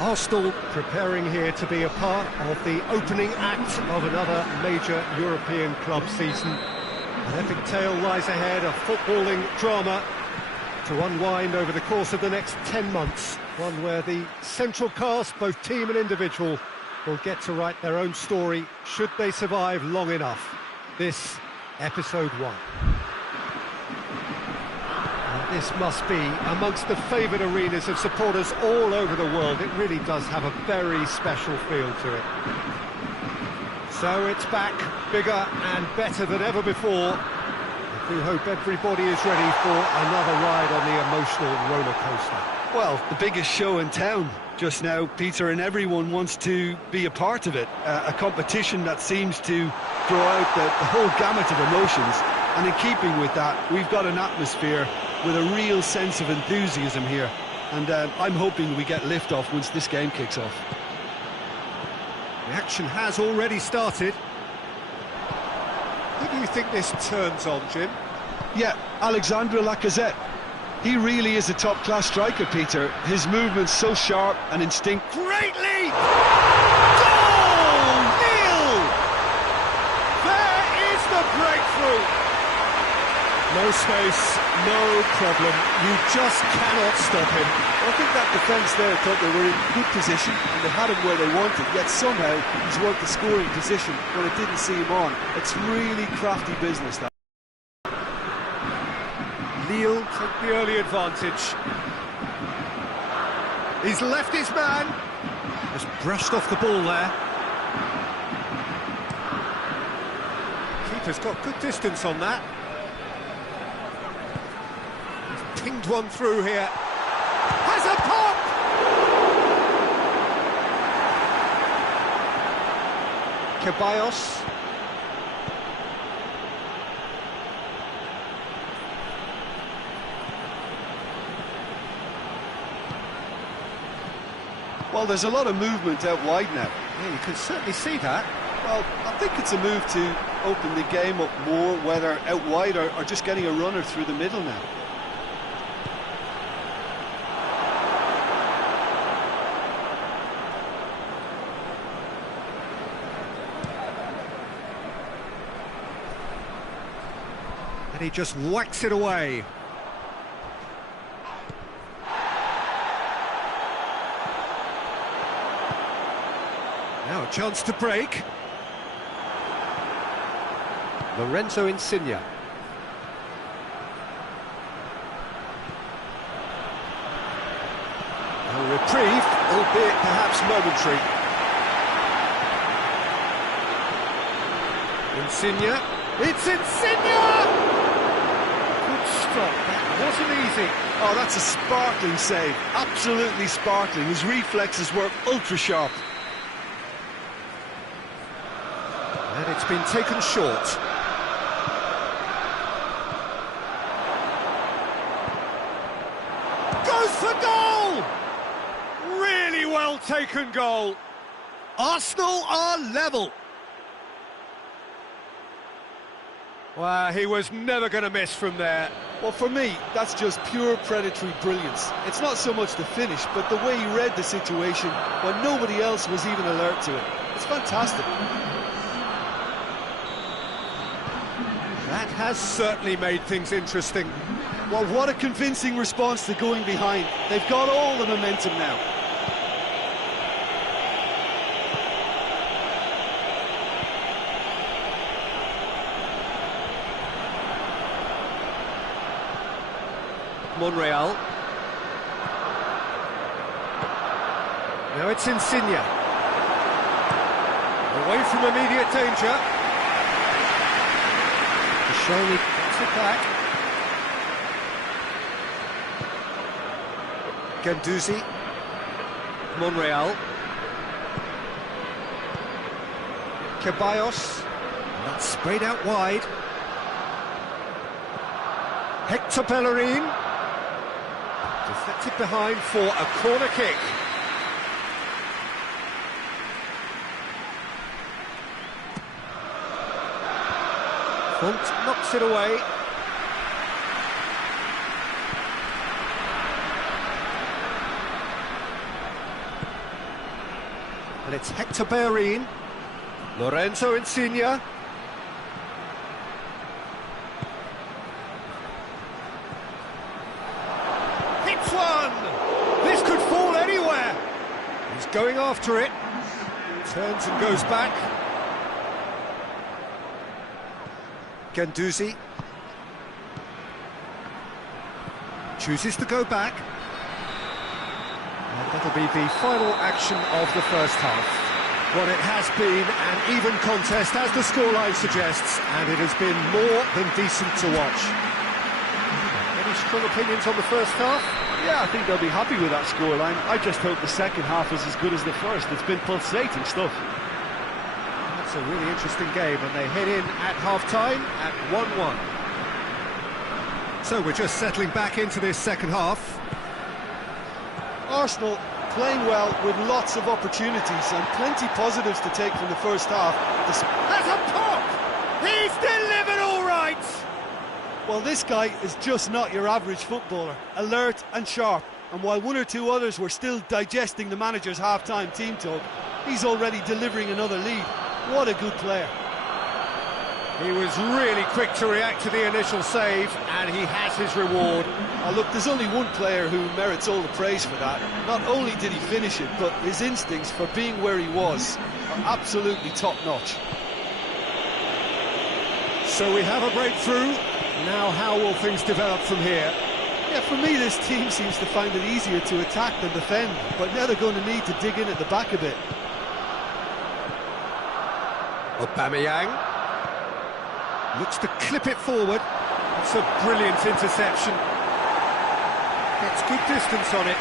Arsenal preparing here to be a part of the opening act of another major European club season. An epic tale lies ahead, a footballing drama to unwind over the course of the next 10 months. One where the central cast, both team and individual, will get to write their own story should they survive long enough. This, episode 1. This must be amongst the favoured arenas of supporters all over the world. It really does have a very special feel to it. So it's back, bigger and better than ever before. I do hope everybody is ready for another ride on the emotional roller coaster. Well, the biggest show in town just now, Peter, and everyone wants to be a part of it. A competition that seems to draw out the whole gamut of emotions. And in keeping with that, we've got an atmosphere with a real sense of enthusiasm here, and I'm hoping we get lift-off once this game kicks off. The action has already started. Who do you think this turns on, Jim? Yeah, Alexandre Lacazette. He really is a top-class striker, Peter. His movement's so sharp and instinct. Great lead! Goal! Nil! There is the breakthrough! No space, no problem. You just cannot stop him. I think that defence there thought they were in good position and they had him where they wanted, yet somehow he's worked the scoring position when it didn't see him on. It's really crafty business, that. Lille took the early advantage. He's left his man. Just brushed off the ball there. Keeper's got good distance on that. Pinged one through here. Has a pop! Ceballos. Well, there's a lot of movement out wide now. Yeah, you can certainly see that. Well, I think it's a move to open the game up more, whether out wide or just getting a runner through the middle now. And he just whacks it away. Now a chance to break. Lorenzo Insigne. A reprieve, albeit perhaps momentary. Insigne. It's Insigne! That wasn't easy. Oh, that's a sparkling save. Absolutely sparkling. His reflexes were ultra-sharp. And it's been taken short. Goes for goal! Really well taken goal. Arsenal are level. Well, he was never going to miss from there. Well, for me, that's just pure predatory brilliance. It's not so much the finish, but the way he read the situation when nobody else was even alert to it. It's fantastic. That has certainly made things interesting. Well, what a convincing response to going behind. They've got all the momentum now. Monreal. Now it's Insigne. Away from immediate danger. Koscielny gets it back. Guendouzi. Monreal. Ceballos. That's sprayed out wide. Hector Bellerin. Deflected behind for a corner kick. Font knocks it away. And it's Hector Bellerin. Lorenzo Insigne. Hits one! This could fall anywhere! He's going after it. Turns and goes back. Guendouzi. Chooses to go back. And that'll be the final action of the first half. Well, it has been an even contest, as the scoreline suggests, and it has been more than decent to watch. Any strong opinions on the first half? Yeah, I think they'll be happy with that scoreline. I just hope the second half is as good as the first. It's been pulsating stuff. That's a really interesting game, and they head in at half-time at 1-1. So we're just settling back into this second half. Arsenal playing well with lots of opportunities and plenty positives to take from the first half. That's a pop! He's delivered all right! Well, this guy is just not your average footballer. Alert and sharp. And while one or two others were still digesting the manager's half-time team talk, he's already delivering another lead. What a good player. He was really quick to react to the initial save, and he has his reward. Oh, look, there's only one player who merits all the praise for that. Not only did he finish it, but his instincts for being where he was are absolutely top-notch. So we have a breakthrough. Now how will things develop from here? Yeah, for me, this team seems to find it easier to attack than defend, but now they're going to need to dig in at the back a bit. Aubameyang looks to clip it forward. That's a brilliant interception. Gets good distance on it.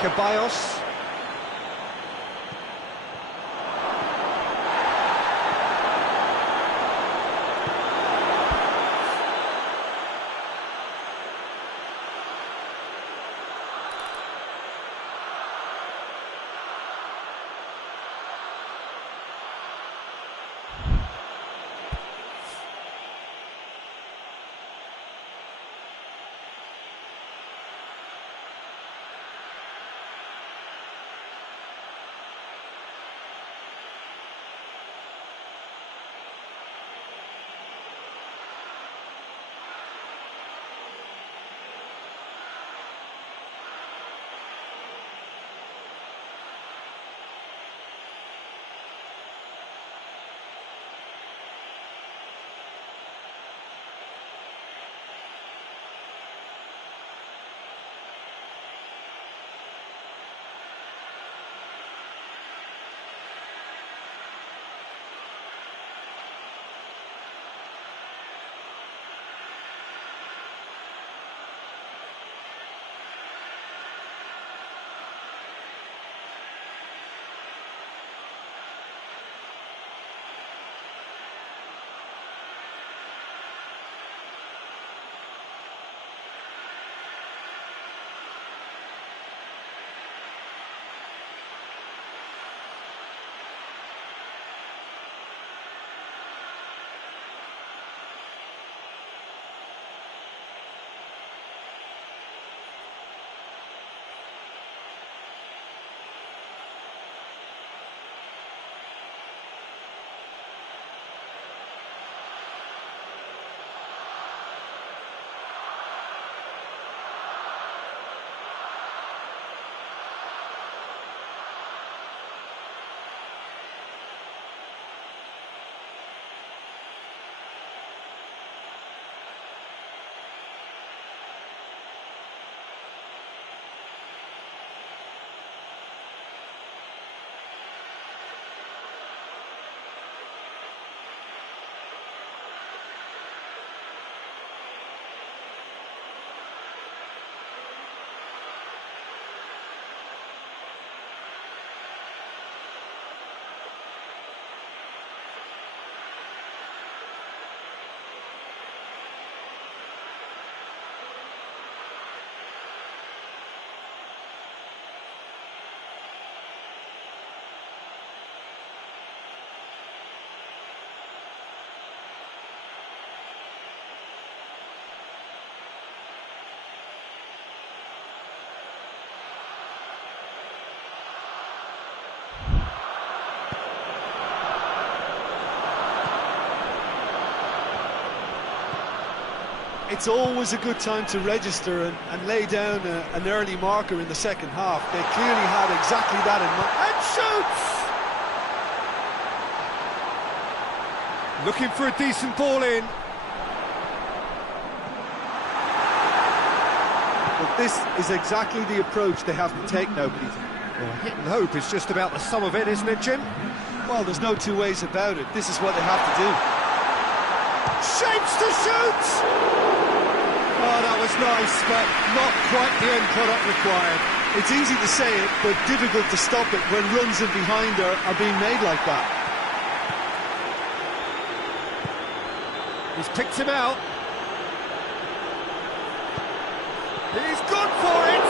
Ceballos. it's always a good time to register and lay down an early marker in the second half. They clearly had exactly that in mind. And shoots! Looking for a decent ball in. But this is exactly the approach they have to take now, Peter. Well, hit and hope is just about the sum of it, isn't it, Jim? Well, there's no two ways about it. This is what they have to do. Shapes to shoot! Oh, that was nice, but not quite the end product required. It's easy to say it, but difficult to stop it when runs in behind are being made like that. He's picked him out. He's gone for it!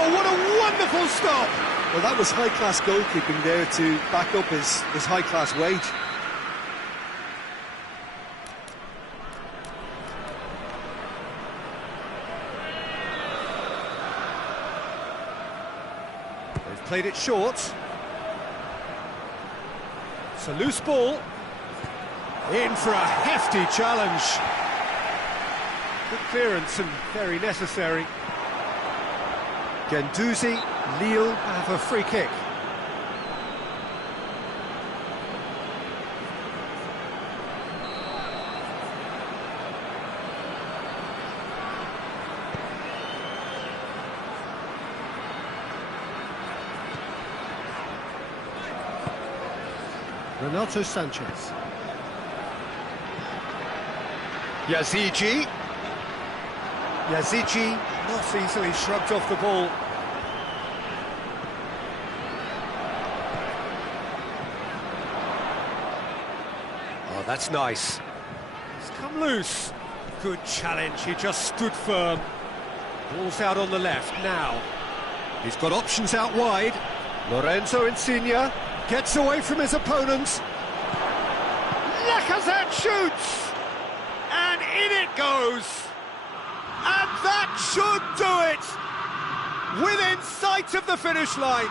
Oh, what a wonderful stop! Well, that was high-class goalkeeping there to back up his high-class wage. They've played it short. It's a loose ball. In for a hefty challenge. Good clearance and very necessary. Gendouzi, Lille have a free kick. Renato Sanchez. Yazici. Yazici not easily shrugged off the ball. Oh, that's nice. He's come loose. Good challenge, he just stood firm. Ball's out on the left now. He's got options out wide. Lorenzo Insigne gets away from his opponent. Lacazette shoots! And in it goes! And that should do it! Within sight of the finish line!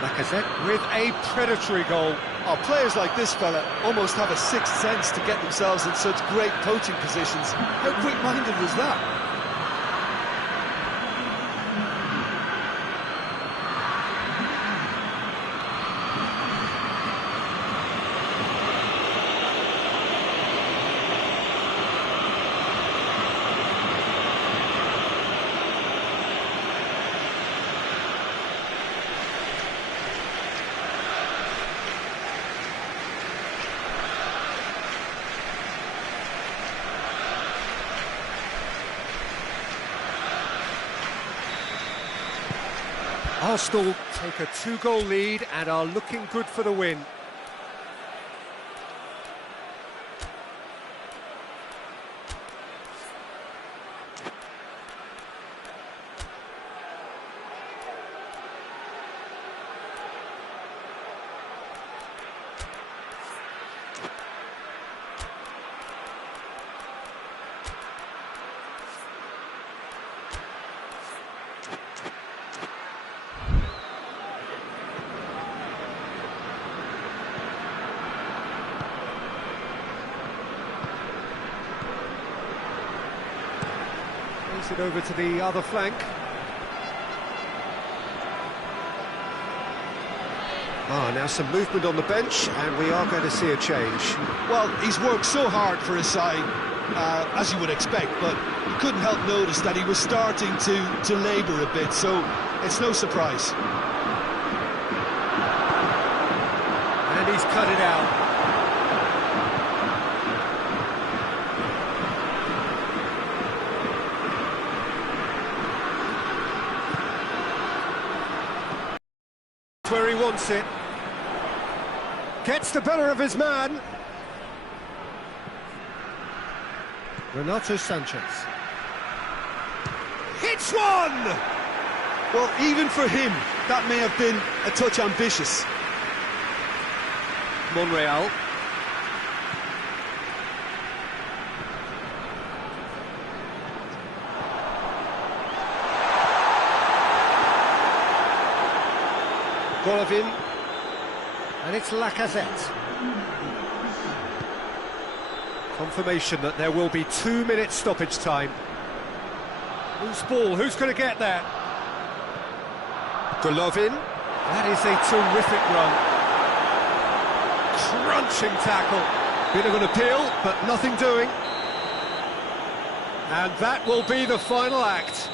Lacazette with a predatory goal. Oh, players like this fella almost have a sixth sense to get themselves in such great coaching positions. How quick-minded was that? Arsenal take a 2-goal lead and are looking good for the win. It over to the other flank. Now some movement on the bench, and we are going to see a change. Well, he's worked so hard for his side, as you would expect, but you couldn't help notice that he was starting to labour a bit, so it's no surprise. And he's cut it out. Where he wants it. Gets the better of his man. Renato Sanchez. Hits one! Well, even for him, that may have been a touch ambitious. Monreal. Golovin, and it's Lacazette. Confirmation that there will be 2 minutes stoppage time. Who's ball? Who's going to get there? Golovin. That is a terrific run. Crunching tackle. Bit of an appeal, but nothing doing. And that will be the final act.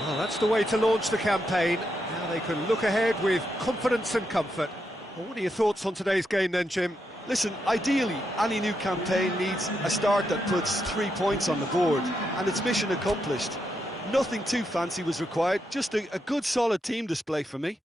Well, that's the way to launch the campaign. Now they can look ahead with confidence and comfort. Well, what are your thoughts on today's game then, Jim? Listen, ideally, any new campaign needs a start that puts 3 points on the board, and it's mission accomplished. Nothing too fancy was required, just a good solid team display for me.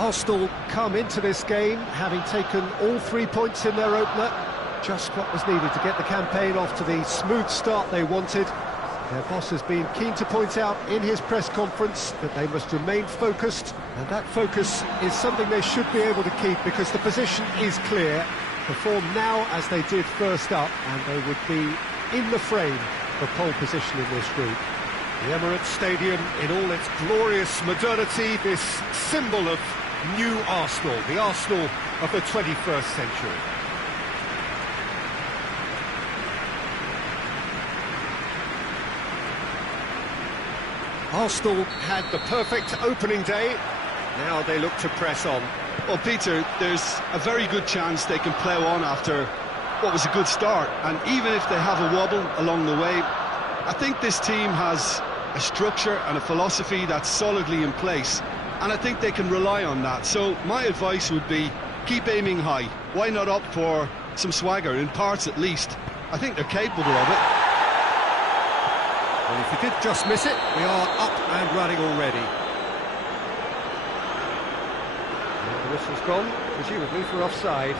Arsenal come into this game having taken all 3 points in their opener. Just what was needed to get the campaign off to the smooth start they wanted. Their boss has been keen to point out in his press conference that they must remain focused, and that focus is something they should be able to keep because the position is clear. Perform now as they did first up, and they would be in the frame for pole position in this group. The Emirates Stadium in all its glorious modernity, this symbol of new Arsenal, the Arsenal of the 21st century. Arsenal had the perfect opening day. Now they look to press on. Well, Peter, there's a very good chance they can plough on after what was a good start. And even if they have a wobble along the way, I think this team has a structure and a philosophy that's solidly in place. And I think they can rely on that. So my advice would be, keep aiming high. Why not opt for some swagger, in parts at least? I think they're capable of it. Well, if you did just miss it, we are up and running already. And the whistle's gone, presumably for offside.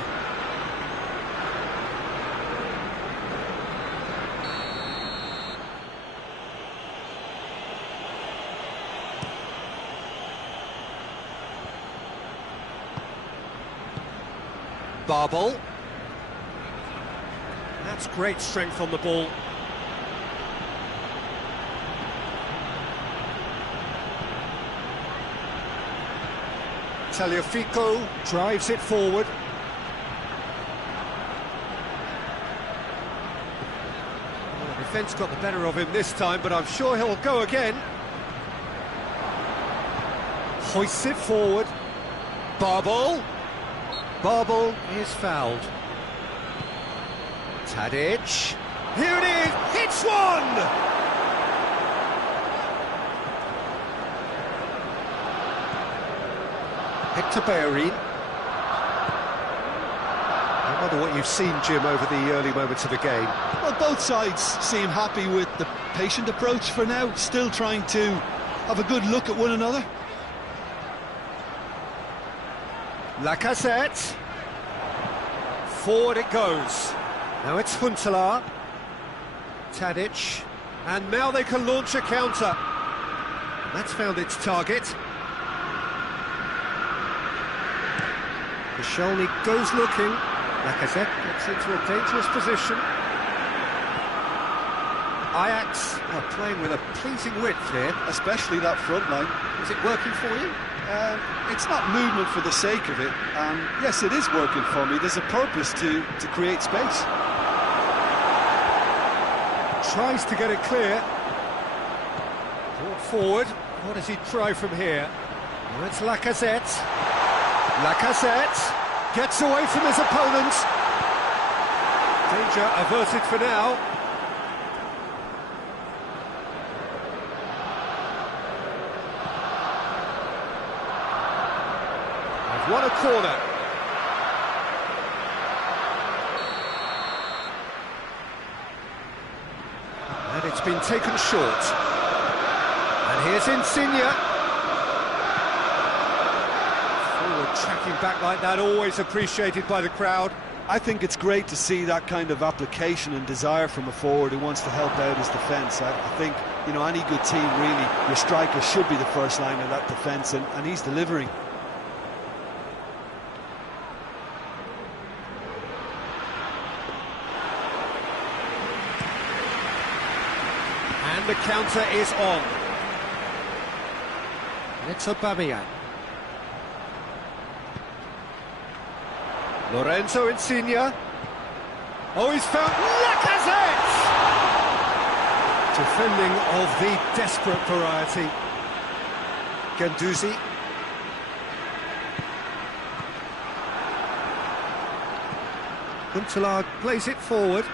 Barbel. That's great strength on the ball. Tagliafico drives it forward. Well, the defence got the better of him this time, but I'm sure he'll go again. Hoists it forward. Barbel. Barbel is fouled. Tadic. Here it is! Hits one! Hector Bellerin. I wonder what you've seen, Jim, over the early moments of the game. Well, both sides seem happy with the patient approach for now, still trying to have a good look at one another. Lacazette. Forward it goes. Now it's Huntelaar. Tadic. And now they can launch a counter. That's found its target. Koscielny goes looking. Lacazette gets into a dangerous position. Ajax are playing with a pleasing width here. Especially that front line. Is it working for you? It's not movement for the sake of it. Yes, it is working for me. There's a purpose to create space. Tries to get it clear. Brought forward. What does he try from here? Well, it's Lacazette. Lacazette gets away from his opponent. Danger averted for now. They've won a corner. And it's been taken short. And here's Insigne. Forward tracking back like that, always appreciated by the crowd. I think it's great to see that kind of application and desire from a forward who wants to help out his defence. I think, you know, any good team, really, your striker should be the first line of that defence, and he's delivering. And the counter is on. It's Aubameyang. Lorenzo Insigne. Oh, he's found Lacazette! Defending of the desperate variety. Guendouzi. Huntelaar plays it forward.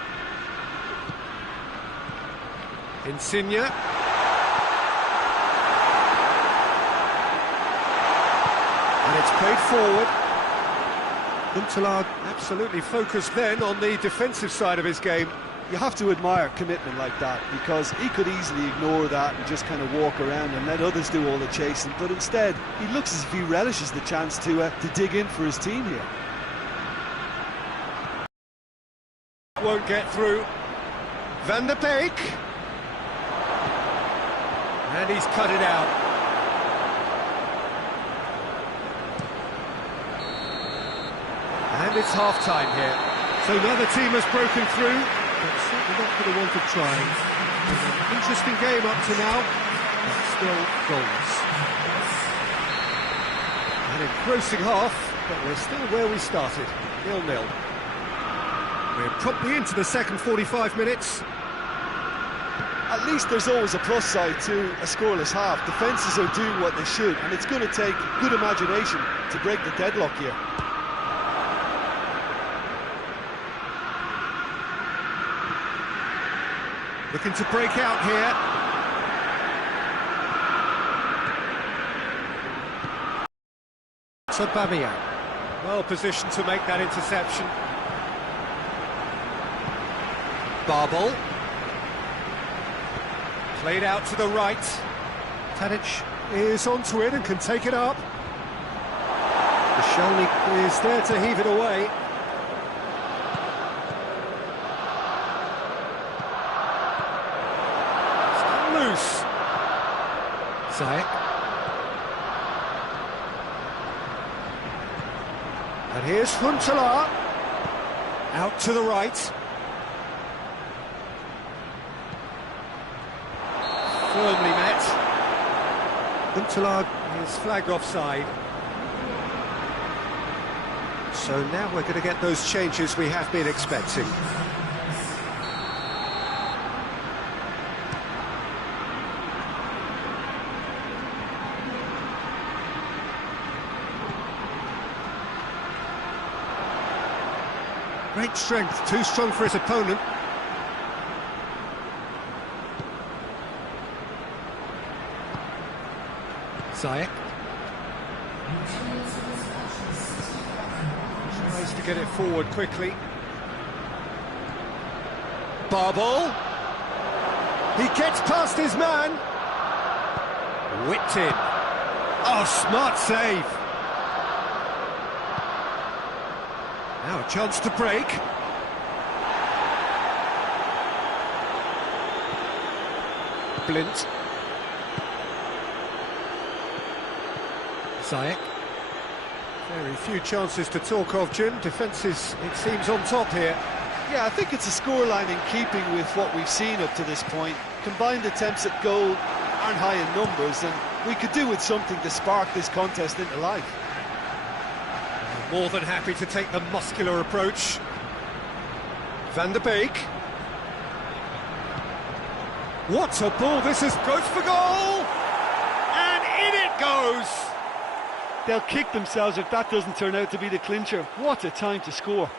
Insigne. And it's played forward. Huntelaar absolutely focused then on the defensive side of his game. You have to admire commitment like that, because he could easily ignore that and just kind of walk around and let others do all the chasing, but instead he looks as if he relishes the chance to dig in for his team here. Won't get through. Van der Beek. And he's cut it out. And it's half-time here. So neither team has broken through, but certainly not for the want of trying. It's an interesting game up to now, but still goals. An engrossing half, but we're still where we started, 0-0. We're promptly into the second 45 minutes. At least there's always a plus side to a scoreless half. Defences are doing what they should, and it's going to take good imagination to break the deadlock here. Looking to break out here. So Aubameyang, well positioned to make that interception. Barbel. Played out to the right. Tadic is onto it and can take it up. Koscielny is there to heave it away. Still loose. Ziyech. And here's Huntelaar. Out to the right. Firmly met. Huntelaar is flagged offside. So now we're going to get those changes we have been expecting. Great strength, too strong for his opponent. Ziyech tries to get it forward quickly. Barbel. He gets past his man. Whipped in. Oh, smart save. Now a chance to break. Blint. Ziyech. Very few chances to talk of, Jim. Defences, it seems, on top here. Yeah, I think it's a scoreline in keeping with what we've seen up to this point. Combined attempts at goal aren't high in numbers, and we could do with something to spark this contest into life. More than happy to take the muscular approach. Van der Beek. What a ball, this is goes for goal! And in it goes! They'll kick themselves if that doesn't turn out to be the clincher. What a time to score.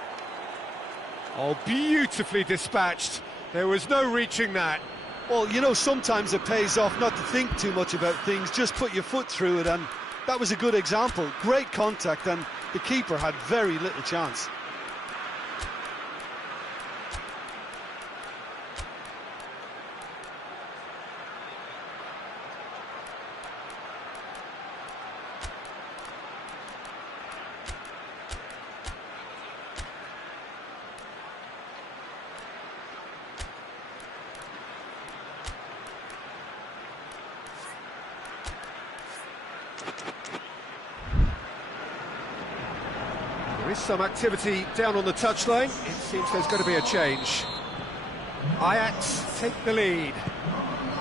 Oh, beautifully dispatched. There was no reaching that. Well, you know, sometimes it pays off not to think too much about things, just put your foot through it, and that was a good example. Great contact, and the keeper had very little chance. There is some activity down on the touchline. It seems there's going to be a change. Ajax take the lead.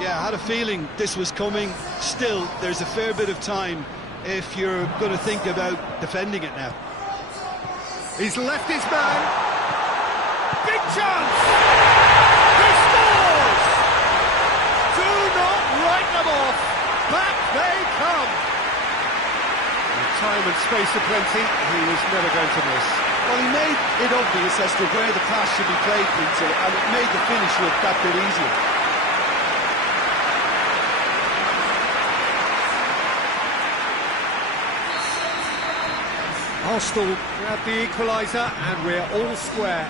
Yeah, I had a feeling this was coming. Still, there's a fair bit of time if you're going to think about defending it now. He's left his man. Big chance! He scores! Do not write them off. Back they come. Time and space aplenty, he was never going to miss. Well, he made it obvious as to where the pass should be played, Peter, and it made the finish look that bit easier. Arsenal grab the equaliser, and we're all square.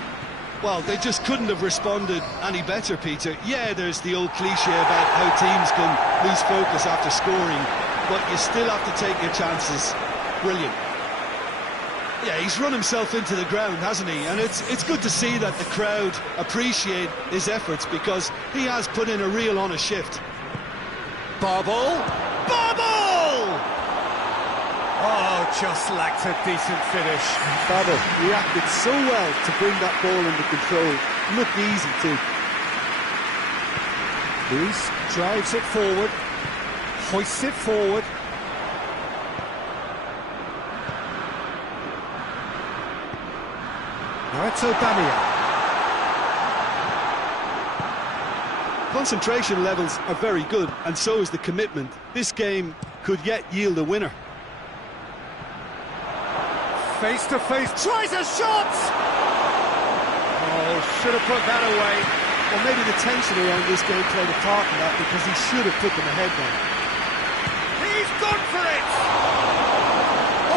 Well, they just couldn't have responded any better, Peter. Yeah, there's the old cliche about how teams can lose focus after scoring, but you still have to take your chances. Brilliant. Yeah, he's run himself into the ground, hasn't he? And it's good to see that the crowd appreciate his efforts, because he has put in a real honest shift. Barbel! Oh, just lacked a decent finish. Babel reacted so well to bring that ball under control. Looked easy too. Luis drives it forward, hoists it forward. Now it's Aubameyang. Concentration levels are very good, and so is the commitment. This game could yet yield a winner. Face to face, tries a shot! Oh, should have put that away. Well, maybe the tension around this game played a part in that, because he should have put them ahead then. He's gone for it!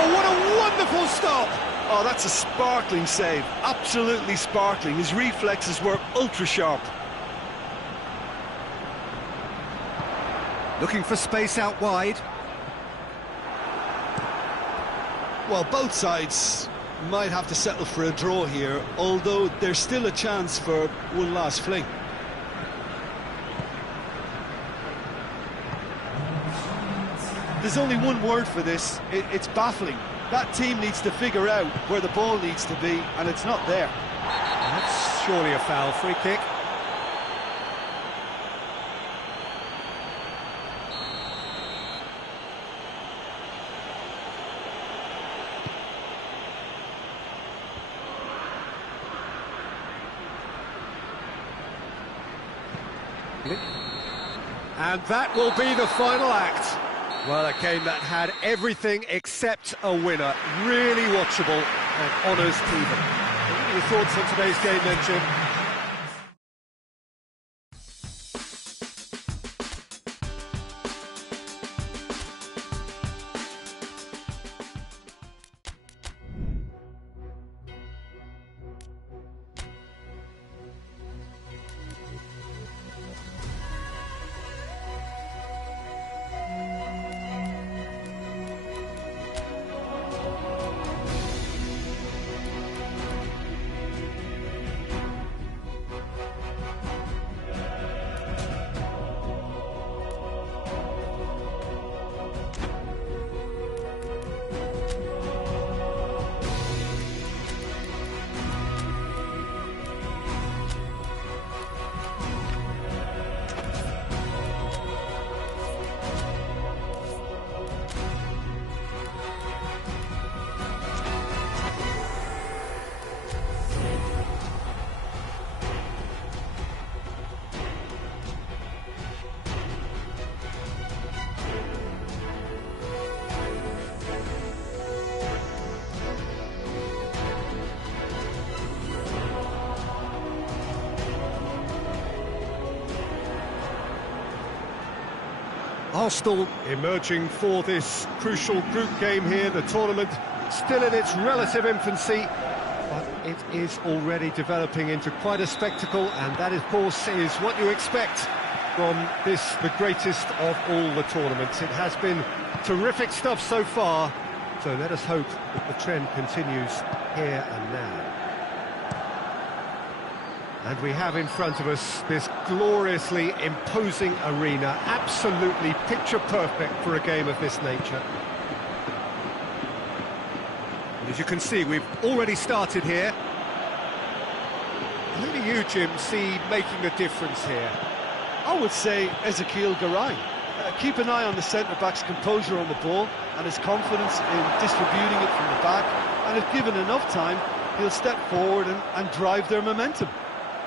Oh, what a wonderful stop! Oh, that's a sparkling save. Absolutely sparkling. His reflexes were ultra sharp. Looking for space out wide. Well, both sides might have to settle for a draw here, although there's still a chance for one last fling. There's only one word for this, it's baffling. That team needs to figure out where the ball needs to be, and it's not there. That's surely a foul. Free kick. And that will be the final act. Well, a game that had everything except a winner. Really watchable and honours even. What are your thoughts on today's game then, Jim? Arsenal emerging for this crucial group game here. The tournament still in its relative infancy, but it is already developing into quite a spectacle, and that, of course, is what you expect from this, the greatest of all the tournaments. It has been terrific stuff so far, so let us hope that the trend continues here and now. And we have in front of us this gloriously imposing arena, absolutely picture perfect for a game of this nature. And as you can see, we've already started here. Who do you, Jim, see making a difference here? I would say Ezekiel Garay. Keep an eye on the centre-back's composure on the ball and his confidence in distributing it from the back, and if given enough time, he'll step forward and drive their momentum.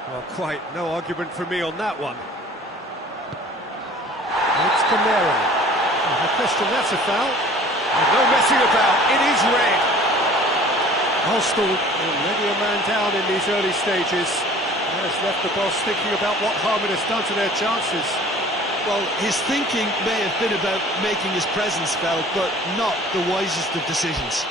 Well, quite no argument for me on that one. It's Camero. No question, that's a foul. And no messing about, it is red. Arsenal already a man down in these early stages. That has left the boss thinking about what harm it has done to their chances. Well, his thinking may have been about making his presence felt, but not the wisest of decisions.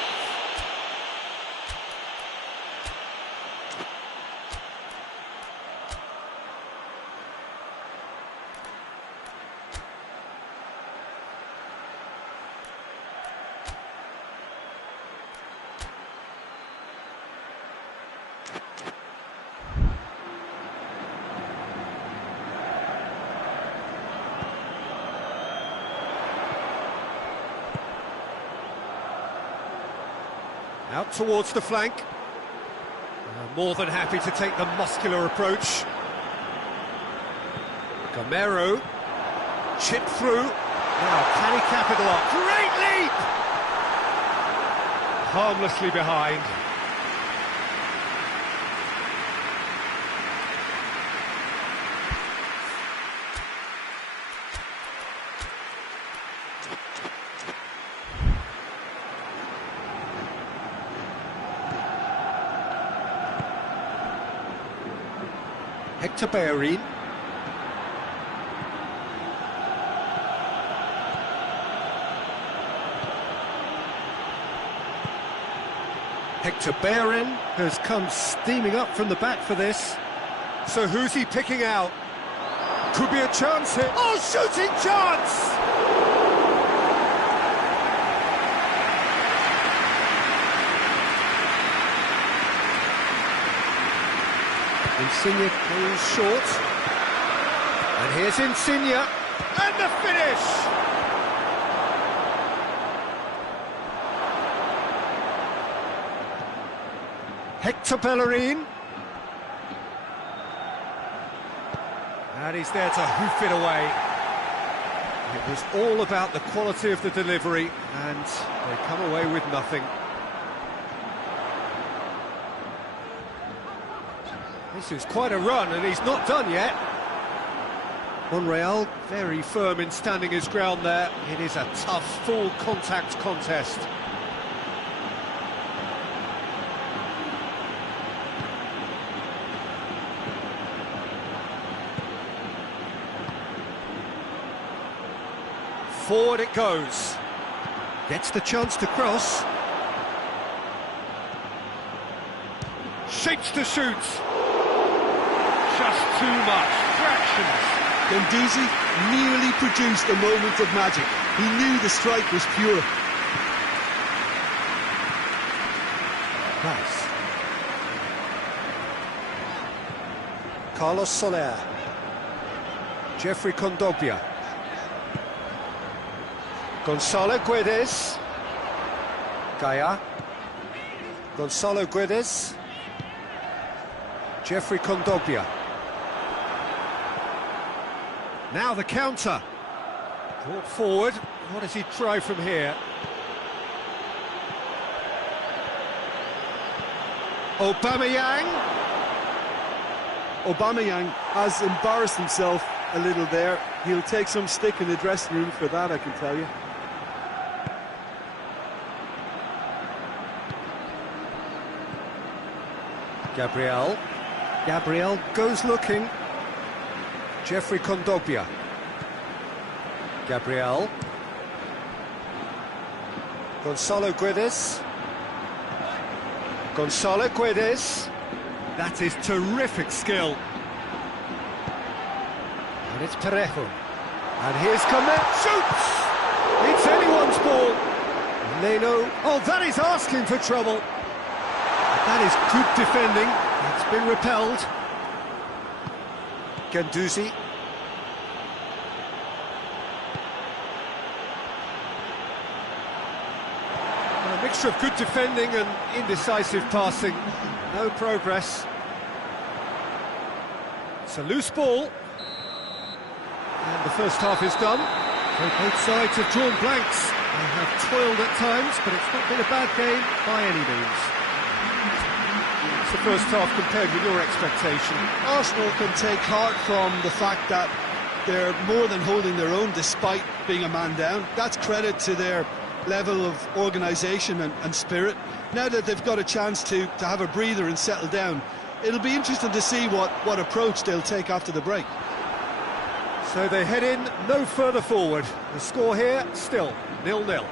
Out towards the flank. More than happy to take the muscular approach. Gamero. Chip through. Now, can he capitalise? Great leap! Harmlessly behind. Hector Bellerin. Hector Bellerin has come steaming up from the back for this. So who's he picking out? Could be a chance here. Oh, shooting chance! Insigne falls short. And here's Insigne. And the finish! Hector Bellerin. And he's there to hoof it away. It was all about the quality of the delivery, and they come away with nothing. This is quite a run, and he's not done yet. Monreal very firm in standing his ground there. It is a tough, full contact contest. Forward it goes. Gets the chance to cross. Shapes to shoot. Just too much. Fractions. Guendouzi nearly produced a moment of magic. He knew the strike was pure. Nice. Carlos Soler. Jeffrey Kondogbia. Gonzalo Guedes. Gaia. Gonzalo Guedes. Jeffrey Kondogbia. Now the counter. Brought forward. What does he try from here? Aubameyang. Aubameyang has embarrassed himself a little there. He'll take some stick in the dressing room for that, I can tell you. Gabriel. Gabriel goes looking. Jeffrey Kondogbia. Gabriel. Gonzalo Guedes. Gonzalo Guedes. That is terrific skill. And it's Parejo. And here's Comet. Shoots! It's anyone's ball. Leno. Oh, that is asking for trouble. That is good defending. It's been repelled. Guendouzi. A mixture of good defending and indecisive passing. No progress. It's a loose ball. And the first half is done. So both sides have drawn blanks. They have toiled at times, but it's not been a bad game by any means. The first half compared with your expectation? Arsenal can take heart from the fact that they're more than holding their own despite being a man down. That's credit to their level of organisation and spirit. Now that they've got a chance to have a breather and settle down, it'll be interesting to see what approach they'll take after the break. So they head in no further forward. The score here still 0-0.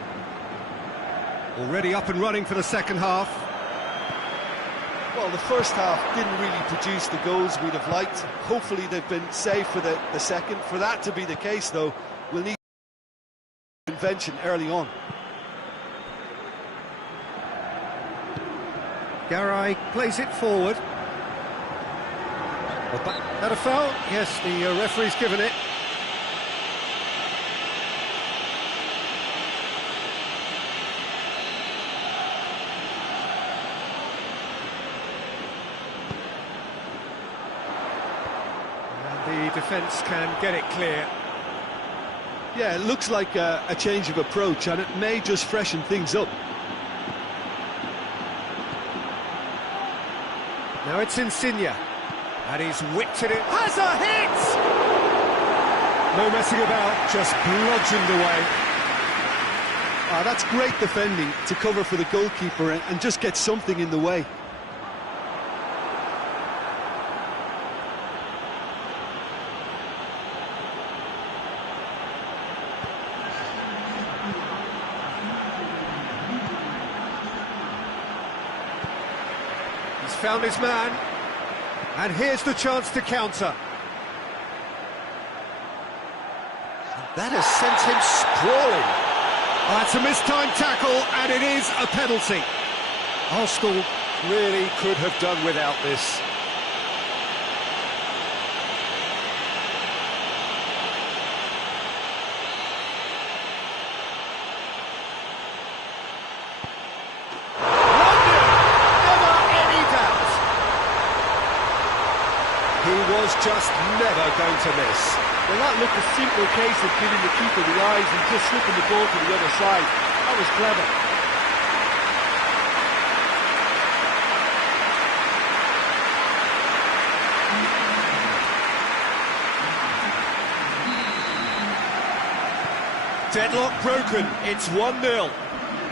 Already up and running for the second half. Well, the first half didn't really produce the goals we'd have liked. Hopefully they've been safe for the second. For that to be the case, though, we'll need invention early on. Garay plays it forward. That a foul? Yes, the referee's given it. And the defence can get it clear. Yeah, it looks like a change of approach, and it may just freshen things up. Now it's Insigne, and he's whipped it in. Has a hit! No messing about, just bludgeoned away. That's great defending to cover for the goalkeeper and just get something in the way. Found his man, and here's the chance to counter. And that has sent him sprawling. That's a mistimed tackle, and it is a penalty. Arsenal really could have done without this. Was just never going to miss. Well, that looked a simple case of giving the keeper the eyes and just slipping the ball to the other side. That was clever. Deadlock broken, it's 1-0.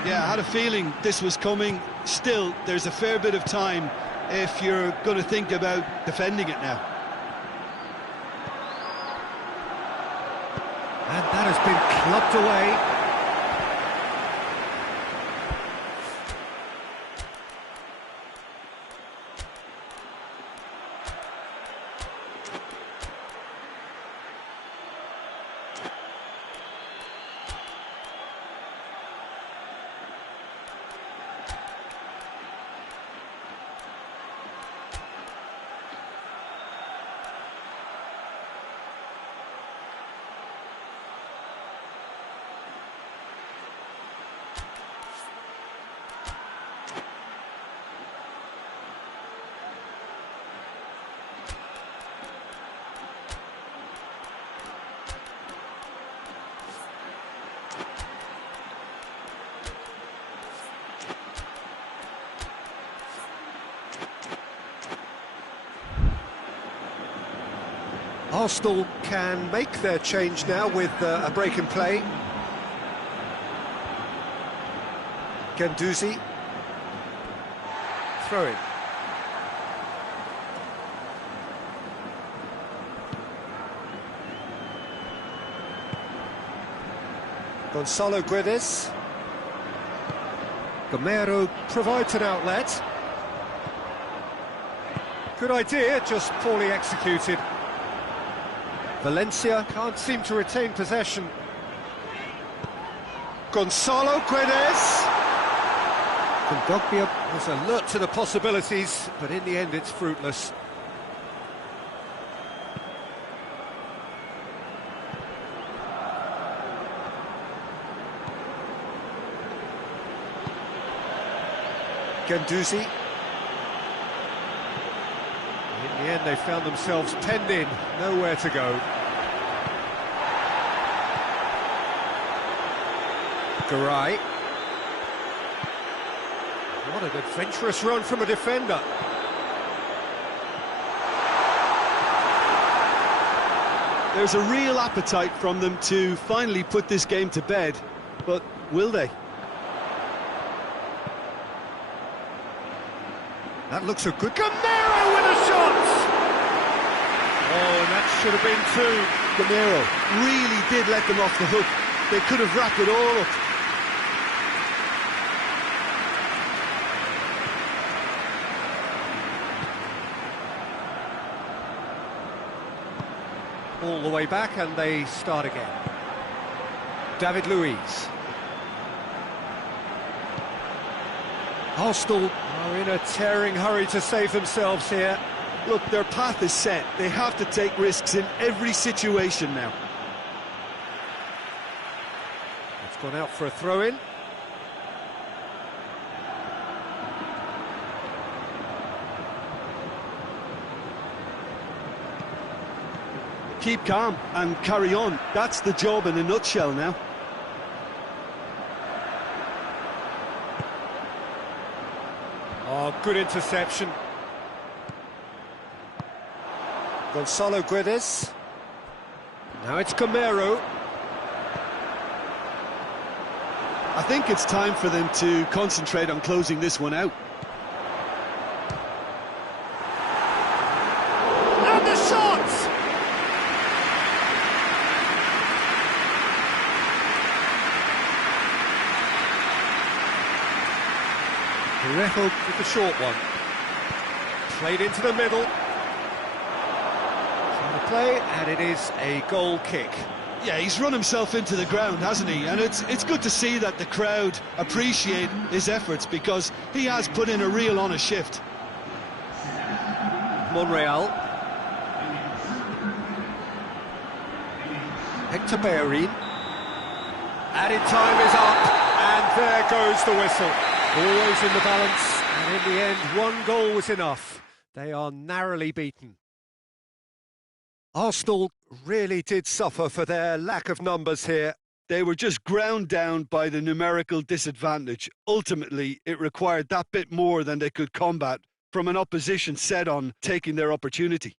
Yeah, I had a feeling this was coming. Still, there's a fair bit of time if you're going to think about defending it now. And that has been clubbed away. Arsenal can make their change now with a break in play. Guendouzi. Throw in. Gonzalo Guedes. Gamero provides an outlet. Good idea, just poorly executed. Valencia can't seem to retain possession. Gonzalo Guedes. Kondogbia was alert to the possibilities, but in the end it's fruitless. Guendouzi. In the end, they found themselves penned in, nowhere to go. Garay. What an adventurous run from a defender. There's a real appetite from them to finally put this game to bed, but will they? That looks a good... Gamero with a shot! Oh, and that should have been two. Gamero really did let them off the hook. They could have wrapped it all up. All the way back, and they start again. David Luiz. Arsenal are in a tearing hurry to save themselves here. Look, their path is set. They have to take risks in every situation now. It's gone out for a throw-in. Keep calm and carry on. That's the job in a nutshell now. Oh, good interception. Gonzalo Guedes. Now it's Camero. I think it's time for them to concentrate on closing this one out. And the shot! Parejo with the short one. Played into the middle. Trying to play, and it is a goal kick. Yeah, he's run himself into the ground, hasn't he? And it's good to see that the crowd appreciate his efforts, because he has put in a real honest shift. Monreal. Hector Bellerin. Added time is up, and there goes the whistle. Always in the balance, and in the end, one goal was enough. They are narrowly beaten. Arsenal really did suffer for their lack of numbers here. They were just ground down by the numerical disadvantage. Ultimately, it required that bit more than they could combat from an opposition set on taking their opportunity.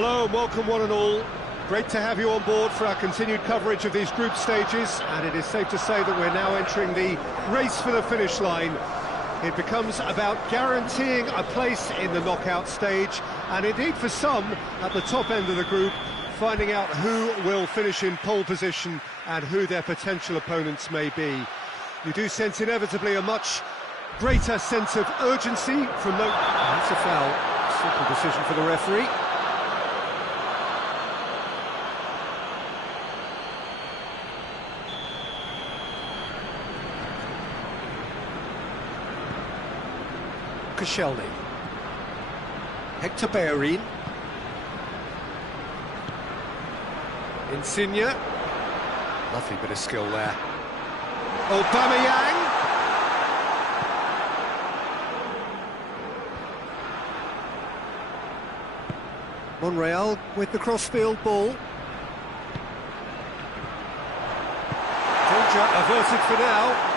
Hello and welcome one and all. Great to have you on board for our continued coverage of these group stages, and it is safe to say that we're now entering the race for the finish line. It becomes about guaranteeing a place in the knockout stage, and indeed for some at the top end of the group, finding out who will finish in pole position and who their potential opponents may be. You do sense inevitably a much greater sense of urgency from the... That's a foul. Simple decision for the referee. Koscielny. Hector Bellerin. Insigne. Lovely bit of skill there. Aubameyang. Monreal with the crossfield ball. Danger averted for now.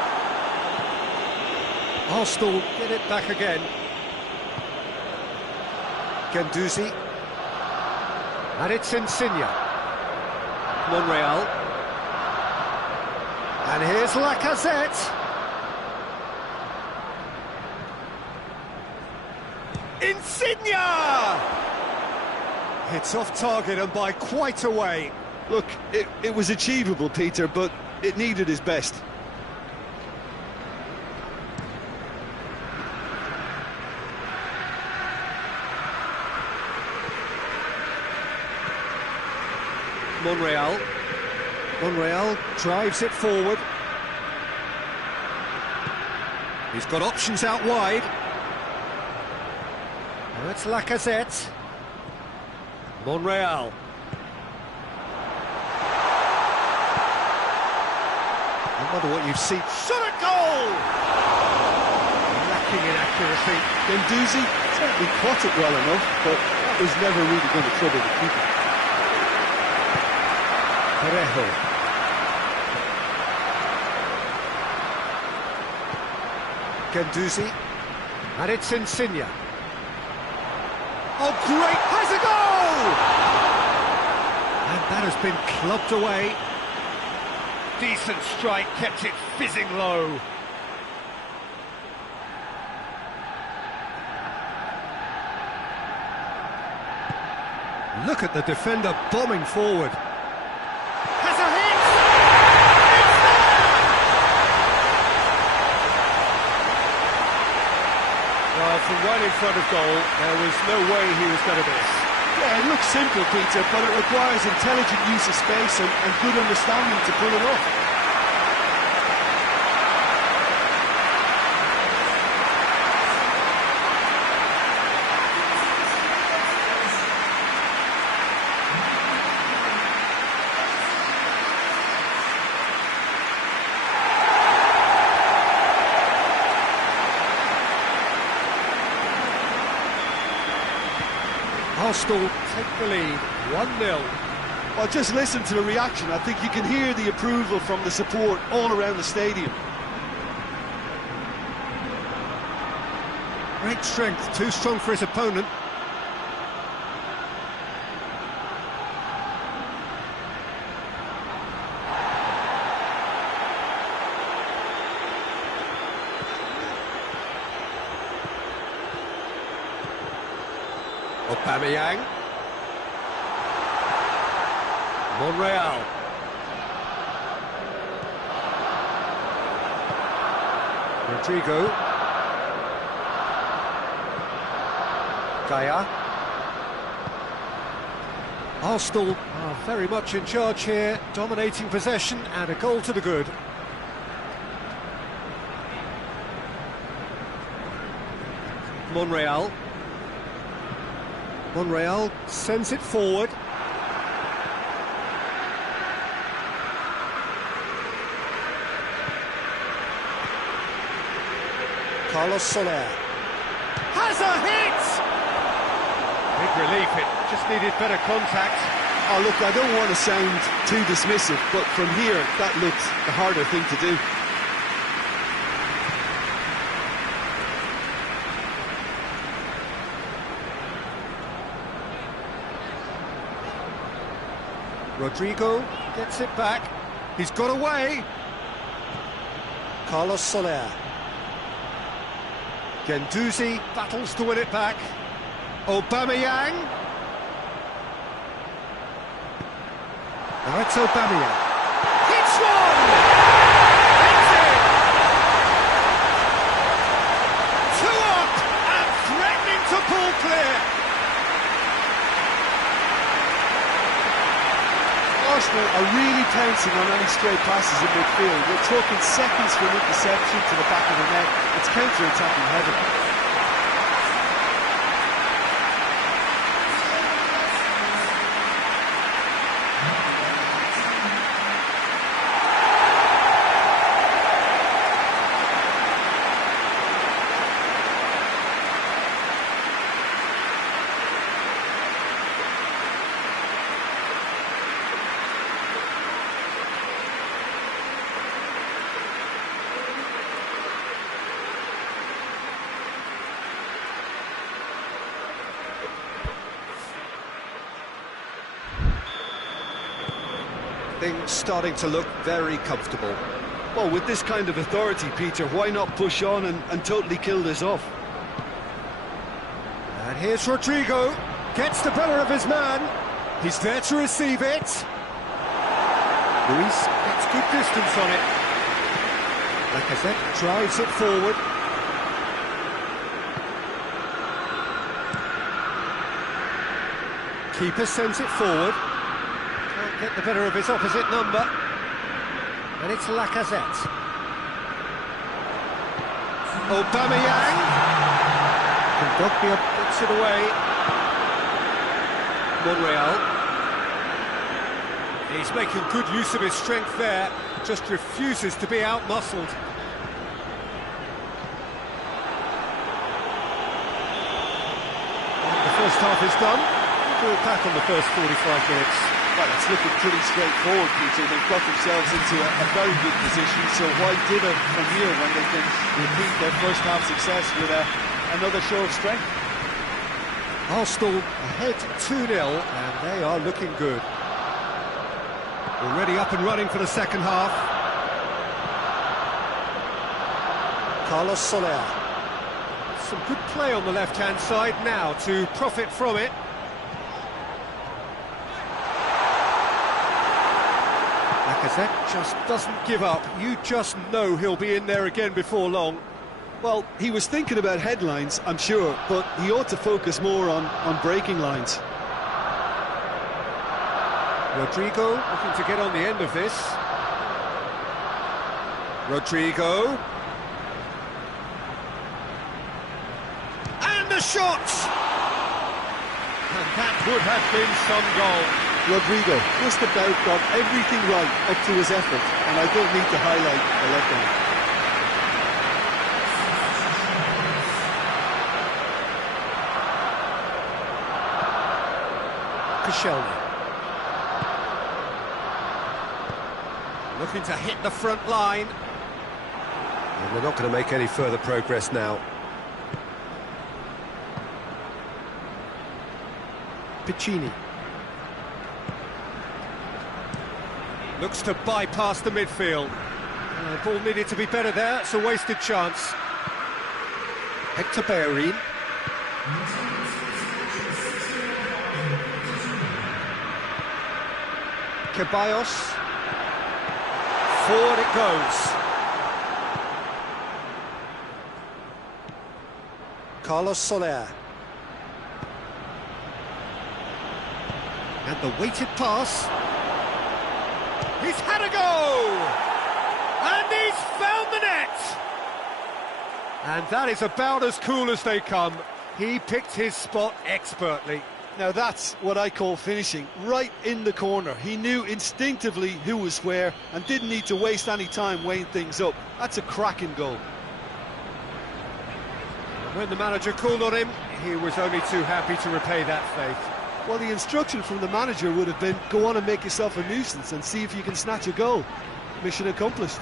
Arsenal get it back again. Guendouzi. And it's Insigne. Monreal. And here's Lacazette. Insigne! It's off target and by quite a way. Look, it was achievable, Peter, but it needed his best. Monreal drives it forward. He's got options out wide. Now it's Lacazette. Monreal. I wonder what you've seen. Shot at goal! Lacking in accuracy. Guendouzi certainly caught it well enough, but that was never really going to trouble the keeper. Parejo. Guendouzi. And it's Insigne. Oh, great! Has a goal! And that has been clubbed away. Decent strike, kept it fizzing low. Look at the defender bombing forward. Has a hit! It's there! Well, from right in front of goal, there was no way he was going to miss. Yeah, it looks simple, Peter, but it requires intelligent use of space and good understanding to pull it off. Arsenal take the lead, 1-0. Well, just listen to the reaction. I think you can hear the approval from the support all around the stadium. Great strength, too strong for his opponent. Aubameyang. Monreal. Rodrigo. Gaia. Arsenal are very much in charge here, dominating possession and a goal to the good. Monreal. Monreal sends it forward. Carlos Soler has a hit! Big relief, it just needed better contact. Oh, look, I don't want to sound too dismissive, but from here, that looked the harder thing to do. Rodrigo gets it back. He's got away. Carlos Soler. Guendouzi battles to win it back. Aubameyang. Now it's Aubameyang. Hits one! It's in! 2 up and threatening to pull clear. Arsenal are really pouncing on any stray passes in midfield. We're talking seconds from interception to the back of the net. It's counter-attacking heaven. Things starting to look very comfortable. Well, with this kind of authority, Peter, why not push on and totally kill this off? And here's Rodrigo, gets the better of his man. He's there to receive it. Luis gets good distance on it. Lacazette drives it forward. Keeper sends it forward. Can't get the better of his opposite number. And it's Lacazette. Aubameyang. Kondogbia puts it away. Monreal. He's making good use of his strength there. Just refuses to be out-muscled. The first half is done. We'll back on the first 45 minutes. Well, it's looking pretty straightforward, Peter. They've got themselves into a very good position, so why dither from here when they can repeat their first half success with another show of strength? Arsenal ahead 2-0, and they are looking good. Already up and running for the second half. Carlos Soler. Some good play on the left-hand side now to profit from it. Lacazette just doesn't give up. You just know he'll be in there again before long. Well, he was thinking about headlines, I'm sure, but he ought to focus more on breaking lines. Rodrigo looking to get on the end of this. Rodrigo. And the shot! And that would have been some goal. Rodrigo just about got everything right up to his effort, and I don't need to highlight the letdown. Koscielny. Looking to hit the front line. And they're not going to make any further progress now. Piccini. Looks to bypass the midfield. Ball needed to be better there, it's a wasted chance. Hector Bellerin. Ceballos. Forward it goes. Carlos Soler. And the weighted pass. He's had a go! And he's found the net! And that is about as cool as they come. He picked his spot expertly. Now that's what I call finishing, right in the corner. He knew instinctively who was where and didn't need to waste any time weighing things up. That's a cracking goal. When the manager called on him, he was only too happy to repay that faith. Well, the instruction from the manager would have been, go on and make yourself a nuisance and see if you can snatch a goal. Mission accomplished.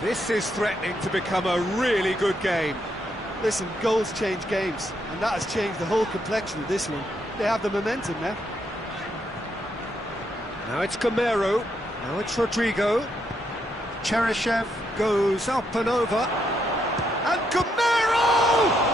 This is threatening to become a really good game. Listen, goals change games, and that has changed the whole complexion of this one. They have the momentum now. Now it's Gamero. Now it's Rodrigo. Cheryshev goes up and over. And Gamero!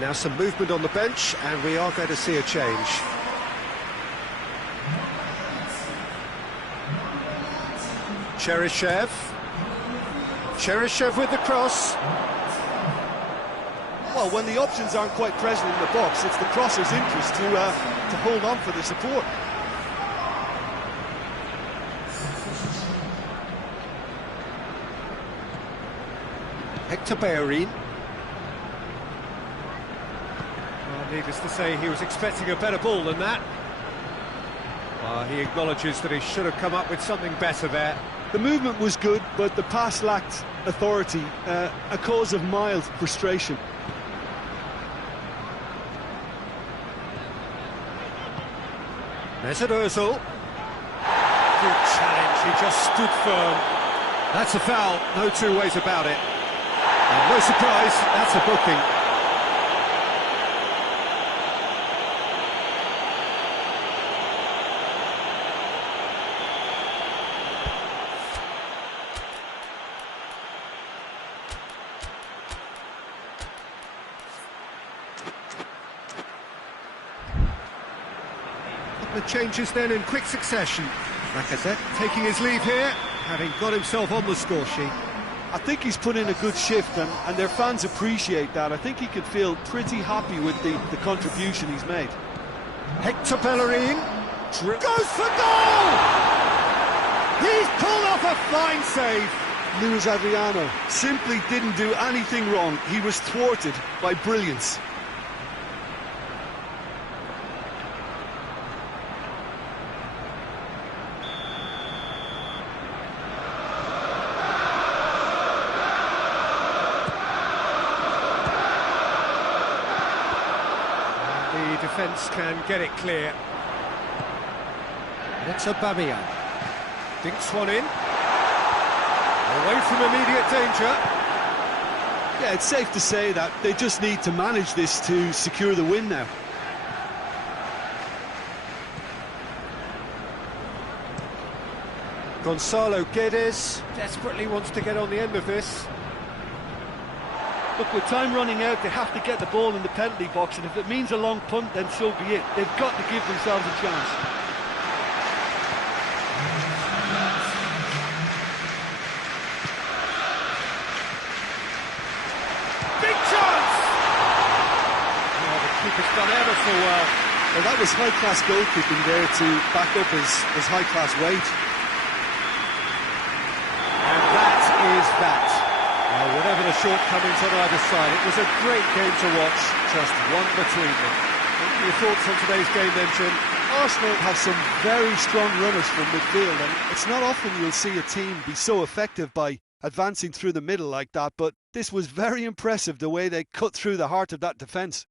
Now some movement on the bench, and we are going to see a change. Cheryshev. Cheryshev with the cross. Well, when the options aren't quite present in the box, it's the crosser's interest to hold on for the support. Hector Bellerin. Needless to say, he was expecting a better ball than that. He acknowledges that he should have come up with something better there. The movement was good, but the pass lacked authority, a cause of mild frustration. Mesut Ozil. Good challenge, he just stood firm. That's a foul, no two ways about it. And no surprise, that's a booking. The changes then in quick succession. Lacazette taking his leave here, having got himself on the score sheet. I think he's put in a good shift, and their fans appreciate that. I think he can feel pretty happy with the contribution he's made. Hector Bellerin goes for goal! He's pulled off a fine save. Luis Adriano simply didn't do anything wrong. He was thwarted by brilliance. Defence can get it clear. And it's Aubameyang. Dinks one in. Away from immediate danger. Yeah, it's safe to say that they just need to manage this to secure the win now. Gonzalo Guedes desperately wants to get on the end of this. Look, with time running out, they have to get the ball in the penalty box, and if it means a long punt, then so be it. They've got to give themselves a chance. Big chance! Oh, the keeper's done ever so well. Well, that was high-class goalkeeping there to back up his high-class weight. And that is that. Whatever the shortcomings on either side, it was a great game to watch, just one between them. What are your thoughts on today's game then, Jim? Arsenal have some very strong runners from midfield, and it's not often you'll see a team be so effective by advancing through the middle like that, but this was very impressive the way they cut through the heart of that defence.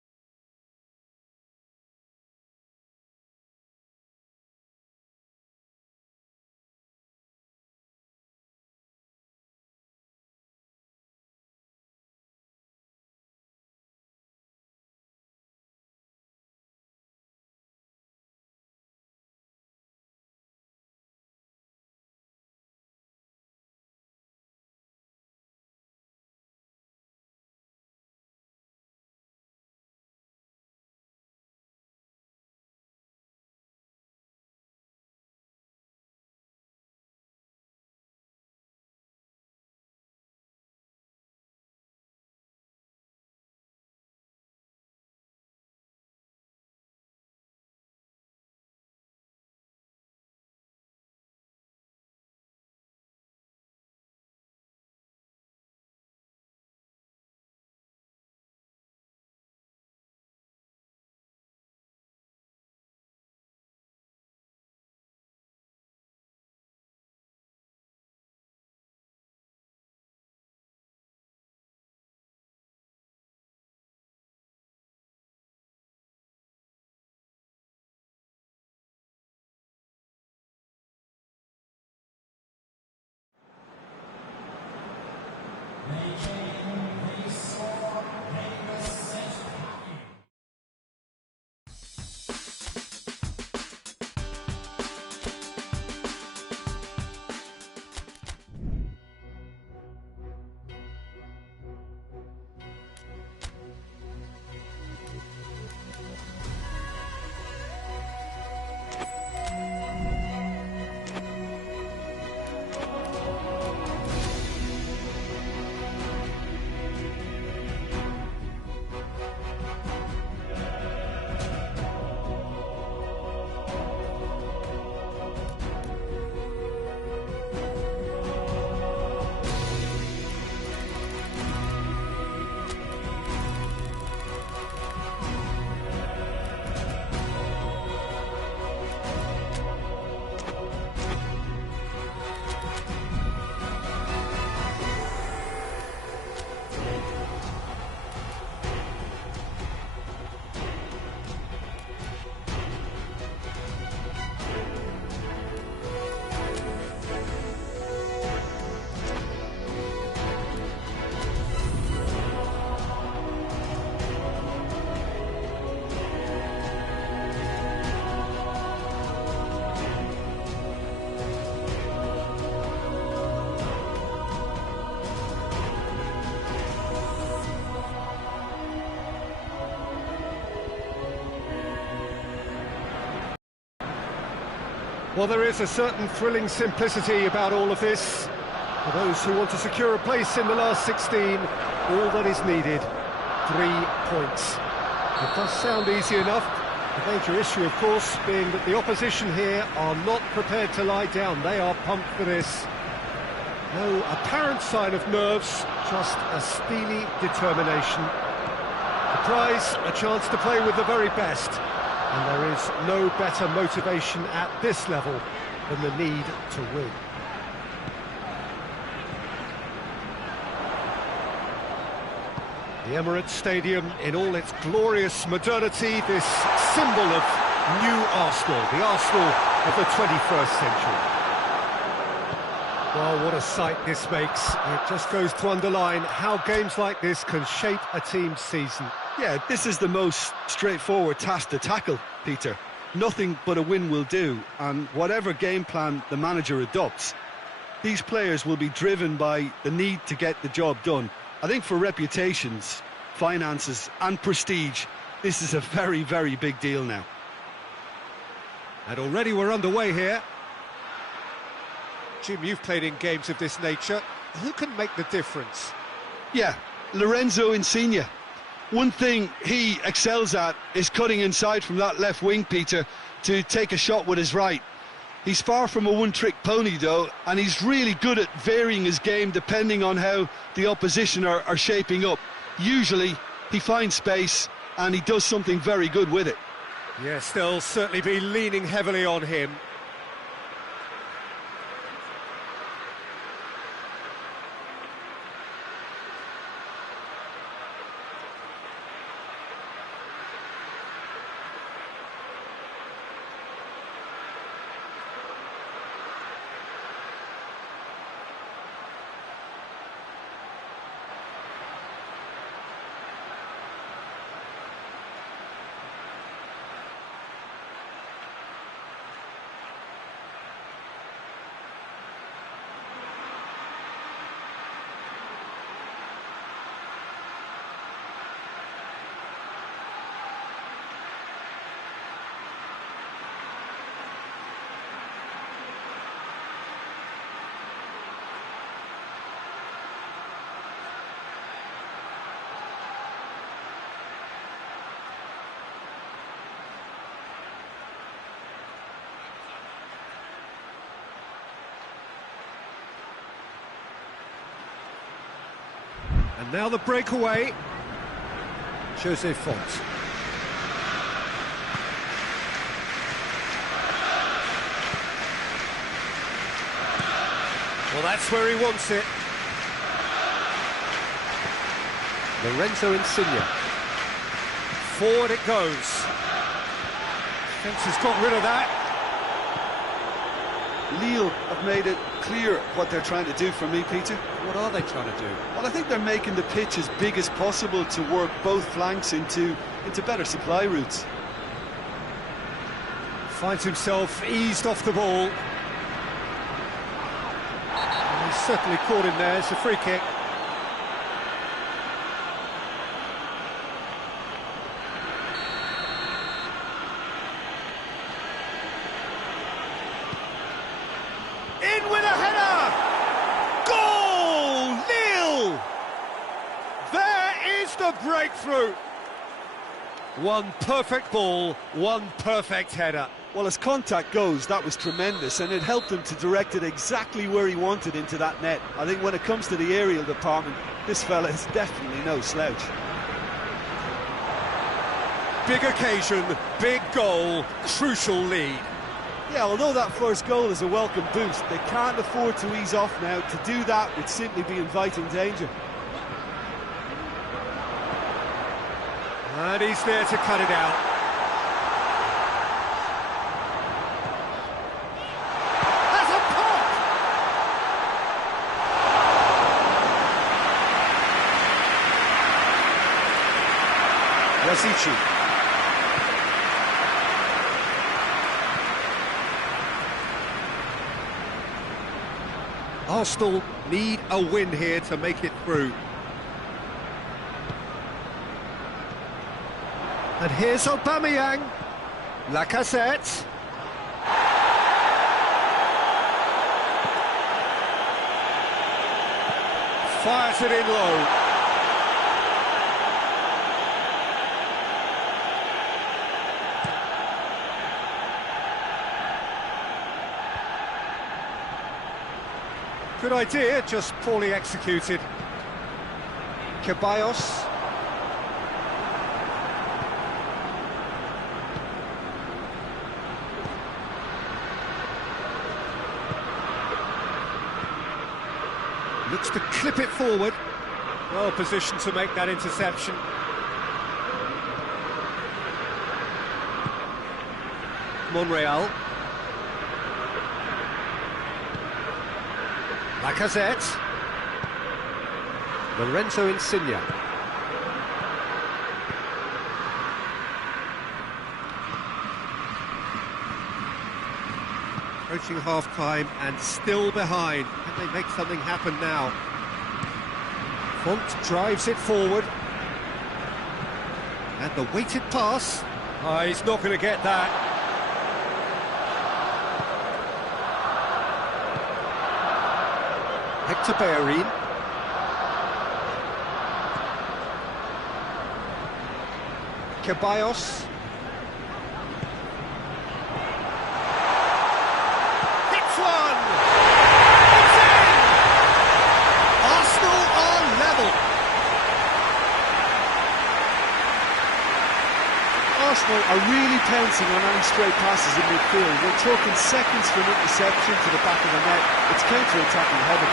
Well, there is a certain thrilling simplicity about all of this. For those who want to secure a place in the last 16, all that is needed, 3 points. It does sound easy enough. The major issue, of course, being that the opposition here are not prepared to lie down. They are pumped for this. No apparent sign of nerves, just a steely determination. The prize, a chance to play with the very best. And there is no better motivation at this level than the need to win. The Emirates Stadium in all its glorious modernity, this symbol of new Arsenal, the Arsenal of the 21st century. Well, what a sight this makes. It just goes to underline how games like this can shape a team's season. Yeah, this is the most straightforward task to tackle, Peter. Nothing but a win will do, and whatever game plan the manager adopts, these players will be driven by the need to get the job done. I think for reputations, finances and prestige, this is a very, very big deal now. And already we're underway here. Jim, you've played in games of this nature. Who can make the difference? Yeah, Lorenzo Insigne. One thing he excels at is cutting inside from that left wing, Peter, to take a shot with his right. He's far from a one-trick pony, though, and he's really good at varying his game depending on how the opposition are shaping up. Usually, he finds space, and he does something very good with it. Yes, they'll certainly be leaning heavily on him. And now the breakaway. Jose Font. Well, that's where he wants it. Lorenzo Insigne. Forward it goes. Defence has got rid of that. Lille have made it clear what they're trying to do for me, Peter. What are they trying to do? Well, I think they're making the pitch as big as possible to work both flanks into better supply routes. Finds himself eased off the ball. And he's certainly caught him there. It's a free kick. In with a header! Goal! Lille! There is the breakthrough! One perfect ball, one perfect header. Well, as contact goes, that was tremendous, and it helped him to direct it exactly where he wanted into that net. I think when it comes to the aerial department, this fella is definitely no slouch. Big occasion, big goal, crucial lead. Yeah, although that first goal is a welcome boost, they can't afford to ease off now. To do that would simply be inviting danger. And he's there to cut it out. That's a pop! Yazici. Arsenal need a win here to make it through. And here's Aubameyang. Lacazette. fires it in low. Good idea, just poorly executed. Ceballos. Looks to clip it forward. Well positioned to make that interception. Monreal. Lacazette. Lorenzo Insigne. Approaching half-time and still behind. Can they make something happen now? Font drives it forward. And the weighted pass. Oh, he's not going to get that. Hector Bellerin. Ceballos. Hits one! It's in! Arsenal are level. Arsenal are really pouncing on any straight passes in midfield. We're talking seconds from interception to the back of the net. It's counter-attacking heaven.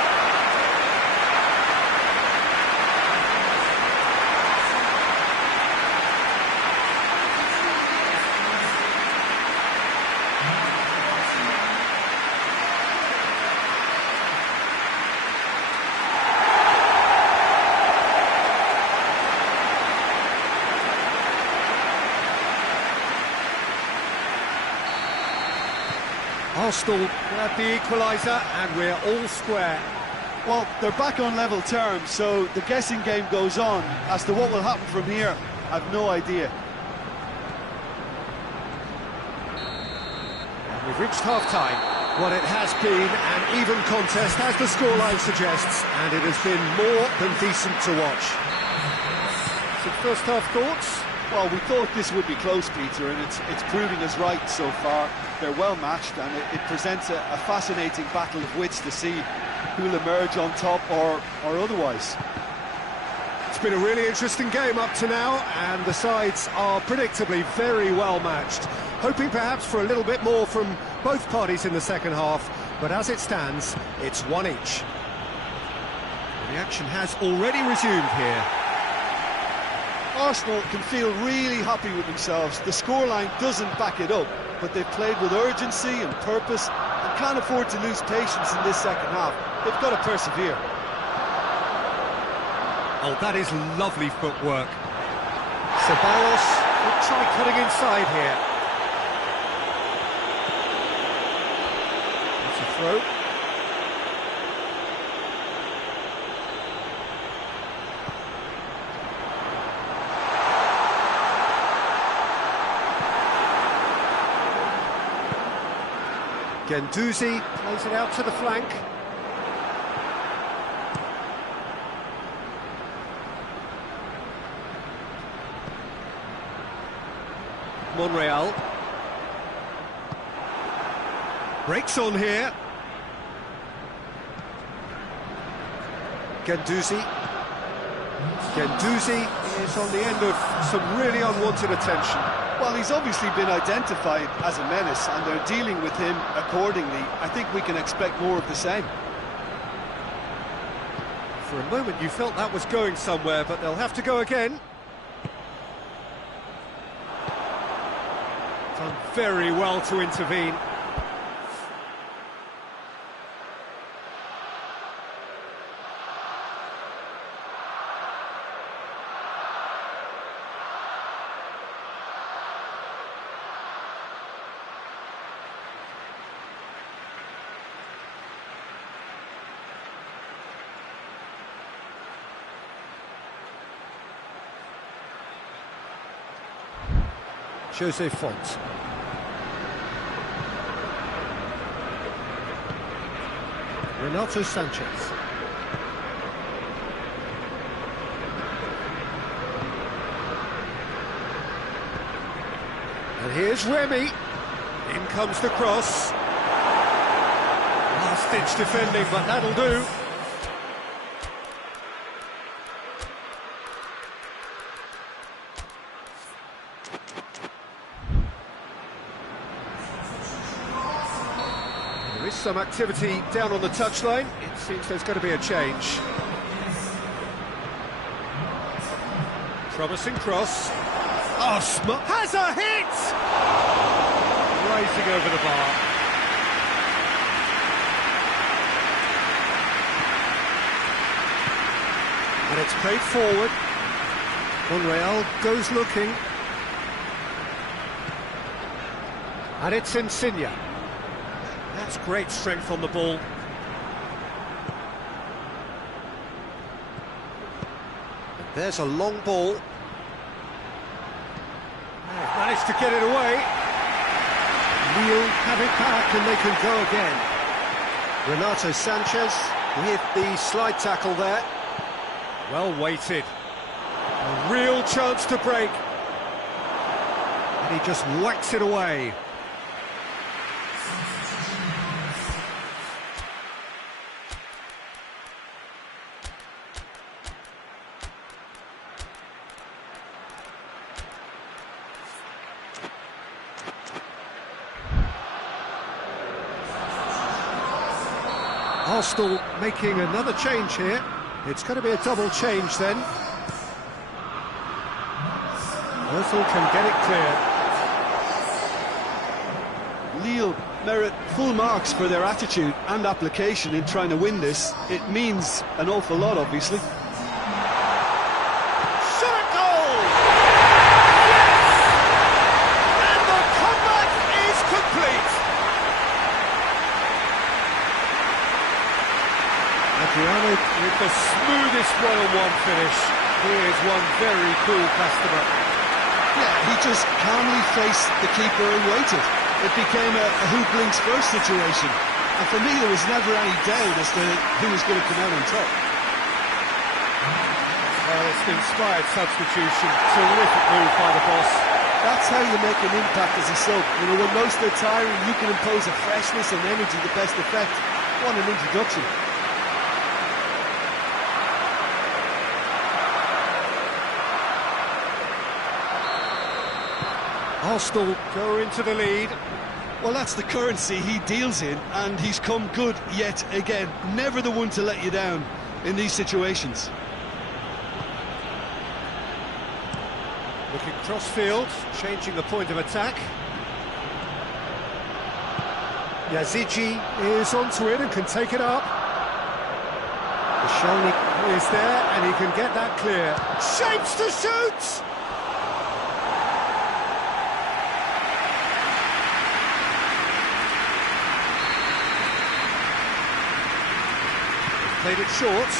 Arsenal grab the equaliser and we're all square. Well, they're back on level terms, so the guessing game goes on. As to what will happen from here, I've no idea. We've reached half-time. Well, it has been an even contest, as the scoreline suggests, and it has been more than decent to watch. Some first-half thoughts? Well, we thought this would be close, Peter, and it's proving us right so far. They're well matched, and it presents a fascinating battle of wits to see who'll emerge on top or otherwise. It's been a really interesting game up to now, and the sides are predictably very well matched. Hoping perhaps for a little bit more from both parties in the second half, but as it stands, it's one each. The action has already resumed here. Arsenal can feel really happy with themselves. The scoreline doesn't back it up, but they've played with urgency and purpose and can't afford to lose patience in this second half. They've got to persevere. Oh, that is lovely footwork. Ceballos will try cutting inside here. That's a throw. Guendouzi plays it out to the flank. Monreal. Breaks on here. Guendouzi. Guendouzi is on the end of some really unwanted attention. Well, he's obviously been identified as a menace, and they're dealing with him accordingly. I think we can expect more of the same. For a moment you felt that was going somewhere, but they'll have to go again. Done very well to intervene. Jose Font. Renato Sanchez. And here's Remy. In comes the cross. Last-ditch defending, but that'll do. There is some activity down on the touchline. It seems there's going to be a change. Promising cross. Oh, has a hit! Rising over the bar. And it's played forward. Monreal goes looking. And it's Insigne. That's great strength on the ball. And there's a long ball. They've managed to get it away. Lille have it back and they can go again. Renato Sanchez with the slide tackle there. Well weighted. A real chance to break. And he just whacks it away. Arsenal making another change here. It's going to be a double change then. Arsenal can get it clear. Lille merit full marks for their attitude and application in trying to win this. It means an awful lot, obviously. Shot at goal! Yes! And the comeback is complete. Adriano with the smoothest 1-on-1 finish. Here's one very cool customer. Yeah, he just calmly faced the keeper and waited. It became a who blinks first situation. And for me, there was never any doubt as to who was going to come out on top. Well, it's an inspired substitution. Terrific move by the boss. That's how you make an impact as a sub. You know, when most are tiring, you can impose a freshness and energy the best effect. What an introduction. Arsenal go into the lead. Well, that's the currency he deals in, and he's come good yet again. Never the one to let you down in these situations. Looking cross-field, changing the point of attack. Yazici is onto it and can take it up. Koscielny is there, and he can get that clear. Shapes to shoot! Played it short.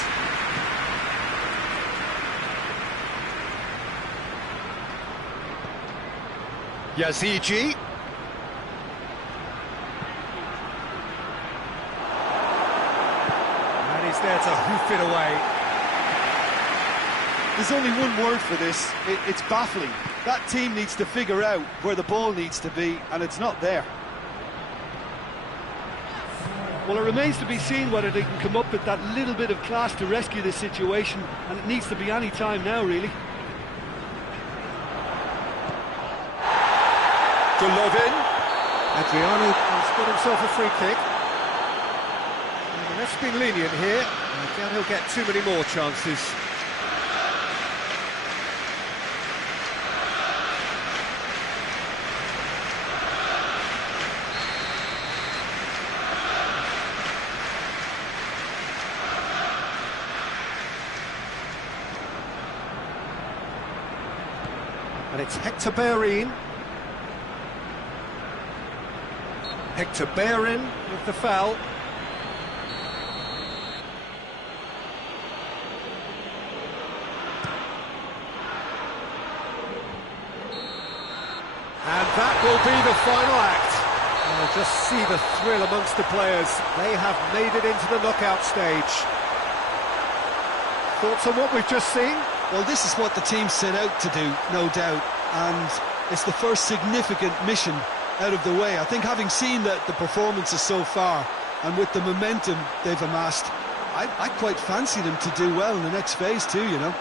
Yazici. And he's there to hoof it away. There's only one word for this. It's baffling. That team needs to figure out where the ball needs to be, and it's not there. Well, it remains to be seen whether they can come up with that little bit of class to rescue this situation, and it needs to be any time now, really. Golovin. Adriano has got himself a free kick. And the ref's been lenient here. I doubt he'll get too many more chances. And it's Hector Bellerin. Hector Bellerin with the foul. And that will be the final act. Oh, just see the thrill amongst the players. They have made it into the knockout stage. Thoughts on what we've just seen? Well, this is what the team set out to do, no doubt, and it's the first significant mission out of the way. I think having seen the performances so far, and with the momentum they've amassed, I quite fancy them to do well in the next phase too, you know.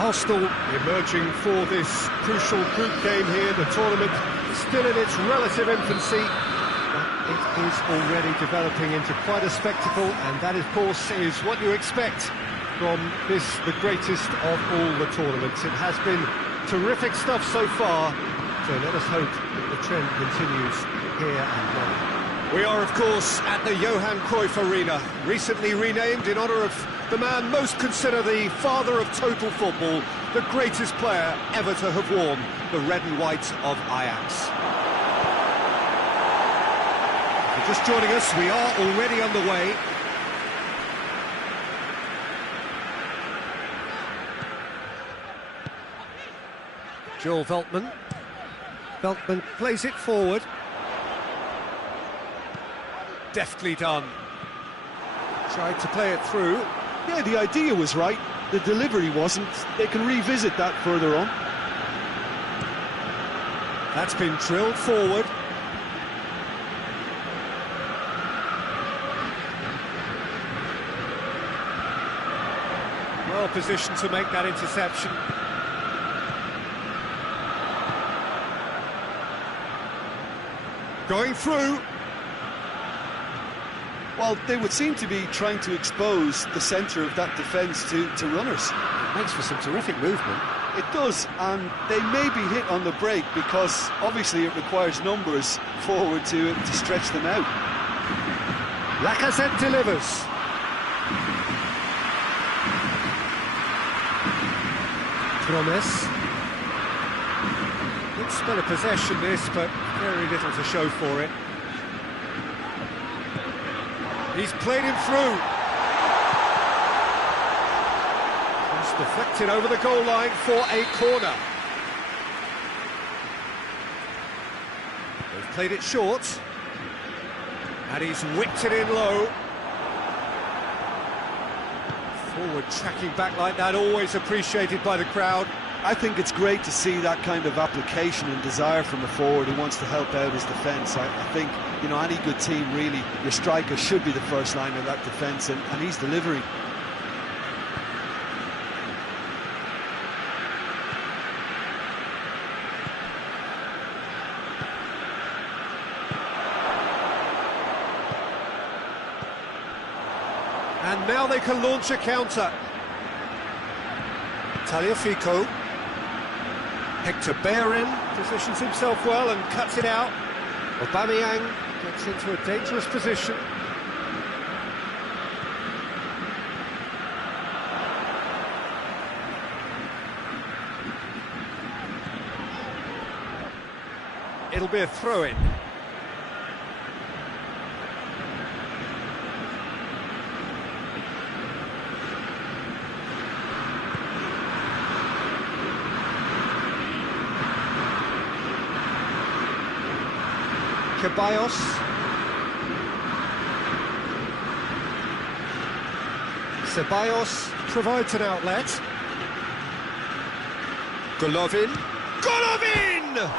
Arsenal emerging for this crucial group game here. The tournament is still in its relative infancy, but it is already developing into quite a spectacle, and that, of course, is what you expect from this, the greatest of all the tournaments. It has been terrific stuff so far, so let us hope that the trend continues here and now. We are, of course, at the Johan Cruyff Arena, recently renamed in honour of the man most considered the father of total football, the greatest player ever to have worn the red and white of Ajax. If you're just joining us, we are already underway. Joel Veltman. Veltman plays it forward. Deftly done. Tried to play it through. Yeah, the idea was right, the delivery wasn't. They can revisit that further on. That's been drilled forward. Well positioned to make that interception. Going through. Well, they would seem to be trying to expose the centre of that defence to runners. It makes for some terrific movement. It does, and they may be hit on the break because obviously it requires numbers forward to stretch them out. Lacazette delivers. Promes. Good spell of possession this, but very little to show for it. He's played him through. It's deflected over the goal line for a corner. They've played it short. And he's whipped it in low. Forward tracking back like that, always appreciated by the crowd. I think it's great to see that kind of application and desire from a forward who wants to help out his defence. I think, you know, any good team, really, your striker should be the first line of that defence, and he's delivering. And now they can launch a counter. Tagliafico. Hector Bellerin positions himself well and cuts it out. Aubameyang gets into a dangerous position. It'll be a throw-in. Ceballos. Ceballos provides an outlet. Golovin. Golovin!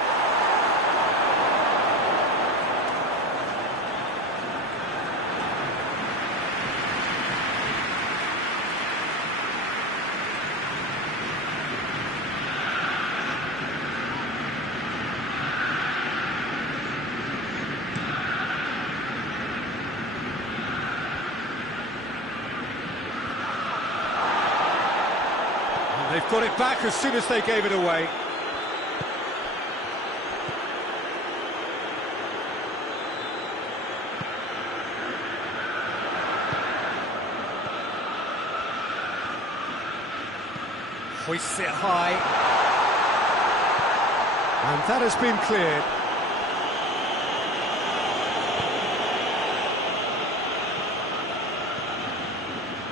They've got it back as soon as they gave it away. Hoists it high. And that has been cleared.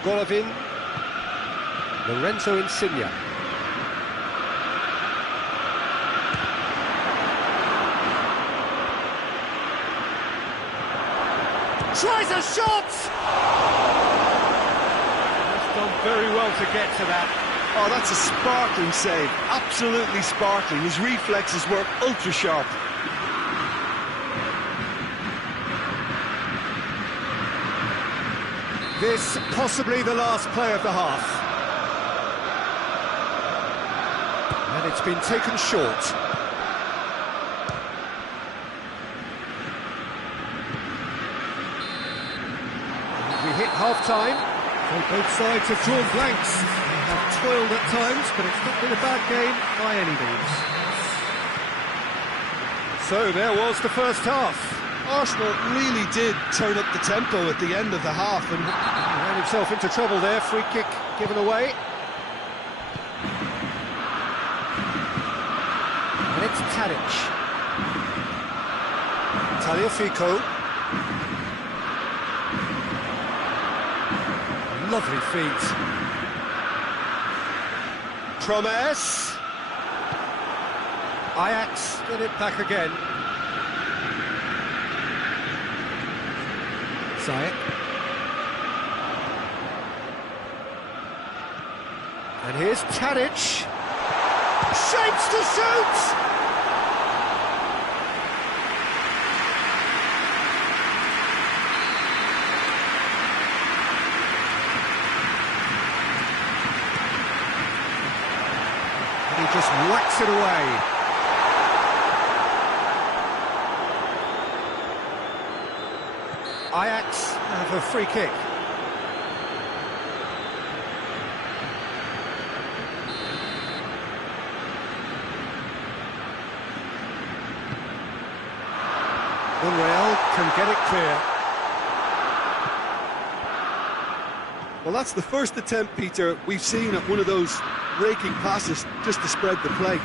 Golovin. Lorenzo Insigne. Tries a shot! That's done very well to get to that. Oh, that's a sparkling save. Absolutely sparkling. His reflexes were ultra sharp. This possibly the last play of the half. It's been taken short. We hit half-time. So both sides have drawn blanks. They have toiled at times, but it's not been a bad game by any means. So there was the first half. Arsenal really did turn up the tempo at the end of the half, and he ran himself into trouble there. Free kick given away. And it's Tadic. Tagliafico. Lovely feet. Promes. Ajax get it back again. Ziyech. And here's Tadic. Shapes to shoot! And he just whacks it away. Ajax have a free kick. Monreal can get it clear. Well, that's the first attempt, Peter, we've seen at one of those raking passes just to spread the play.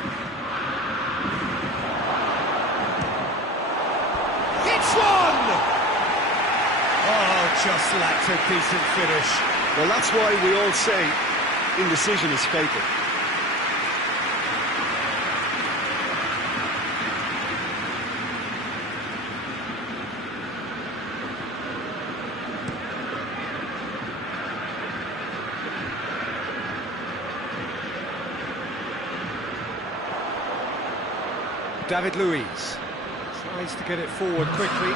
Hits one! Oh, just lacked a decent finish. Well, that's why we all say indecision is fatal. David Luiz tries to get it forward quickly.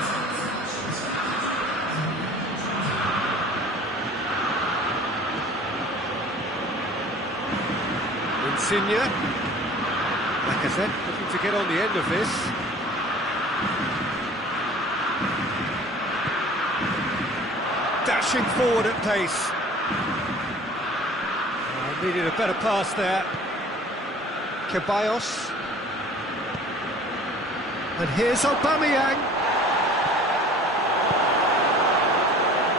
Insigne. Lacazette looking to get on the end of this. Dashing forward at pace. Needed a better pass there. Ceballos. And here's Aubameyang.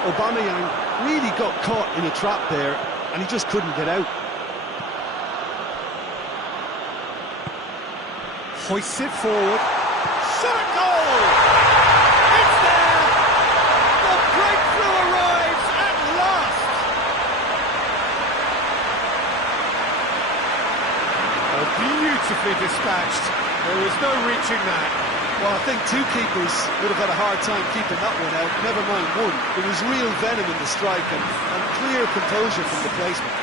Aubameyang really got caught in a trap there, and he just couldn't get out. Hoists it forward. Shot goal! It's there! The breakthrough arrives at last! Oh, beautifully dispatched. There was no reaching that. Well, I think two keepers would have had a hard time keeping that one out, never mind one. There was real venom in the strike and clear composure from the placement.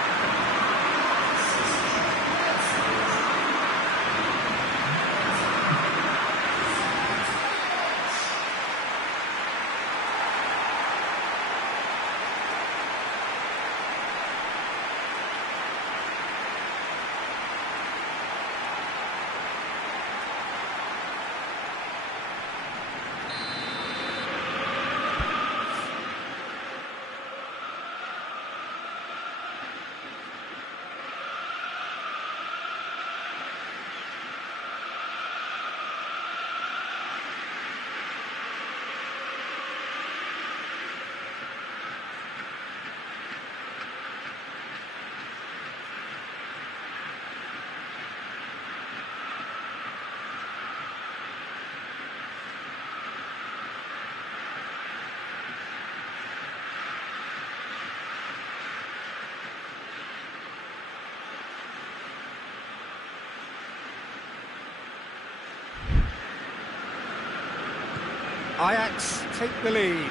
Ajax take the lead.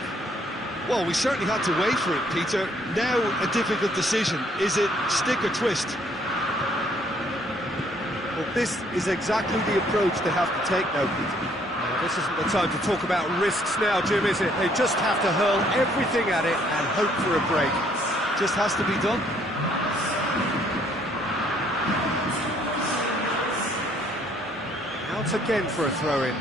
Well, we certainly had to wait for it, Peter. Now a difficult decision. Is it stick or twist? Well, this is exactly the approach they have to take now, Peter. This isn't the time to talk about risks now, Jim, is it? They just have to hurl everything at it and hope for a break. Just has to be done. once again for a throw-in.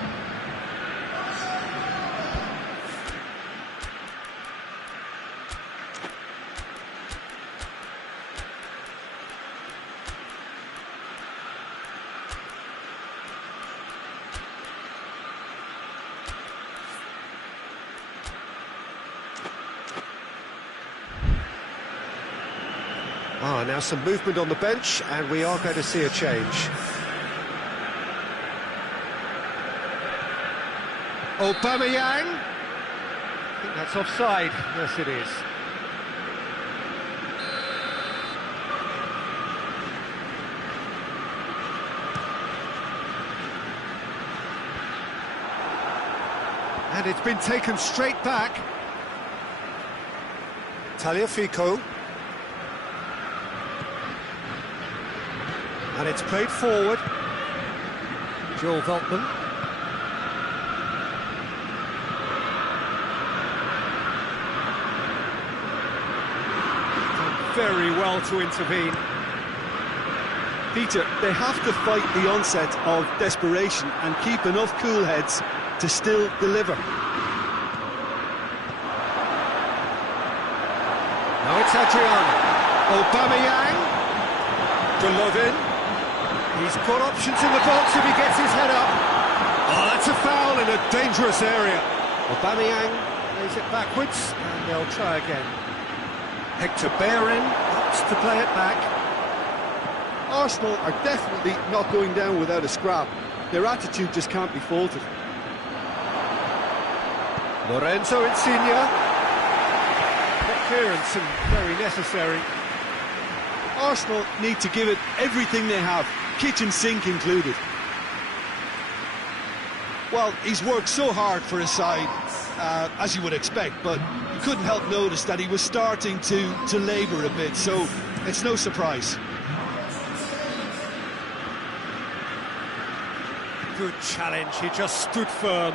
Now some movement on the bench, and we are going to see a change. Aubameyang. I think that's offside. Yes, it is. And it's been taken straight back. Tagliafico. And it's played forward. Joel Veltman. Done very well to intervene. Peter, they have to fight the onset of desperation and keep enough cool heads to still deliver. Now it's Adriano. Aubameyang. Golovin. He's got options in the box if he gets his head up. Oh, that's a foul in a dangerous area. Aubameyang plays it backwards, and they'll try again. Hector Bellerin opts to play it back. Arsenal are definitely not going down without a scrap. Their attitude just can't be faulted. Lorenzo Insigne. Clearance and very necessary. Arsenal need to give it everything they have, kitchen sink included. Well, he's worked so hard for his side, as you would expect, but you couldn't help notice that he was starting to labour a bit, so it's no surprise. Good challenge, he just stood firm.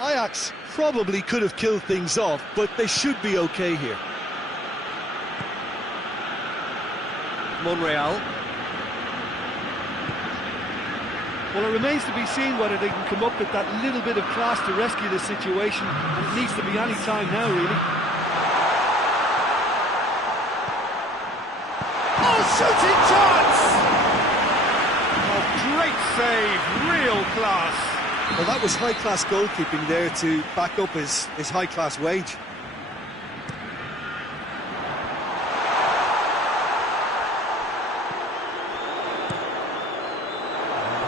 Ajax probably could have killed things off, but they should be okay here. Monreal. Well, it remains to be seen whether they can come up with that little bit of class to rescue the situation, and it needs to be any time now, really. Oh, shooting chance! Oh, great save, real class. Well, that was high-class goalkeeping there to back up his high-class wage.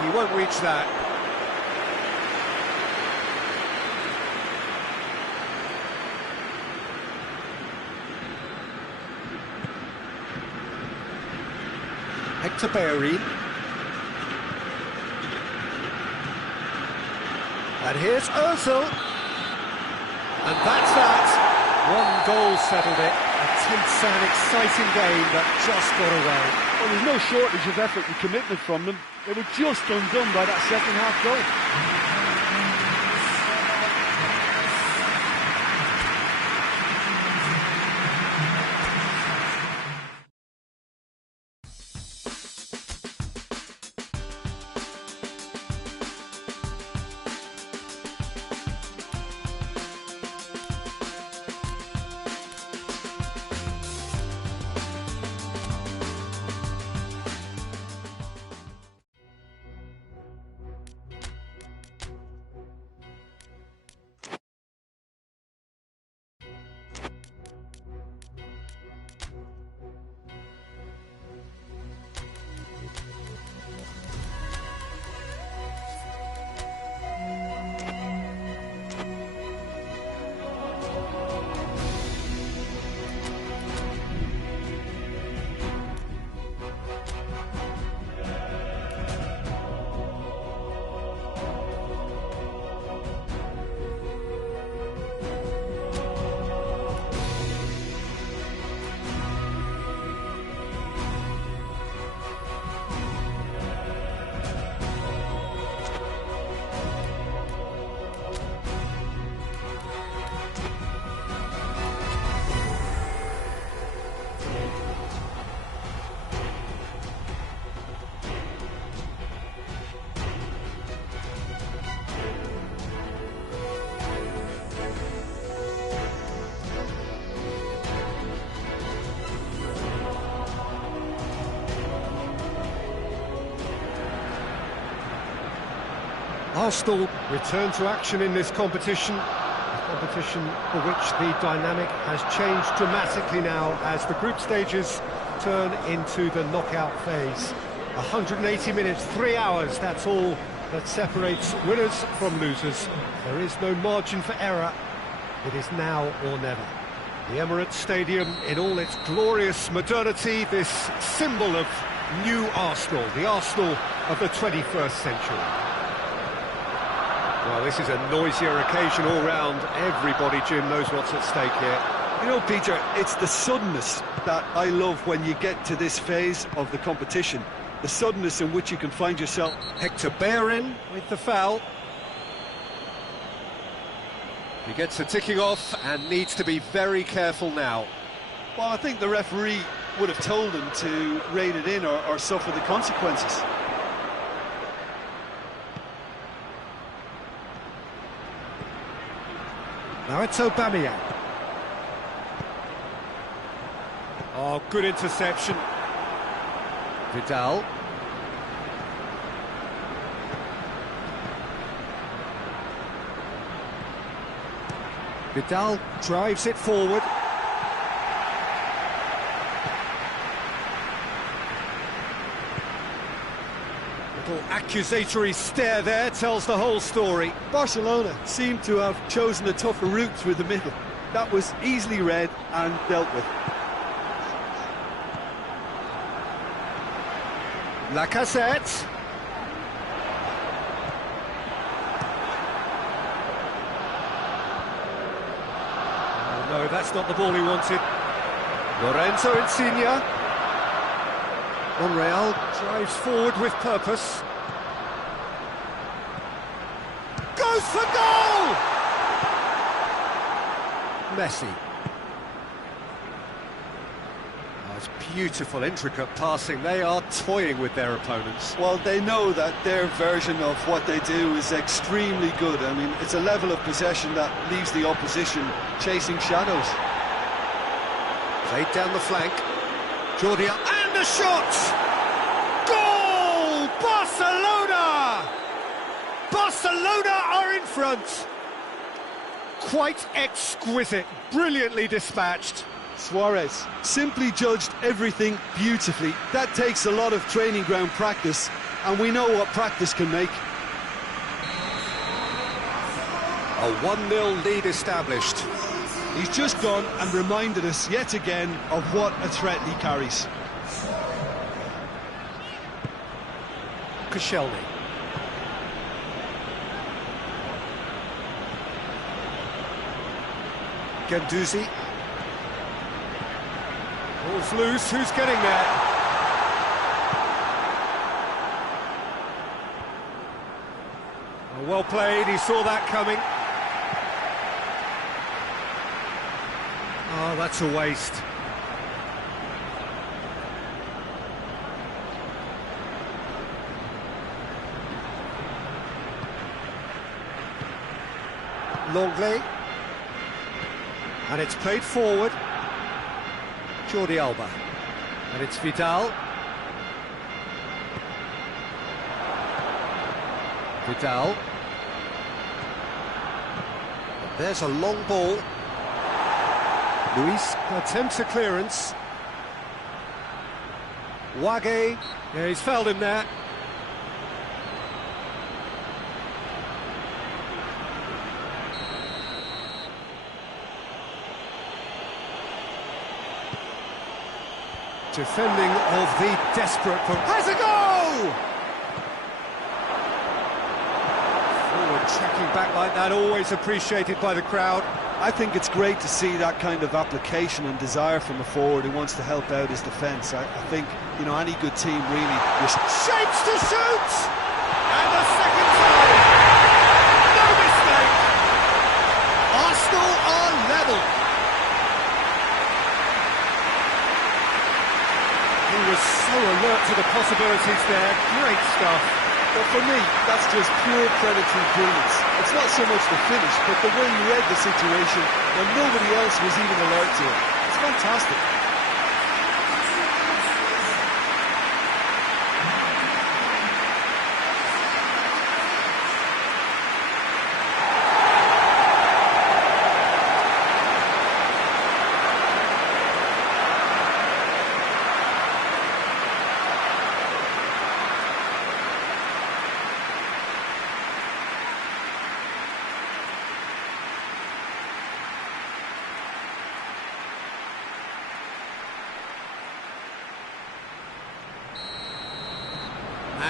He won't reach that. Hector Bellerin. And here's Ozil. And that's that. One goal settled it. A tense and exciting game that just got away. Well, there's no shortage of effort and commitment from them. They were just undone by that second half goal. Arsenal return to action in this competition. A competition for which the dynamic has changed dramatically now as the group stages turn into the knockout phase. 180 minutes, 3 hours, that's all that separates winners from losers. There is no margin for error. It is now or never. The Emirates Stadium in all its glorious modernity, this symbol of new Arsenal, the Arsenal of the 21st century. Well, this is a noisier occasion all round. Everybody, Jim, knows what's at stake here. You know, Peter, it's the suddenness that I love when you get to this phase of the competition. The suddenness in which you can find yourself. Hector Bellerin with the foul. He gets a ticking off and needs to be very careful now. Well, I think the referee would have told him to rein it in or suffer the consequences. Now it's Aubameyang. Oh, good interception. Vidal. Vidal drives it forward. Little accusatory stare there tells the whole story. Barcelona seem to have chosen a tougher route through the middle. That was easily read and dealt with. Lacazette. Oh, no, that's not the ball he wanted. Lorenzo Insigne. Monreal drives forward with purpose. Goes for goal! Messi. Oh, it's beautiful, intricate passing. They are toying with their opponents. Well, they know that their version of what they do is extremely good. I mean, it's a level of possession that leaves the opposition chasing shadows. Played down the flank. Jordi, and a shot! Goal! Barcelona! Barcelona are in front. Quite exquisite, brilliantly dispatched. Suarez simply judged everything beautifully. That takes a lot of training ground practice, and we know what practice can make. A 1-0 lead established. He's just gone and reminded us yet again of what a threat he carries. Koscielny. Guendouzi. Ball's loose, who's getting there? Oh, well played, he saw that coming. Oh, that's a waste. Longley. And it's played forward. Jordi Alba. And it's Vidal. Vidal. And there's a long ball. Luis attempts a clearance. Wage. Yeah, he's fouled him there. Defending of the desperate... Has a go! Forward tracking back like that, always appreciated by the crowd. I think it's great to see that kind of application and desire from a forward who wants to help out his defence. I think, you know, any good team really... Shapes to shoot! And the second time! No mistake! Arsenal are level! He was so alert to the possibilities there. Great stuff. But for me, that's just pure predatory brilliance. It's not so much the finish, but the way he read the situation when nobody else was even alert to it. It's fantastic.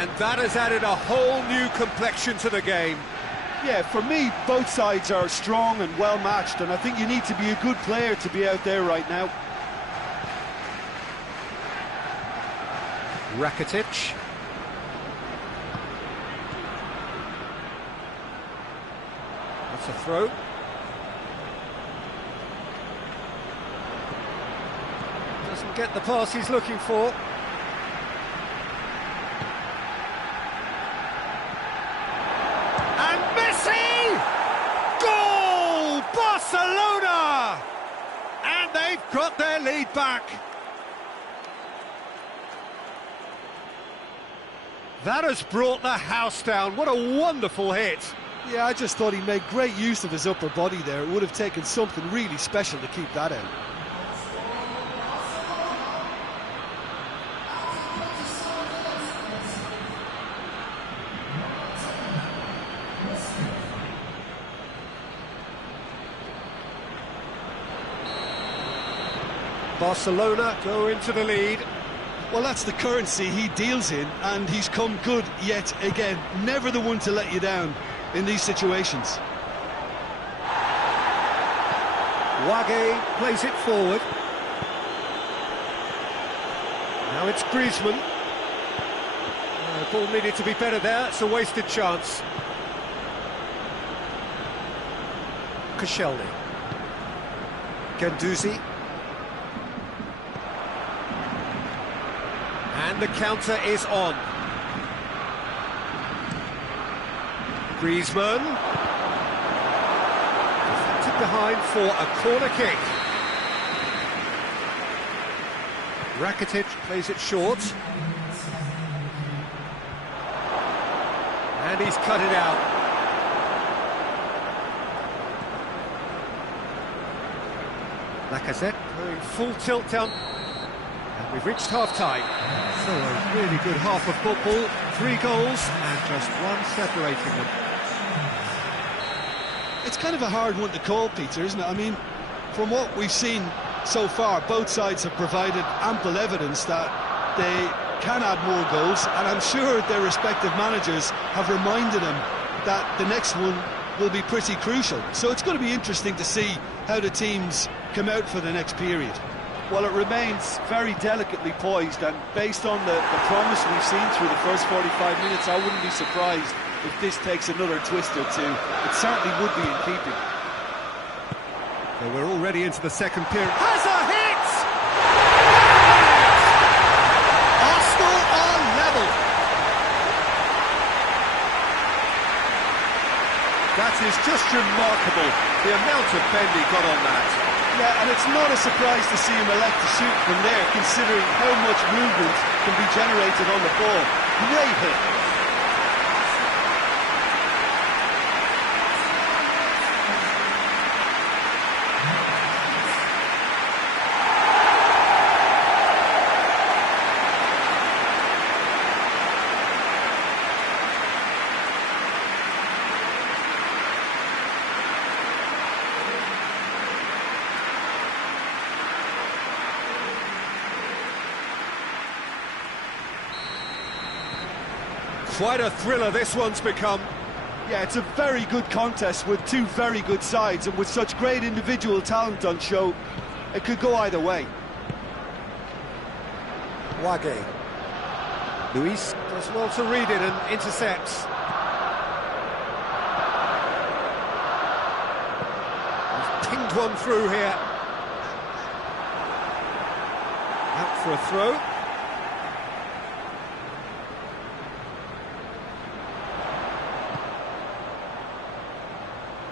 And that has added a whole new complexion to the game. Yeah, for me, both sides are strong and well matched, and I think you need to be a good player to be out there right now. Rakitic. That's a throw. Doesn't get the pass he's looking for. And Messi! Goal! Barcelona! And they've got their lead back. That has brought the house down. What a wonderful hit. Yeah, I just thought he made great use of his upper body there. It would have taken something really special to keep that out. Barcelona go into the lead. Well, that's the currency he deals in, and he's come good yet again. Never the one to let you down in these situations. Wage plays it forward. Now it's Griezmann. The ball needed to be better there. It's a wasted chance. Koscielny. Guendouzi. And the counter is on. Griezmann. Deflected behind for a corner kick. Rakitic plays it short. And he's cut it out. Lacazette going full tilt down. And we've reached half-time. So a really good half of football. 3 goals and just one separating them. It's kind of a hard one to call, Peter, isn't it? I mean, from what we've seen so far, both sides have provided ample evidence that they can add more goals, and I'm sure their respective managers have reminded them that the next one will be pretty crucial. So it's going to be interesting to see how the teams come out for the next period. Well, it remains very delicately poised, and based on the promise we've seen through the first 45 minutes, I wouldn't be surprised if this takes another twist or two. It certainly would be in keeping. So we're already into the second period. Has a hit! Arsenal are level. That is just remarkable, the amount of bend he got on that. Yeah, and it's not a surprise to see him elect to shoot from there, considering how much movement can be generated on the ball. Great hit. Quite a thriller this one's become. Yeah, it's a very good contest with two very good sides, and with such great individual talent on show, it could go either way. Wage. Luis does well to read it and intercepts. He's pinged one through here. Out for a throw.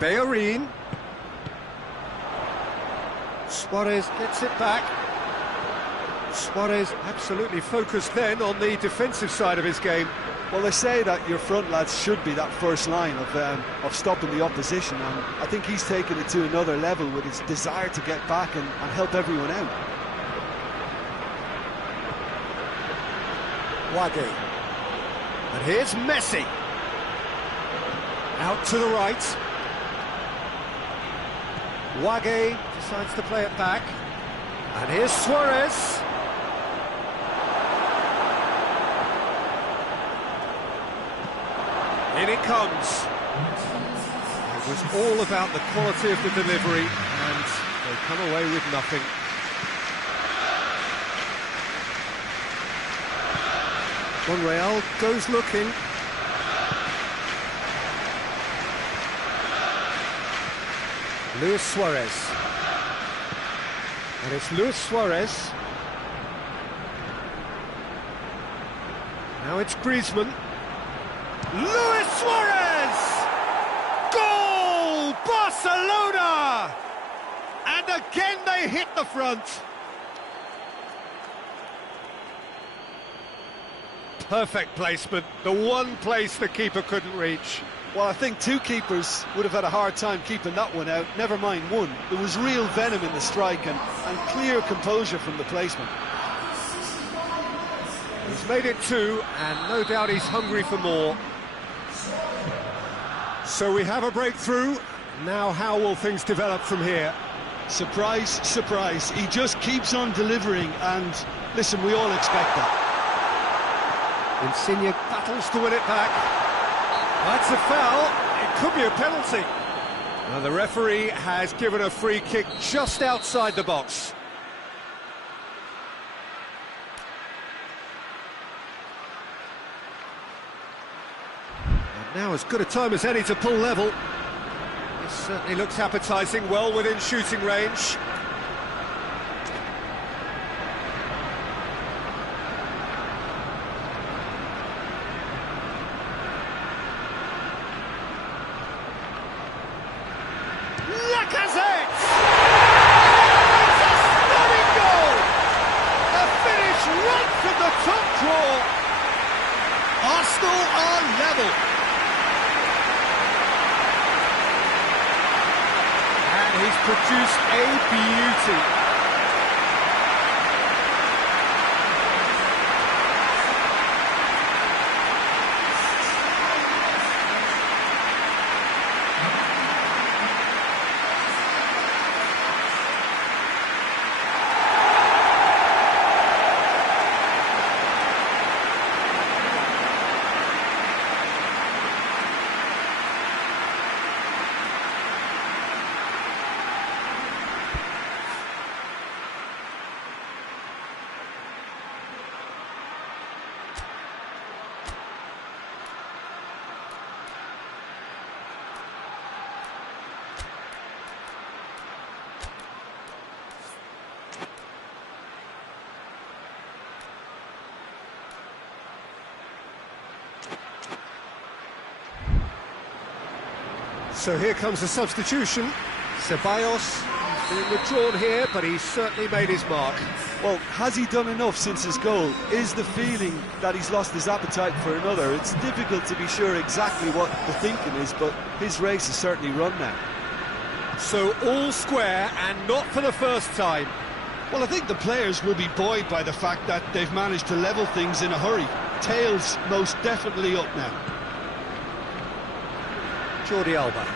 Bellerin. Suarez gets it back. Suarez absolutely focused then on the defensive side of his game. Well, they say that your front lads should be that first line of stopping the opposition, and I think he's taken it to another level with his desire to get back and help everyone out. Wage. And here's Messi. Out to the right. Wage decides to play it back. And here's Suarez. it comes. It was all about the quality of the delivery, and they come away with nothing. Monreal goes looking. Luis Suarez. And it's Luis Suarez. Now it's Griezmann. Luis Suarez! Goal! Barcelona! And again they hit the front. Perfect placement, the one place the keeper couldn't reach. Well, I think two keepers would have had a hard time keeping that one out, never mind one. There was real venom in the strike and clear composure from the placement. He's made it two, and no doubt he's hungry for more. So we have a breakthrough. Now how will things develop from here? Surprise, surprise. He just keeps on delivering, and listen, we all expect that. Insigne battles to win it back. That's a foul. It could be a penalty. Now the referee has given a free kick just outside the box. And now as good a time as any to pull level. This certainly looks appetising, well within shooting range. Arsenal are level. And he's produced a beauty. So here comes the substitution. Ceballos being withdrawn here, but he's certainly made his mark. Well, has he done enough since his goal? Is the feeling that he's lost his appetite for another? It's difficult to be sure exactly what the thinking is, but his race is certainly run now. So all square, and not for the first time. Well, I think the players will be buoyed by the fact that they've managed to level things in a hurry. Tails most definitely up now. Jordi Alba.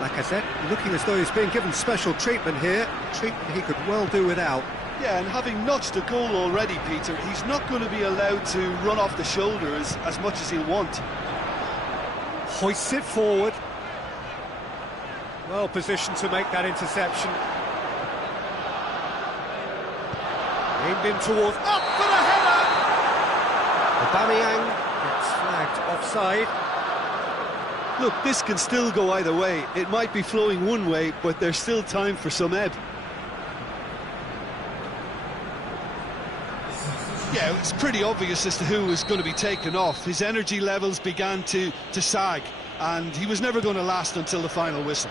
Lacazette looking as though he's being given special treatment here. Treatment he could well do without. Yeah, and having notched a goal already, Peter, he's not going to be allowed to run off the shoulder as much as he'll want. Hoists it forward. Well positioned to make that interception. Aimed in towards, up for the header! Aubameyang gets flagged offside. Look, this can still go either way. It might be flowing one way, but there's still time for some ebb. Yeah, it's pretty obvious as to who was going to be taken off. His energy levels began to sag, and he was never going to last until the final whistle.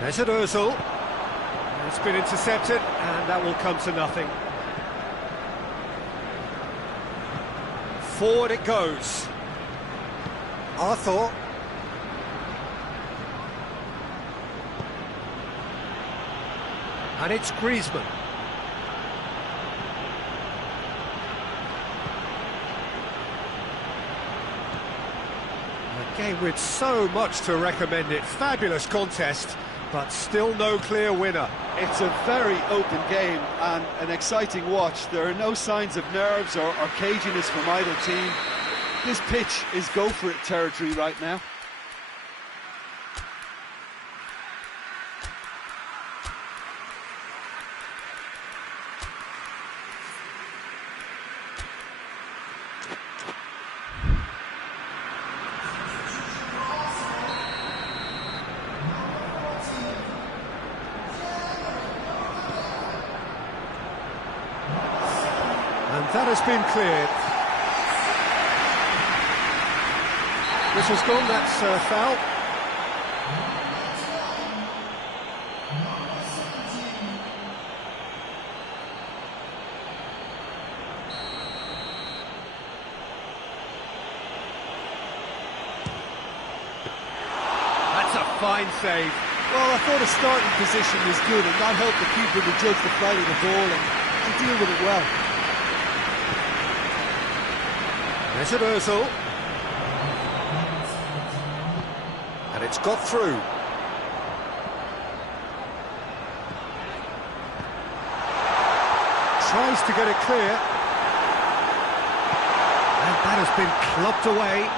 Mesut Ozil. It's been intercepted, and that will come to nothing. Forward it goes. Arthur. And it's Griezmann. Game with so much to recommend it. Fabulous contest, but still no clear winner. It's a very open game and an exciting watch. There are no signs of nerves or caginess from either team. This pitch is go-for-it territory right now. And that has been cleared. Whistle's gone, that's foul. That's a fine save. Well, I thought a starting position was good, and that helped the keeper to judge the flight of the ball and deal with it well. There's an Ozil. And it's got through. Tries to get it clear. And that has been clubbed away.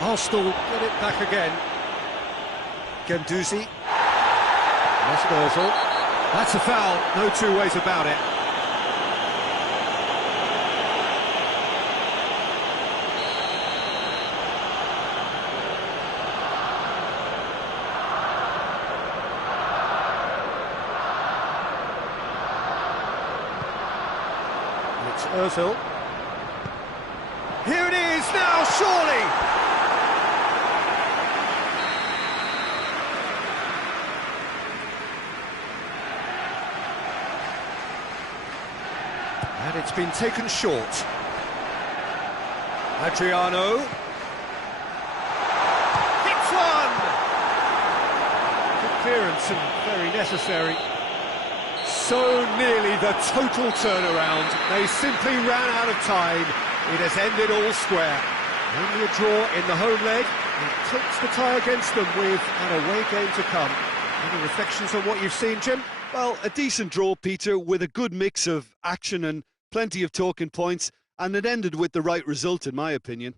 Arsenal get it back again. Guendouzi. That's Ozil. That's a foul, no two ways about it. It's Ozil. Here it is now, surely! And it's been taken short. Adriano. Hits one! Good clearance and very necessary. So nearly the total turnaround. They simply ran out of time. It has ended all square. Only a draw in the home leg. It tilts the tie against them with an away game to come. Any reflections on what you've seen, Jim? Well, a decent draw, Peter, with a good mix of action and plenty of talking points, and it ended with the right result, in my opinion.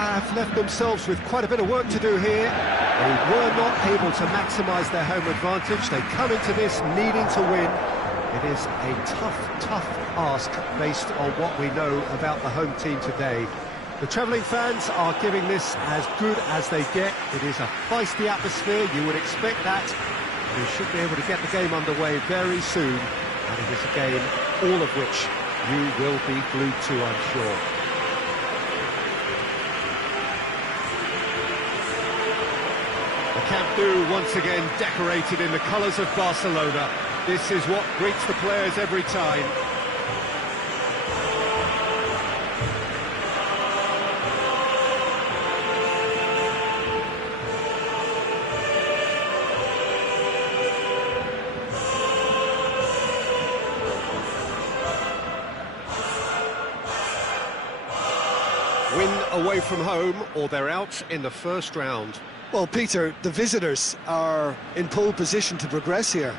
have left themselves with quite a bit of work to do here. They were not able to maximise their home advantage. They come into this needing to win. It is a tough ask based on what we know about the home team today. The travelling fans are giving this as good as they get. It is a feisty atmosphere, you would expect that. We should be able to get the game underway very soon, and it is a game all of which you will be glued to, I'm sure. The Camp Nou once again decorated in the colours of Barcelona. This is what greets the players every time. Win away from home, or they're out in the first round. Well, Peter, the visitors are in pole position to progress here.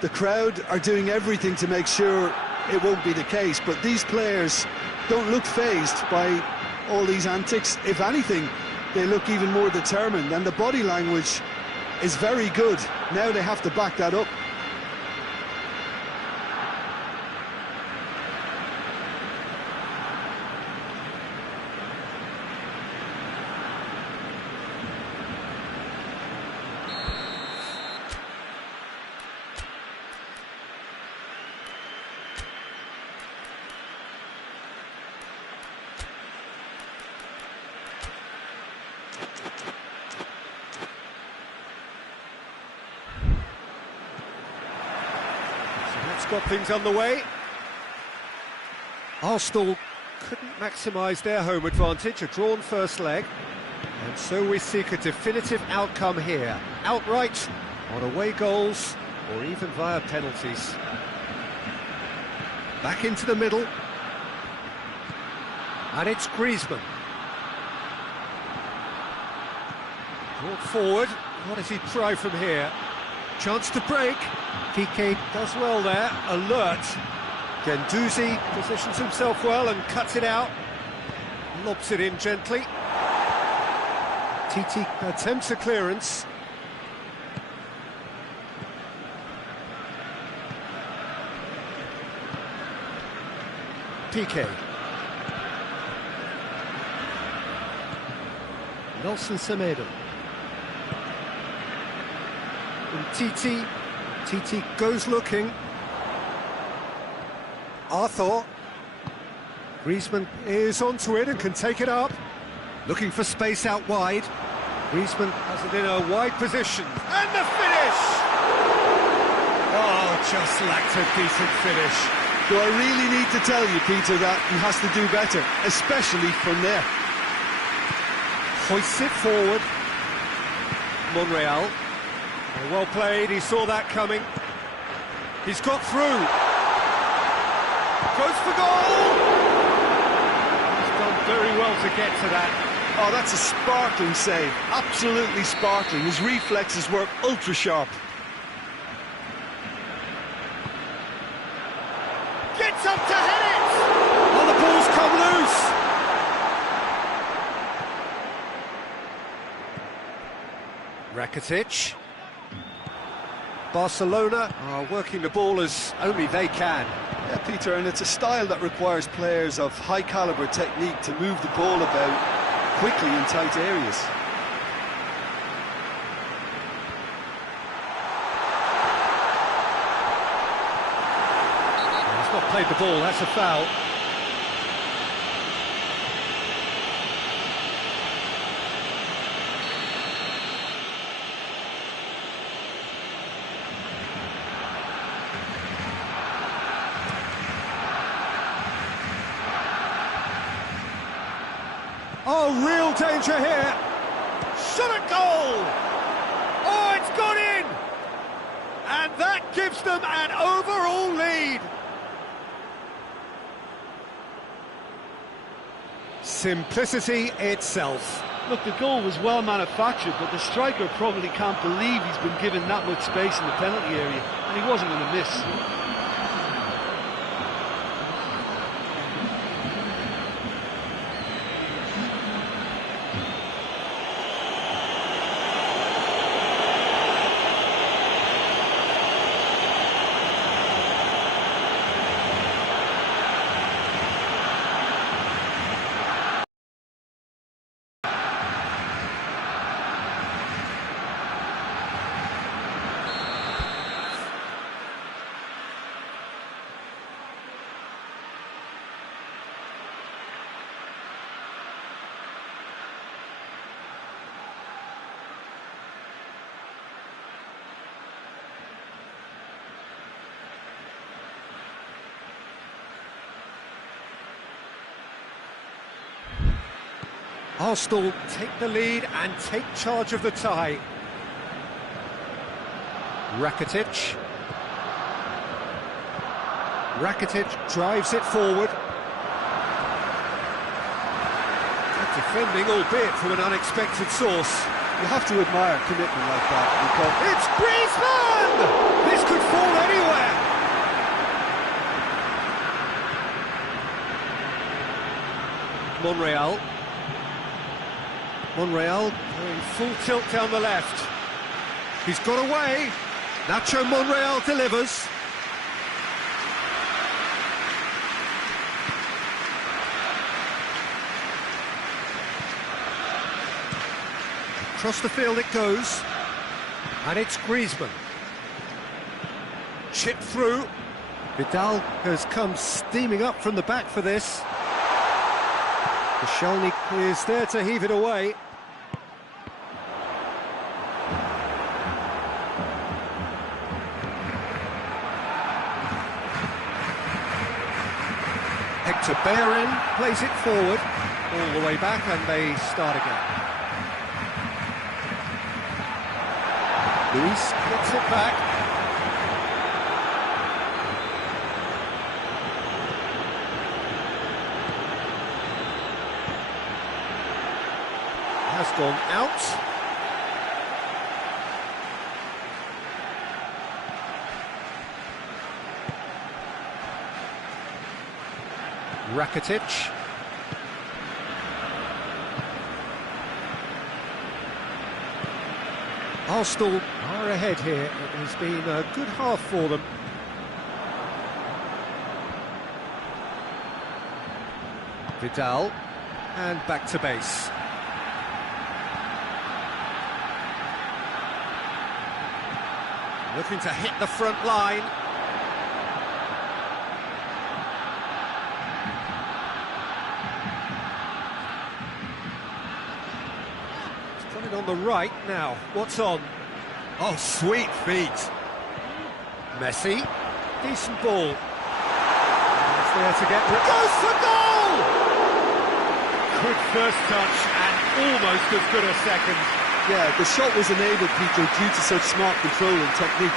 The crowd are doing everything to make sure it won't be the case, but these players don't look fazed by all these antics. If anything, they look even more determined, and the body language is very good. Now they have to back that up. Got things underway. Arsenal couldn't maximise their home advantage, a drawn first leg, and so we seek a definitive outcome here, outright, on away goals, or even via penalties. Back into the middle, and it's Griezmann. Brought forward, what does he try from here? Chance to break. Piqué does well there, alert. Guendouzi positions himself well and cuts it out. Lobs it in gently. Titi attempts a clearance. Piqué. Nelson Semedo. And Titi goes looking. Arthur. Griezmann is onto it and can take it up. Looking for space out wide. Griezmann has it in a wide position. And the finish! Oh, just lacked a decent finish. Do I really need to tell you, Peter, that he has to do better, especially from there? Hoists it forward. Monreal. Well played, he saw that coming. He's got through. Goes for goal! He's done very well to get to that. Oh, that's a sparkling save. Absolutely sparkling. His reflexes work ultra sharp. Gets up to head it! Oh, the ball's come loose! Rakitic. Barcelona are working the ball as only they can. Yeah, Peter, and it's a style that requires players of high calibre technique to move the ball about quickly in tight areas. He's not played the ball, that's a foul. Oh, real danger here. Shot at goal. Oh, it's gone in. And that gives them an overall lead. Simplicity itself. Look, the goal was well manufactured, but the striker probably can't believe he's been given that much space in the penalty area, and he wasn't going to miss. Arsenal take the lead and take charge of the tie. Rakitic. Rakitic drives it forward. Good defending, albeit from an unexpected source. You have to admire commitment like that, because it's Griezmann! This could fall anywhere. Monreal going full tilt down the left. He's got away. Nacho Monreal delivers. Across the field it goes. And it's Griezmann. Chip through. Vidal has come steaming up from the back for this. Koscielny is there to heave it away. Hector Bellerin plays it forward, all the way back, and they start again. Luis gets it back. Has gone out. Rakitic. Arsenal are ahead here. It has been a good half for them. Vidal, and back to base. Looking to hit the front line. He's got it on the right now. What's on? Oh, sweet feet. Messi. Decent ball. It's there to get... Goes for goal! Good first touch and almost as good a second. yeah, the shot was enabled, Peter, due to such smart control and technique.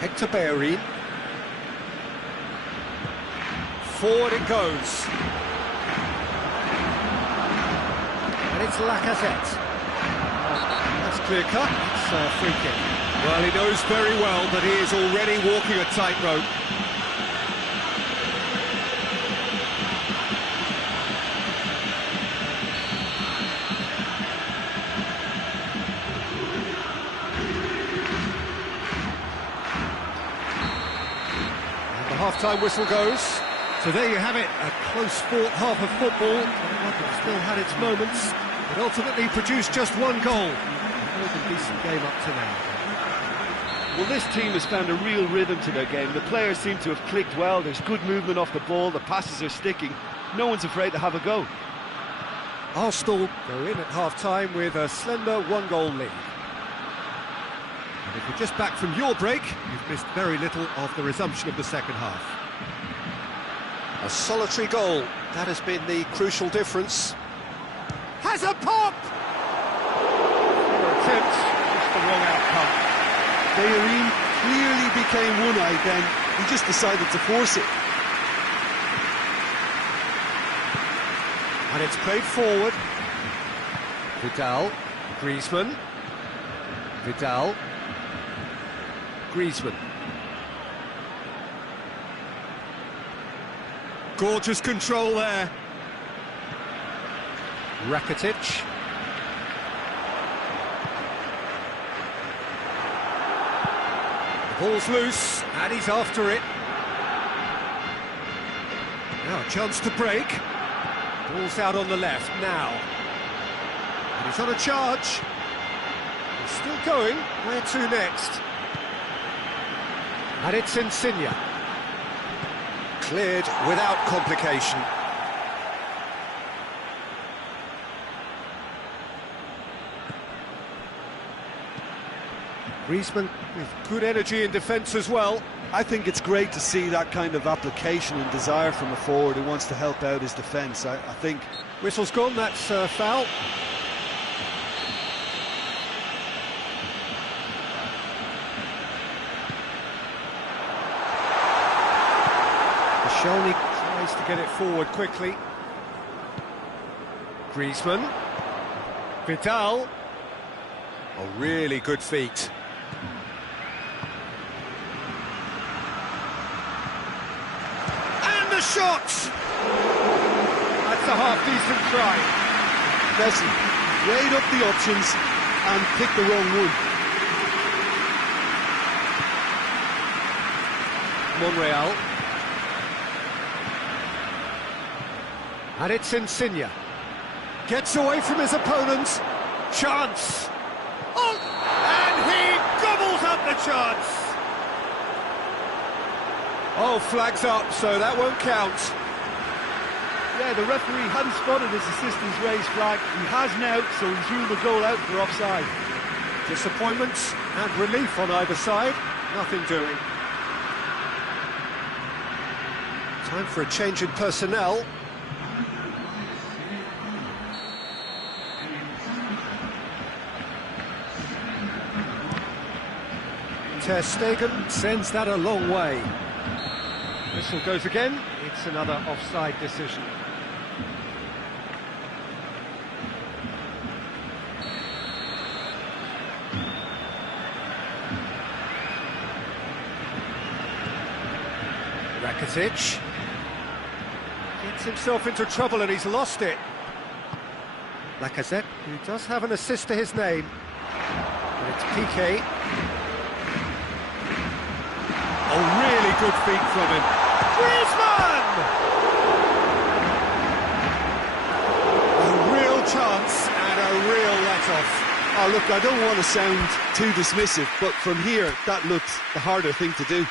Hector Bellerin. Forward it goes. And it's Lacazette. That's clear cut. It's a free kick. Well, he knows very well that he is already walking a tightrope. Half-time whistle goes. So there you have it, a close-fought half of football. It still had its moments, but ultimately produced just one goal. A decent game up to now. Well, this team has found a real rhythm to their game. The players seem to have clicked well. There's good movement off the ball. The passes are sticking. No one's afraid to have a go. Arsenal go in at half-time with a slender one-goal lead. If you're just back from your break, you've missed very little of the resumption of the second half. A solitary goal, that has been the crucial difference. Has a pop! Attempt, just the wrong outcome. Bellerin clearly became one-eyed then. He just decided to force it. And it's played forward. Vidal, Griezmann. Vidal. Griezmann. Gorgeous control there. Rakitic. The ball's loose, and he's after it. Now a chance to break. Ball's out on the left now. And he's on a charge. He's still going. Where to next? And it's Insigne. Cleared without complication. Griezmann with good energy in defence as well. I think it's great to see that kind of application and desire from a forward who wants to help out his defence. I think... Whistle's gone, that's foul. Koscielny tries to get it forward quickly. Griezmann. Vidal. Oh, really good feet. And the shot! That's a half-decent try. Listen, weighed up the options and picked the wrong one. Monreal. And it's Insigne. Gets away from his opponents. Chance. Oh! And he gobbles up the chance. Oh, flags up, so that won't count. Yeah, the referee hadn't spotted his assistant's raised flag. He has now, so he's ruled the goal out for offside. Disappointment and relief on either side. Nothing doing. Time for a change in personnel. Ter Stegen sends that a long way. Whistle goes again. It's another offside decision. Rakitic gets himself into trouble and he's lost it. Lacazette, who does have an assist to his name. And it's Piqué. Oh, really good feet from him. Griezmann! A real chance and a real let-off. Oh, look, I don't want to sound too dismissive, but from here, that looked the harder thing to do.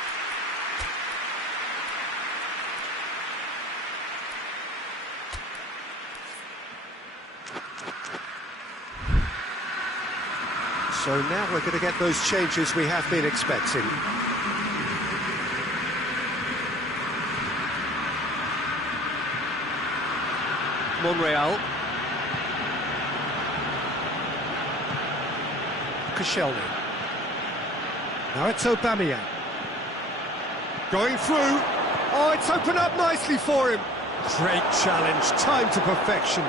So now we're going to get those changes we have been expecting. Monreal. Koscielny. Now it's Aubameyang. Going through. Oh, it's opened up nicely for him. Great challenge, time to perfection.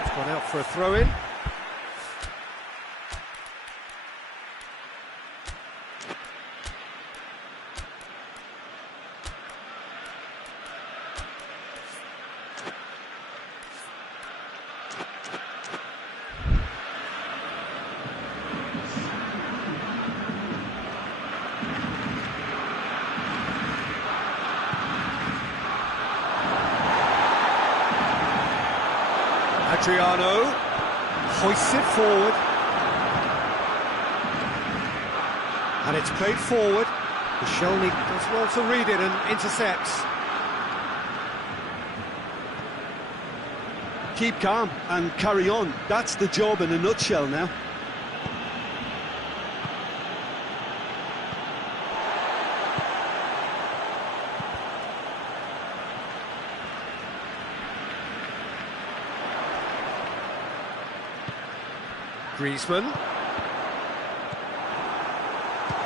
It's gone out for a throw-in. Adriano hoists it forward, and it's played forward. Koscielny does well to read it and intercepts. Keep calm and carry on. That's the job in a nutshell now. Griezmann.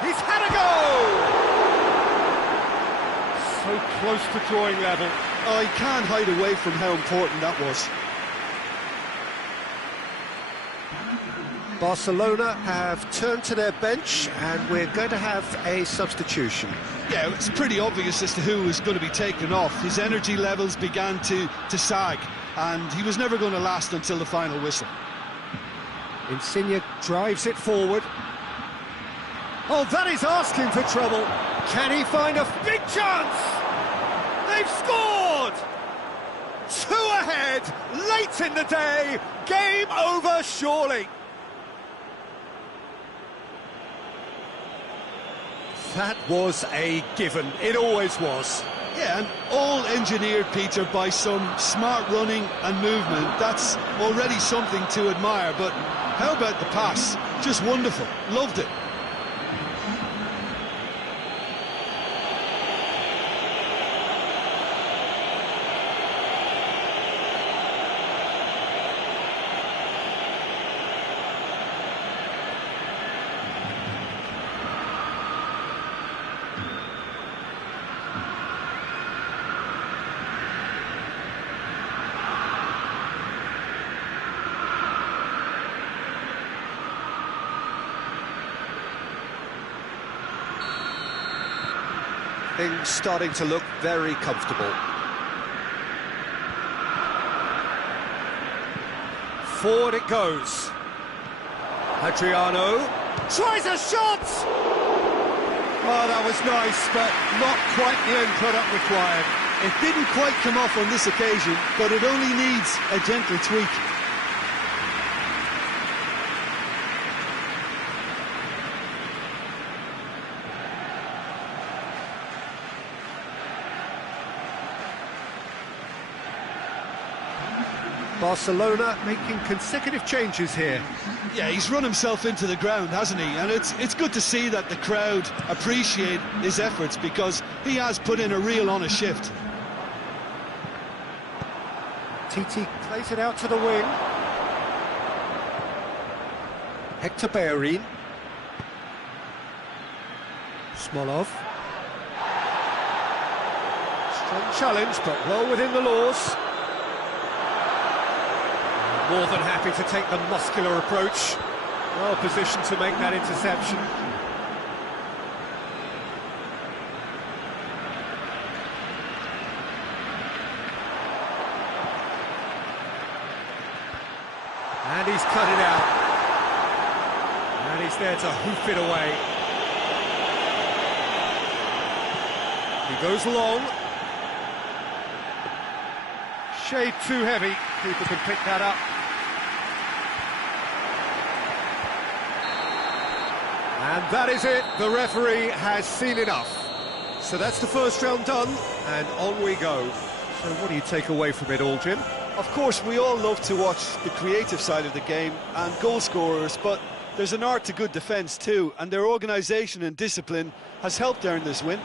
He's had a go! So close to drawing level. I can't hide away from how important that was. Barcelona have turned to their bench and we're going to have a substitution. Yeah, it's pretty obvious as to who was going to be taken off. His energy levels began to sag, and he was never going to last until the final whistle. Insigne drives it forward. Oh, that is asking for trouble. Can he find a big chance? They've scored! 2 ahead, late in the day. Game over, surely. That was a given. It always was. Yeah, and all engineered, Peter, by some smart running and movement. That's already something to admire, but how about the pass? Just wonderful. Loved it. Things starting to look very comfortable. Forward it goes. Adriano tries a shot! Oh, that was nice, but not quite the end product required. It didn't quite come off on this occasion, but it only needs a gentle tweak. Barcelona making consecutive changes here. Yeah, he's run himself into the ground, hasn't he? And it's good to see that the crowd appreciate his efforts, because he has put in a real honest shift. Titi plays it out to the wing. Hector Bellerin. Smolov. Strong challenge, but well within the laws. More than happy to take the muscular approach. Well positioned to make that interception. And he's cut it out. And he's there to hoof it away. He goes long. Shade too heavy. People can pick that up. And that is it, the referee has seen enough. So that's the first round done, and on we go. So what do you take away from it all, Jim? Of course, we all love to watch the creative side of the game and goal scorers, but there's an art to good defence too, and their organisation and discipline has helped earn this win.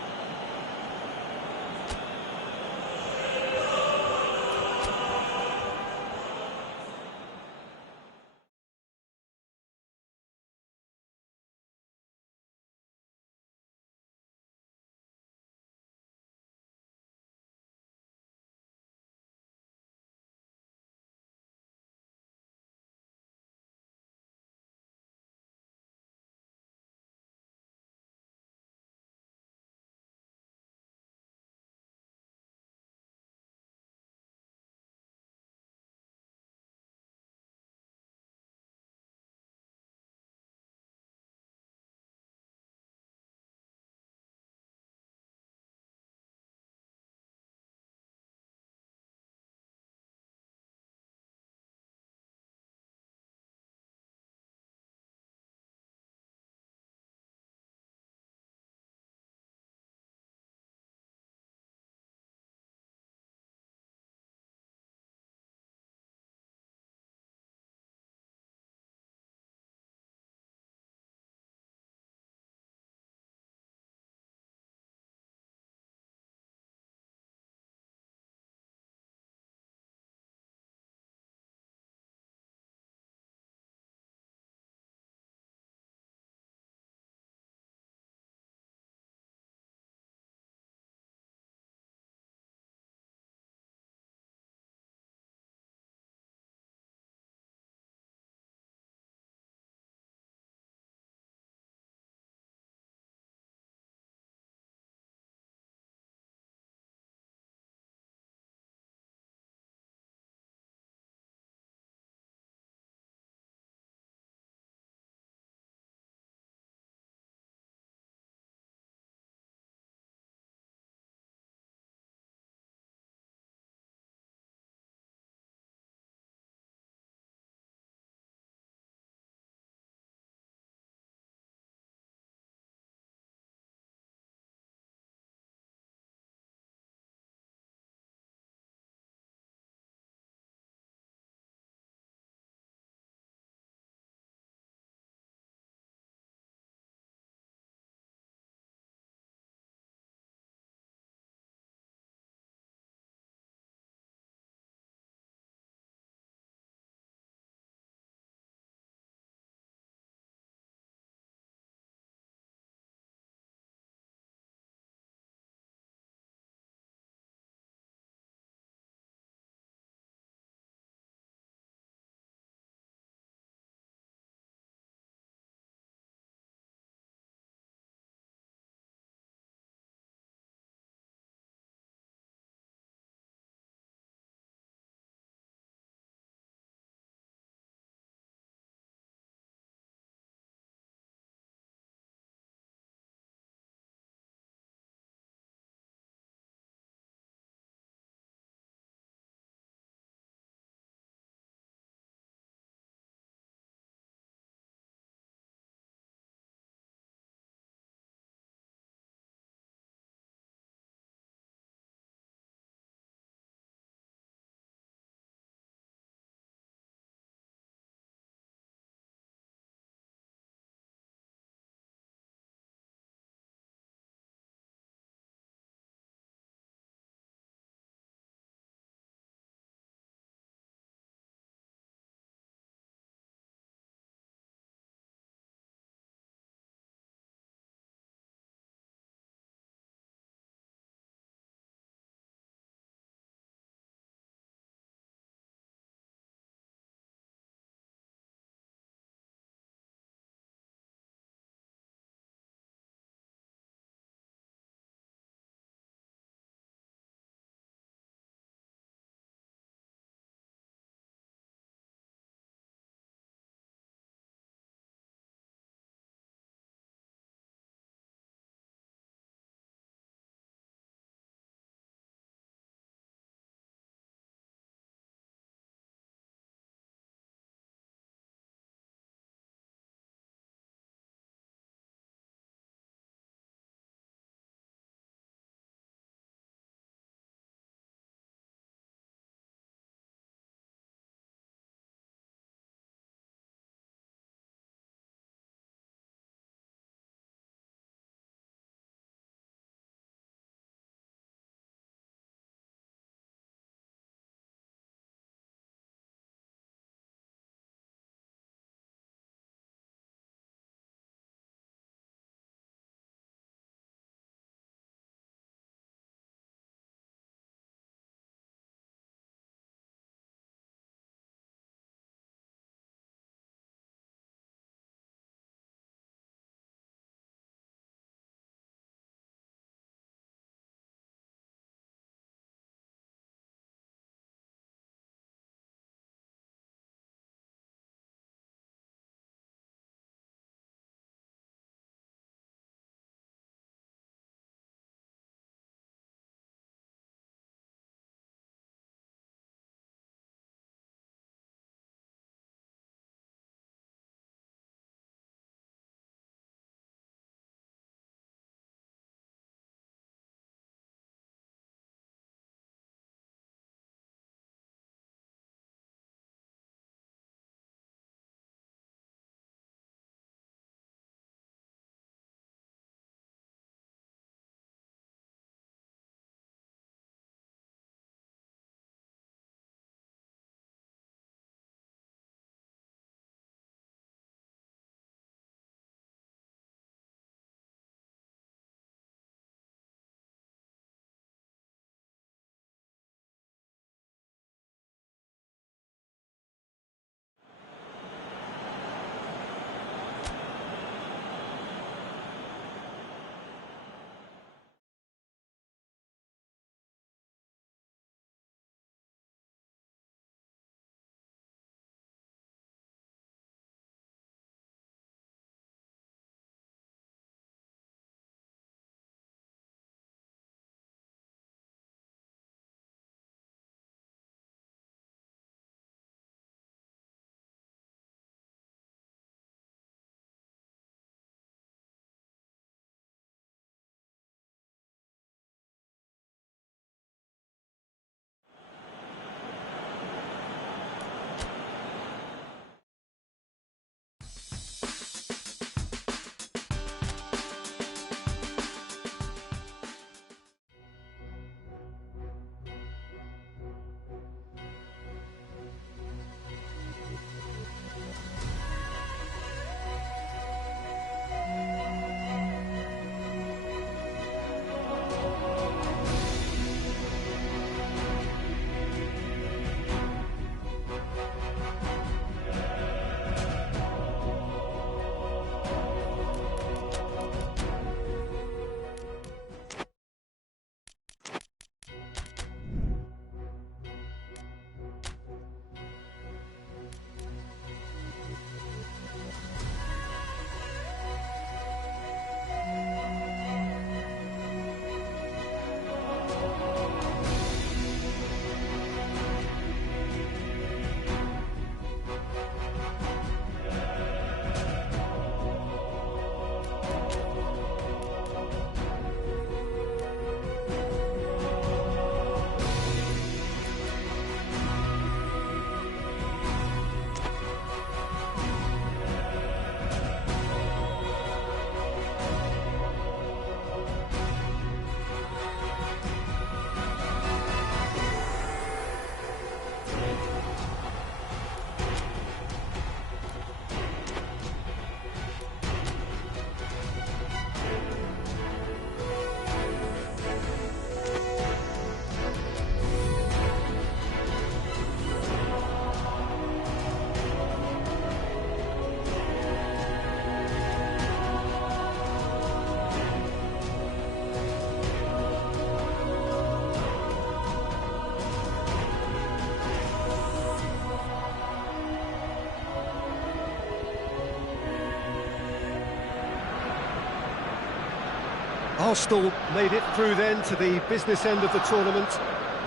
Arsenal made it through then to the business end of the tournament.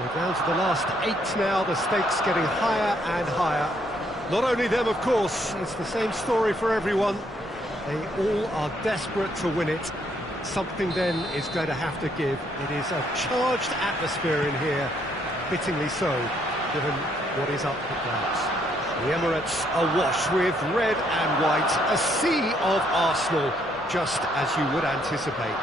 We're down to the last 8 now, the stakes getting higher and higher. Not only them, of course, it's the same story for everyone. They all are desperate to win it. Something then is going to have to give. It is a charged atmosphere in here, fittingly so, given what is up for grabs. The Emirates awash with red and white, a sea of Arsenal, just as you would anticipate.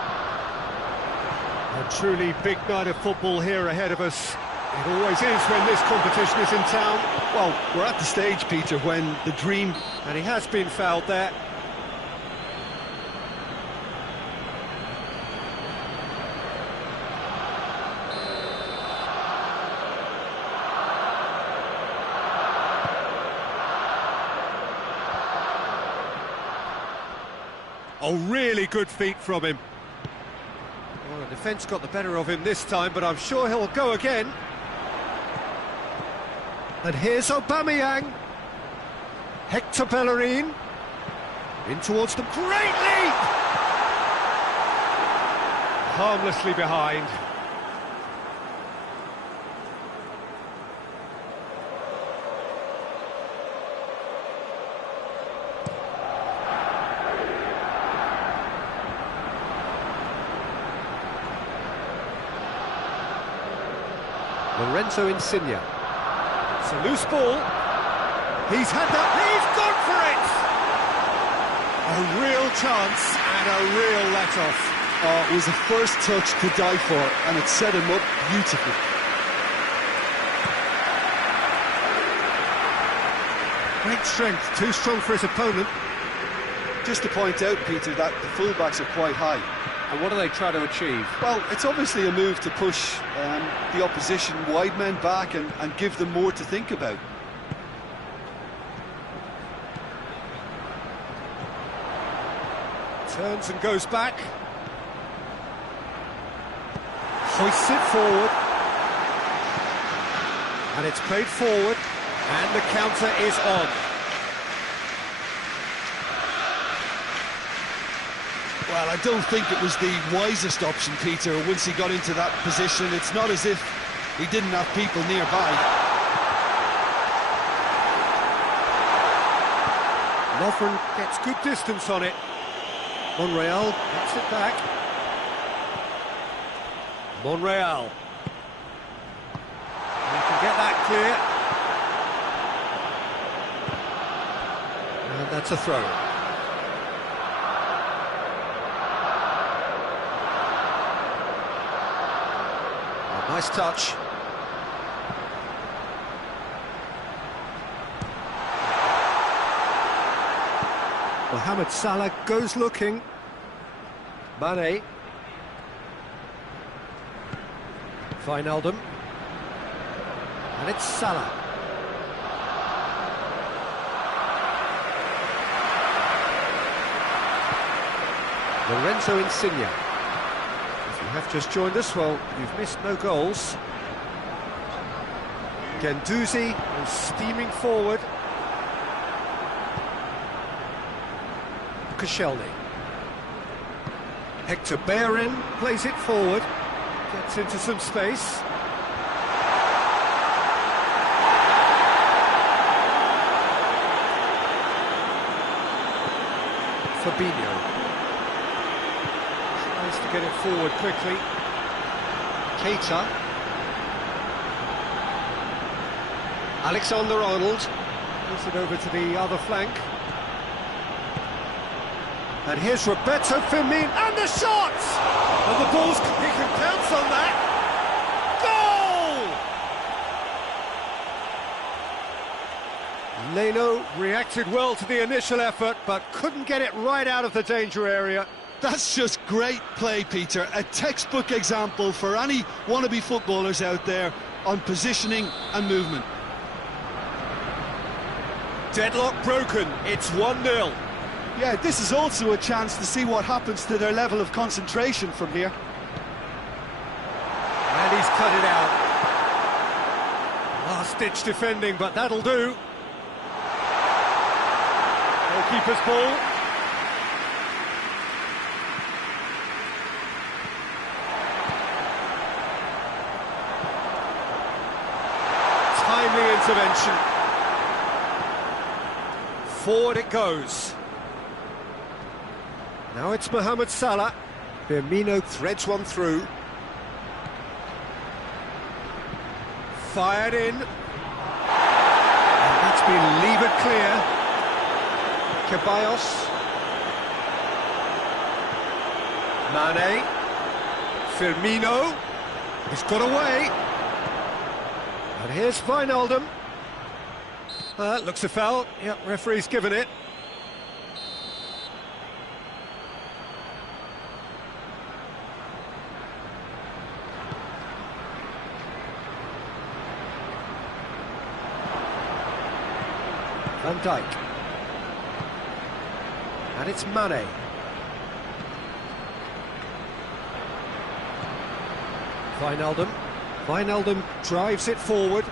A truly big night of football here ahead of us. It always is when this competition is in town. Well, we're at the stage, Peter, when the dream... And he has been fouled there. Oh, really good feet from him. Well, the defence got the better of him this time, but I'm sure he'll go again. And here's Aubameyang. Hector Bellerin. In towards the great leap! Harmlessly behind. Lorenzo Insigne. It's a loose ball. He's had that. He's gone for it! A real chance and a real let-off. Oh, it was a first touch to die for, and it set him up beautifully. Great strength, too strong for his opponent. Just to point out, Peter, that the fullbacks are quite high. And what do they try to achieve? Well, it's obviously a move to push the opposition wide men back and give them more to think about. Turns and goes back. Hoists it forward. And it's played forward. And the counter is on. Well, I don't think it was the wisest option, Peter, once he got into that position. It's not as if he didn't have people nearby. Lovren gets good distance on it. Monreal gets it back. Monreal. He can get that clear. And that's a throw. Nice touch. Mohamed Salah goes looking. Mane. Wijnaldum. And it's Salah. Lorenzo Insigne. If you have just joined us, well, you've missed no goals. Guendouzi is steaming forward. Koscielny. Hector Bellerin plays it forward. Gets into some space. Fabinho. Tries to get it forward quickly. Keita. Alexander-Arnold. Moves it over to the other flank. And here's Roberto Firmino, and the shot! And the ball's, he can pounce on that. Goal! Leno reacted well to the initial effort, but couldn't get it right out of the danger area. That's just great play, Peter. A textbook example for any wannabe footballers out there on positioning and movement. Deadlock broken, it's 1-0. Yeah, this is also a chance to see what happens to their level of concentration from here. And he's cut it out. Last-ditch defending, but that'll do. Goalkeeper's ball. intervention. Forward it goes. Now it's Mohamed Salah. Firmino threads one through. Fired in. And that's been levered clear. Ceballos. Mane. Firmino. He's got away. And here's Wijnaldum. Looks a foul. Yep, referee's given it. Van Dijk. And it's Mane. Wijnaldum. Wijnaldum drives it forward.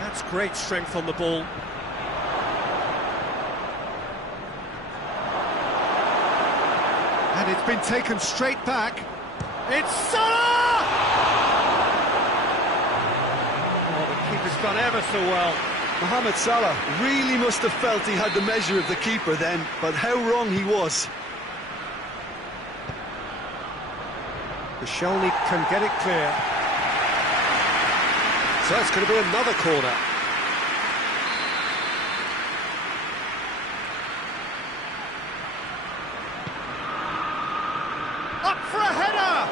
That's great strength on the ball. And it's been taken straight back. It's Salah! Oh, the keeper's done ever so well. Mohamed Salah really must have felt he had the measure of the keeper then, but how wrong he was. Koscielny can get it clear. So it's going to be another corner. Up for a header!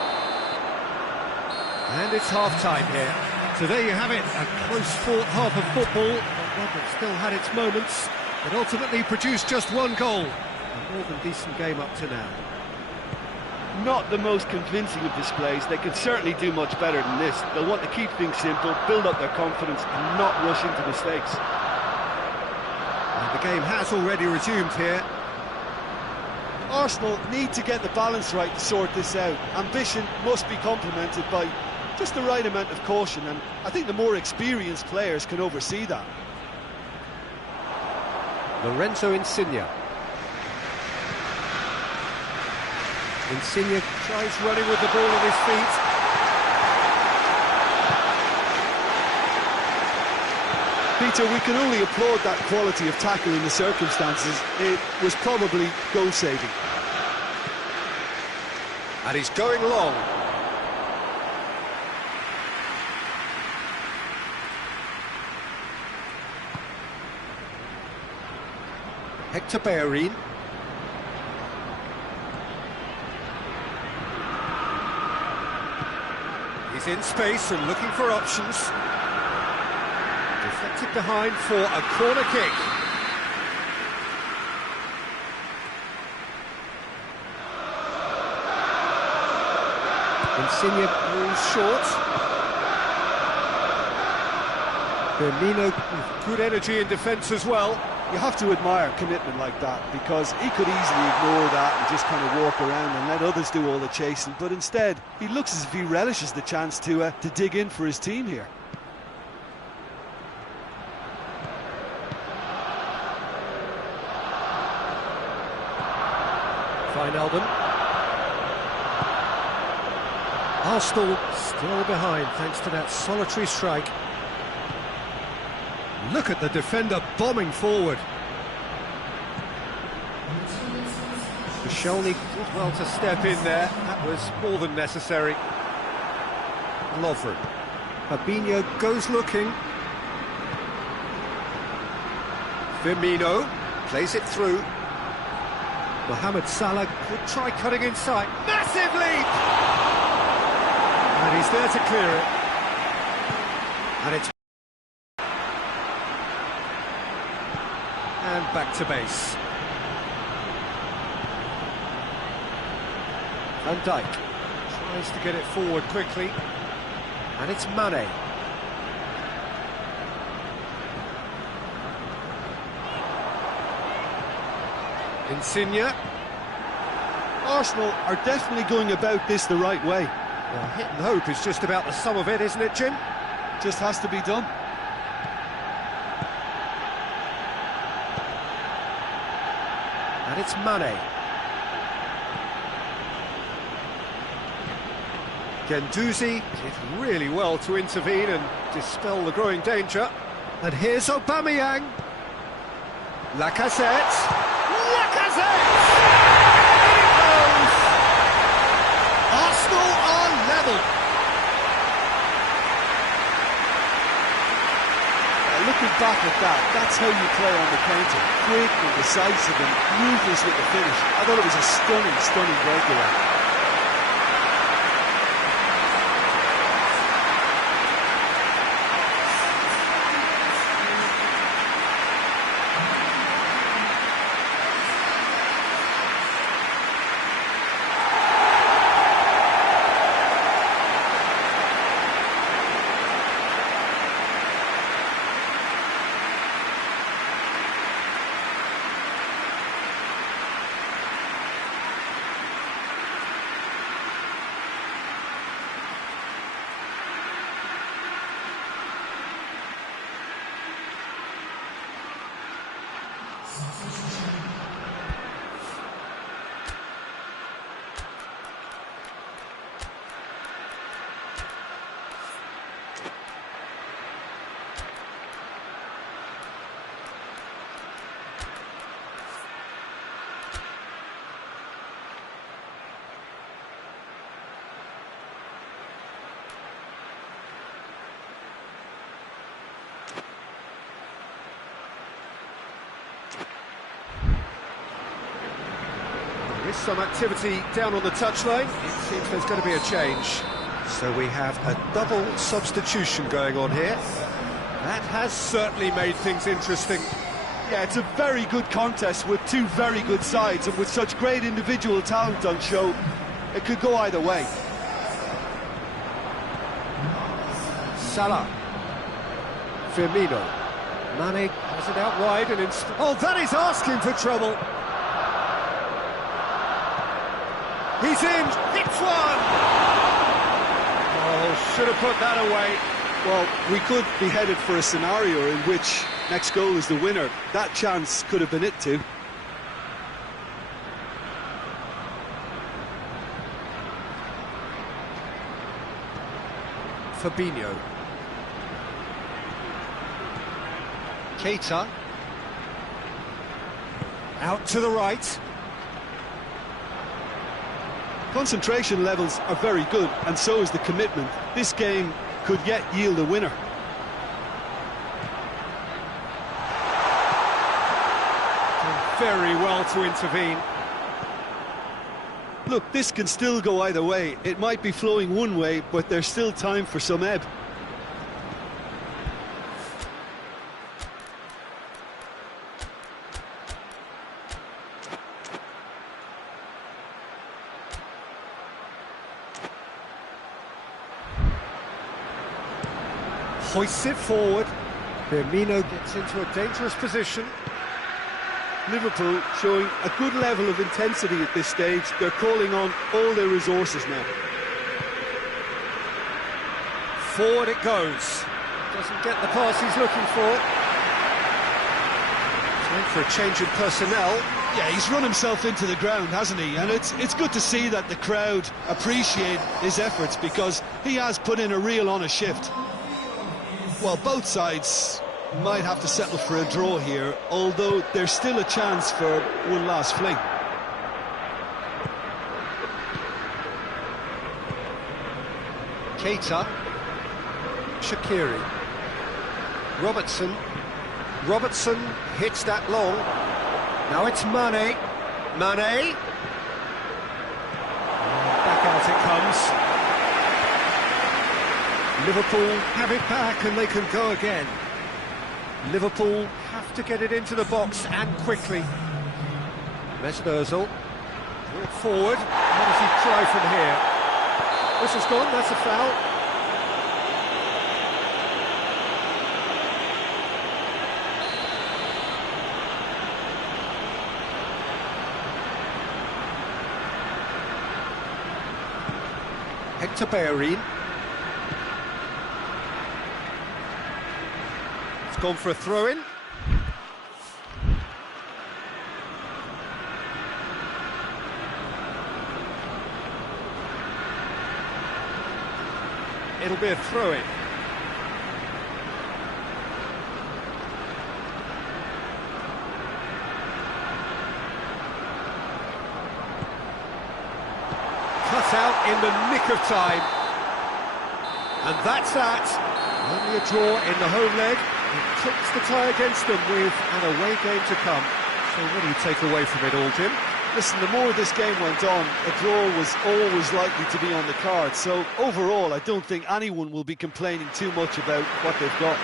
And it's half-time here. So there you have it, a close-fought half of football. One that still had its moments, but ultimately produced just one goal. A more than decent game up to now. Not the most convincing of displays. They could certainly do much better than this. They'll want to keep things simple, build up their confidence and not rush into mistakes. And the game has already resumed here. Arsenal need to get the balance right to sort this out. Ambition must be complemented by just the right amount of caution, and I think the more experienced players can oversee that. Lorenzo Insigne. Insigne tries running with the ball at his feet. Peter, we can only applaud that quality of tackle in the circumstances. It was probably goal-saving. And he's going long. Hector Bellerin. He's in space and looking for options. Deflected behind for a corner kick. Insigne moves short. Firmino with good energy in defence as well. You have to admire commitment like that, because he could easily ignore that and just kind of walk around and let others do all the chasing, but instead he looks as if he relishes the chance to dig in for his team here. Wijnaldum. Arsenal still behind thanks to that solitary strike. Look at the defender bombing forward. Koscielny did well to step in there. That was more than necessary. Lovren. Fabinho goes looking. Firmino plays it through. Mohamed Salah could try cutting inside. Massive leap! And he's there to clear it. And it's... And back to base. Van Dijk tries to get it forward quickly. And it's Mane. Insigne. Arsenal are definitely going about this the right way. Well, hit and hope is just about the sum of it, isn't it, Jim? Just has to be done. And it's Mane. Guendouzi did really well to intervene and dispel the growing danger. And here's Aubameyang. Lacazette. Lacazette! In it goes! Arsenal are level. Looking back at that, that's how you play on the counter. Quick and decisive and ruthless with the finish. I thought it was a stunning, stunning breakaway. There is some activity down on the touchline. It seems there's going to be a change. So we have a double substitution going on here. That has certainly made things interesting. Yeah, it's a very good contest with two very good sides, and with such great individual talent on show, it could go either way. Salah. Firmino. Mane has it out wide and oh, that is asking for trouble. He's in, hits one! Oh, should have put that away. Well, we could be headed for a scenario in which next goal is the winner. That chance could have been it too. Fabinho. Keita. Out to the right. Concentration levels are very good, and so is the commitment. This game could yet yield a winner. Done very well to intervene. Look, this can still go either way. It might be flowing one way, but there's still time for some ebb. Hoists it forward. Firmino gets into a dangerous position. Liverpool showing a good level of intensity at this stage. They're calling on all their resources now. Forward it goes. Doesn't get the pass he's looking for. Time for a change in personnel. Yeah, he's run himself into the ground, hasn't he? And it's good to see that the crowd appreciate his efforts, because he has put in a real honest shift. Well, both sides might have to settle for a draw here, although there's still a chance for one last fling. Keita. Shaqiri. Robertson. Robertson hits that long. Now it's Mane. Mane. Back out it comes. Liverpool have it back and they can go again. Liverpool have to get it into the box and quickly. Mesut Ozil. Brought forward. How does he try from here? This is gone, that's a foul. Hector Bellerin. It's gone for a throw-in. it'll be a throw-in. Cut out in the nick of time. And that's that. Only a draw in the home leg. It tips the tie against them with an away game to come. So what do you take away from it all, Jim? Listen, the more this game went on, a draw was always likely to be on the card. So overall, I don't think anyone will be complaining too much about what they've got.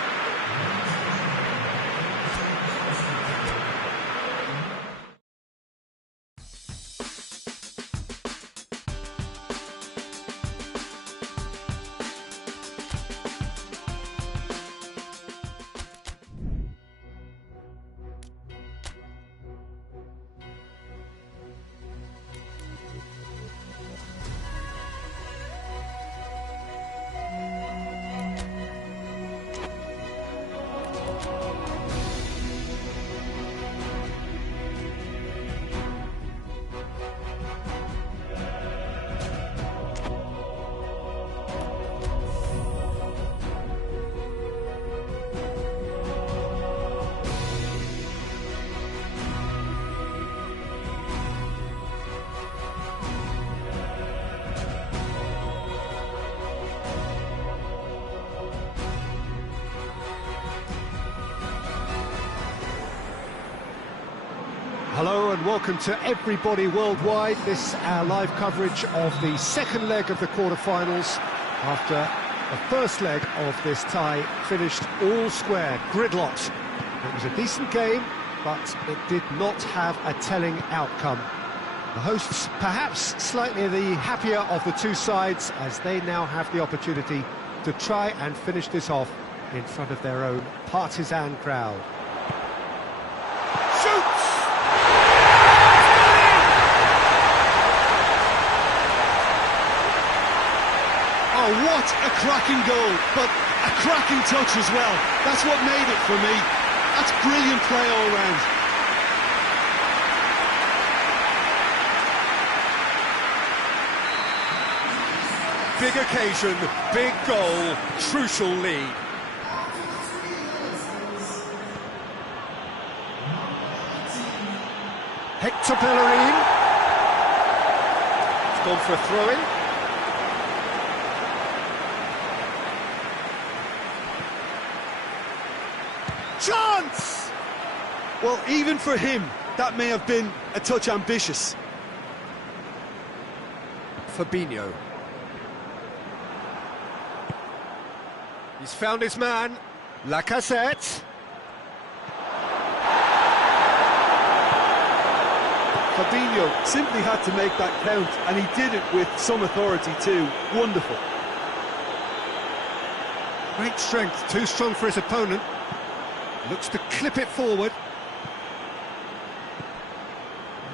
Hello and welcome to everybody worldwide. This our live coverage of the second leg of the quarter-finals after the first leg of this tie finished all square, gridlocked. It was a decent game, but it did not have a telling outcome. The hosts perhaps slightly the happier of the two sides as they now have the opportunity to try and finish this off in front of their own partisan crowd. Shoots! Oh, what a cracking goal, but a cracking touch as well. That's what made it for me. That's brilliant play all round. Big occasion, big goal, crucial lead. Hector Bellerin. It's gone for a throw-in. Chance! Well, even for him, that may have been a touch ambitious. Fabinho. He's found his man, Lacazette. Fabinho simply had to make that count, and he did it with some authority too. Wonderful. Great strength, too strong for his opponent. Looks to clip it forward.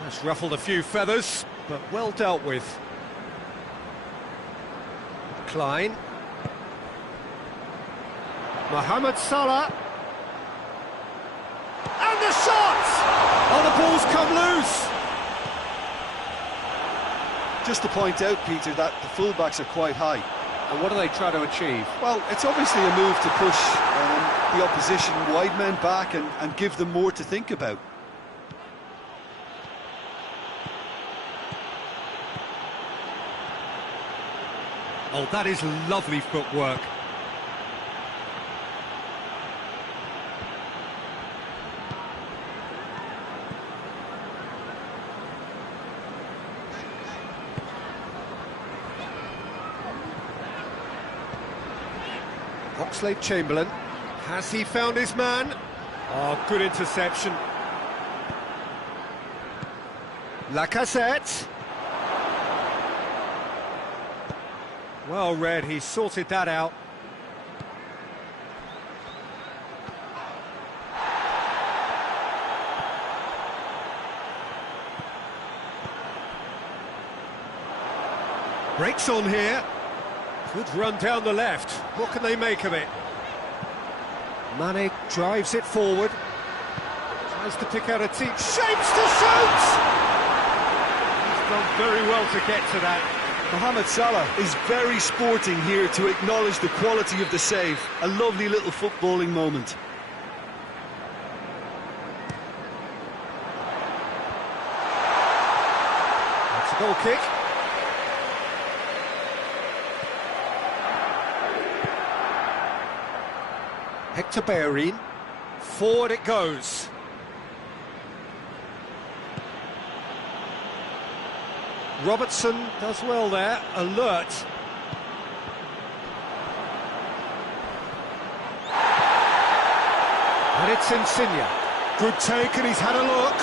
That's ruffled a few feathers, but well dealt with. Klein. Mohamed Salah. And the shot! Oh, the ball's come loose! Just to point out, Peter, that the fullbacks are quite high. And what are they trying to achieve? Well, it's obviously a move to push the opposition wide men back and give them more to think about. Oh, that is lovely footwork. Oxlade-Chamberlain, has he found his man? Oh, good interception. Lacazette. Well read, he sorted that out. Breaks on here. Good run down the left. What can they make of it? Mane drives it forward. Tries to pick out a team. Shapes to shoot! He's done very well to get to that. Mohamed Salah Is very sporting here to acknowledge the quality of the save. A lovely little footballing moment. That's a goal kick. Hector Bellerin. Forward it goes. Robertson does well there, alert. And it's Insigne. Good take, and he's had a look.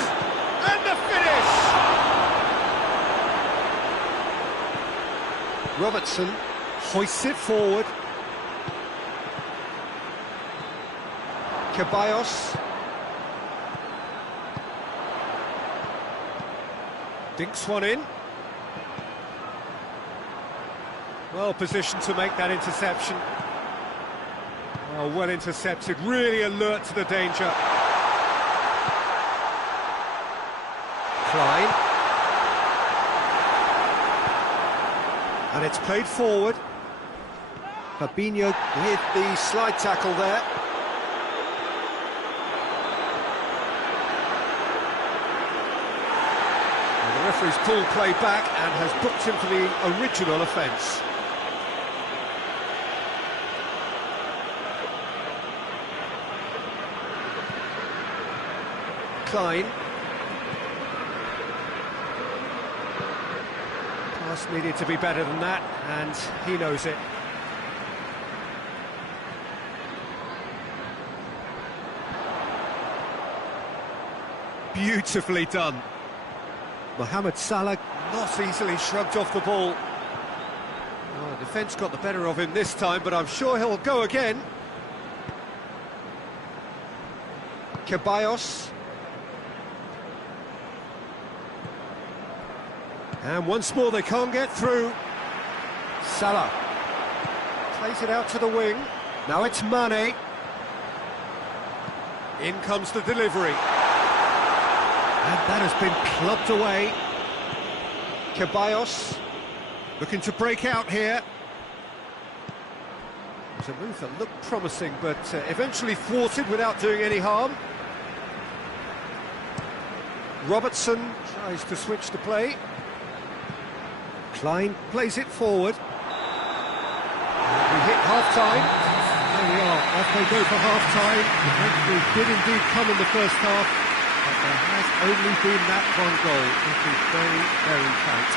And the finish! Robertson hoists it forward. Ceballos. Dinks one in. Well positioned to make that interception. Oh, well intercepted, really alert to the danger. Klein. And it's played forward. Fabinho with the slide tackle there. And the referee's pulled play back and has booked him for the original offence. Klein. Pass needed to be better than that, and he knows it. Beautifully done. Mohamed Salah not easily shrugged off the ball. Well, the defence got the better of him this time, but I'm sure he'll go again. Ceballos. And once more they can't get through. Salah plays it out to the wing. Now it's Mane. In comes the delivery. And that has been clubbed away. Ceballos looking to break out here. It was a move that looked promising, but eventually thwarted without doing any harm. Robertson tries to switch the play. Klein plays it forward. We hit half-time. There we are, off they go for half-time. The breakthrough did indeed come in the first half, but there has only been that one goal. It is very, very tight.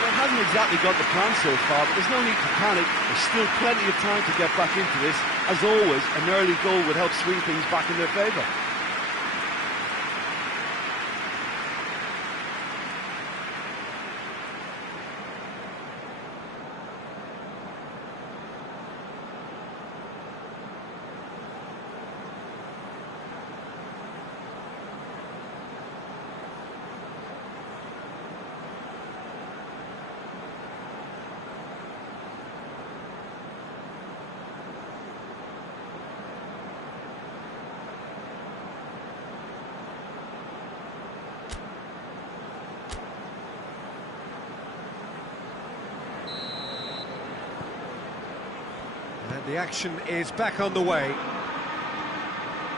Well, it hasn't exactly got the plan so far, but there's no need to panic. There's still plenty of time to get back into this. As always, an early goal would help swing things back in their favour. The action is back on the way.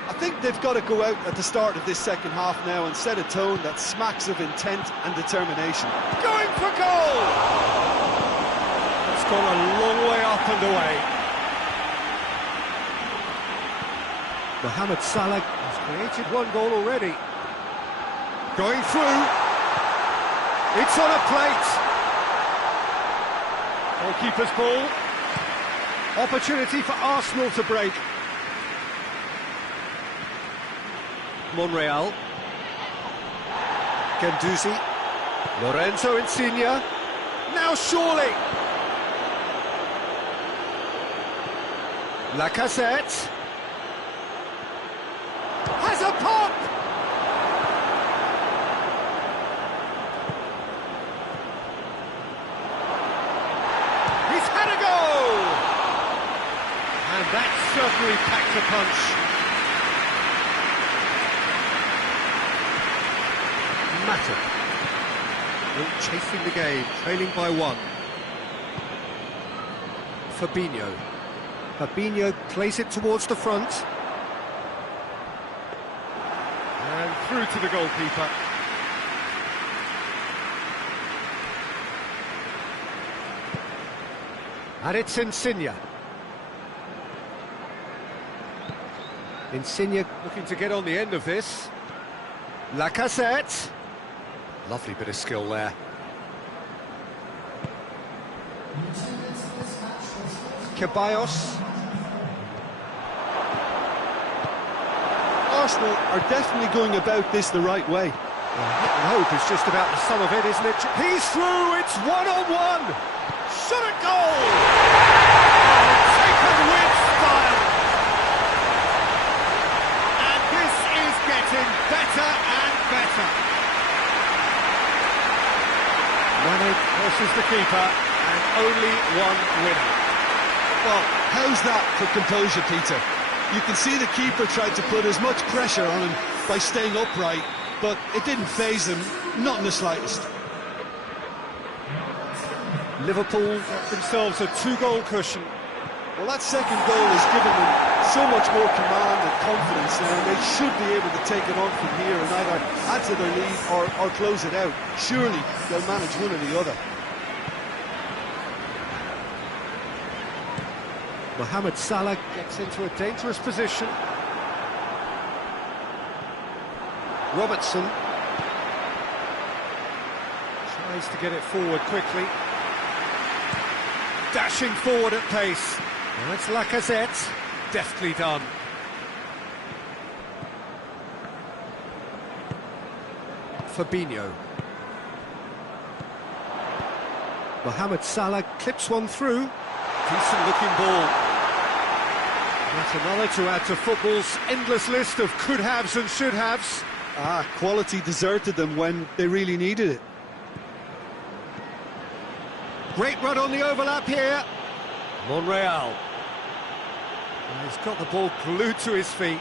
I think they've got to go out at the start of this second half now and set a tone that smacks of intent and determination. Going for goal! It's gone a long way up and away. Mohamed Salah has created one goal already. Going through. It's on a plate. Goalkeeper's ball. Opportunity for Arsenal to break. Monreal. Guendouzi. Lorenzo Insigne. Now surely. Lacazette. Has a pop! He's had a go! And that certainly packed a punch. Matter. Still chasing the game, trailing by 1. Fabinho. Fabinho plays it towards the front. And through to the goalkeeper. And it's Insigne. Insigne looking to get on the end of this. Lacazette. Lovely bit of skill there. Ceballos. Arsenal are definitely going about this the right way. Well, hope is just about the sum of it, isn't it? He's through, it's one-on-one! Shot at goal! Oh, taken with style! And this is getting better and better. Mane versus the keeper, and only one winner. Well, how's that for composure, Peter? You can see the keeper tried to put as much pressure on him by staying upright, but it didn't faze him, not in the slightest. Liverpool got themselves a 2-goal cushion. Well, that second goal has given them so much more command and confidence now, and they should be able to take it on from here and either add to their lead or close it out. Surely they'll manage one or the other. Mohamed Salah gets into a dangerous position. Robertson tries to get it forward quickly. Dashing forward at pace. Now it's Lacazette. Deftly done. Fabinho. Mohamed Salah clips one through. Decent looking ball. That's another to add to football's endless list of could-haves and should-haves. Quality deserted them when they really needed it. Great run on the overlap here. Monreal. And he's got the ball glued to his feet.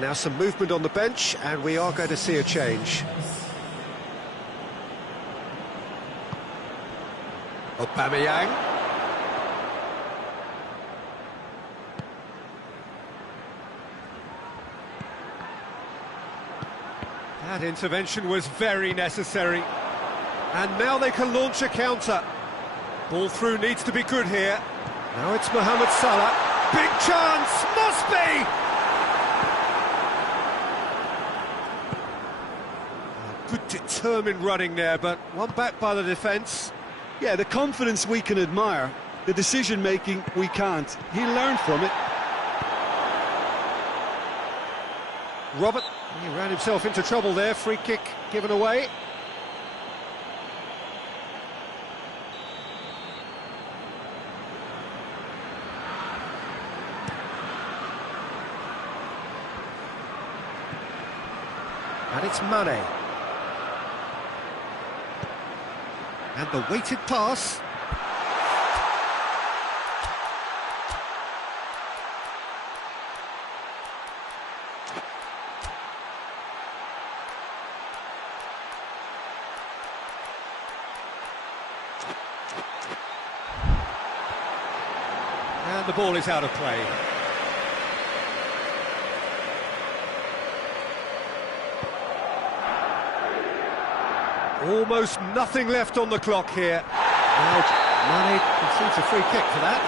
Now some movement on the bench, and we are going to see a change. Aubameyang. That intervention was very necessary. And now they can launch a counter. Ball through needs to be good here. Now it's Mohamed Salah. Big chance! Must be! Good determined running there, but one back by the defence. Yeah, the confidence we can admire, the decision-making we can't. He learned from it. Robert, he ran himself into trouble there. Free kick given away. And it's Mane. And the weighted pass. And the ball is out of play. Almost nothing left on the clock here. Now, Mane concedes a free kick for that.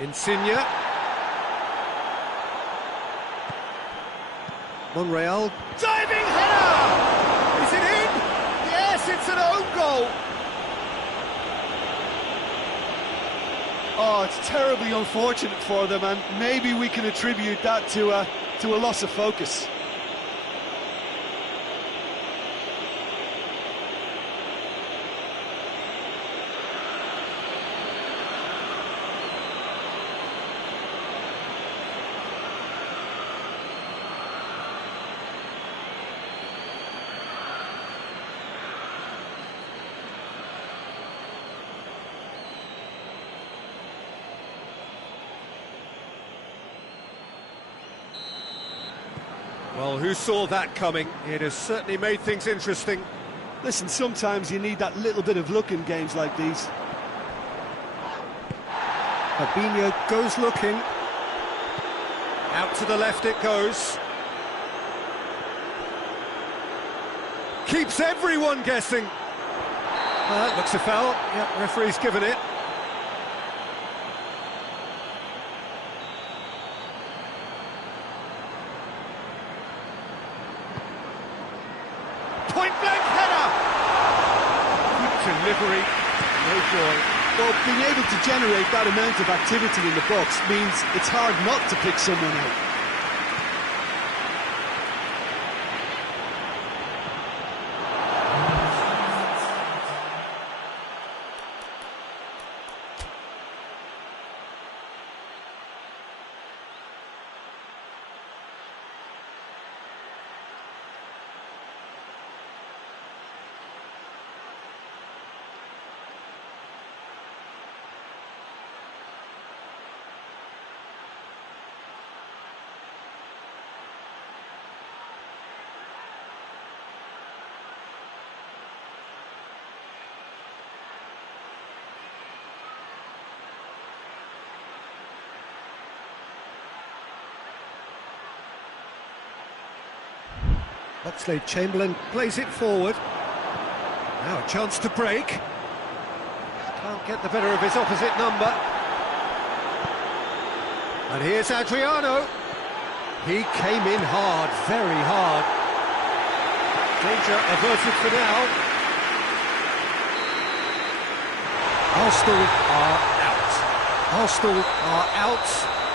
Insigne. Monreal. Diving header! Is it in? Yes, it's an own goal. Oh, it's terribly unfortunate for them, and maybe we can attribute that to a loss of focus. Well, who saw that coming? It has certainly made things interesting. Listen, sometimes you need that little bit of luck in games like these. Fabinho goes looking. Out to the left it goes. Keeps everyone guessing. Looks a foul. Yeah, referee's given it. Point-blank header! Good delivery, no joy. Well, being able to generate that amount of activity in the box means it's hard not to pick someone out. Oxlade-Chamberlain plays it forward. Now a chance to break. Can't get the better of his opposite number. And here's Adriano. He came in hard, very hard. Danger averted for now. Arsenal are out. Arsenal are out,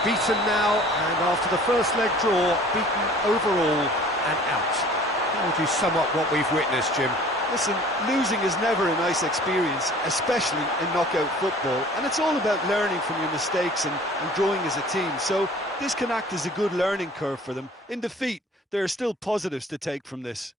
beaten now, and after the first leg draw, beaten overall and out. How would you sum up what we've witnessed, Jim? Listen, losing is never a nice experience, especially in knockout football, and it's all about learning from your mistakes and growing as a team, so this can act as a good learning curve for them. In defeat, there are still positives to take from this.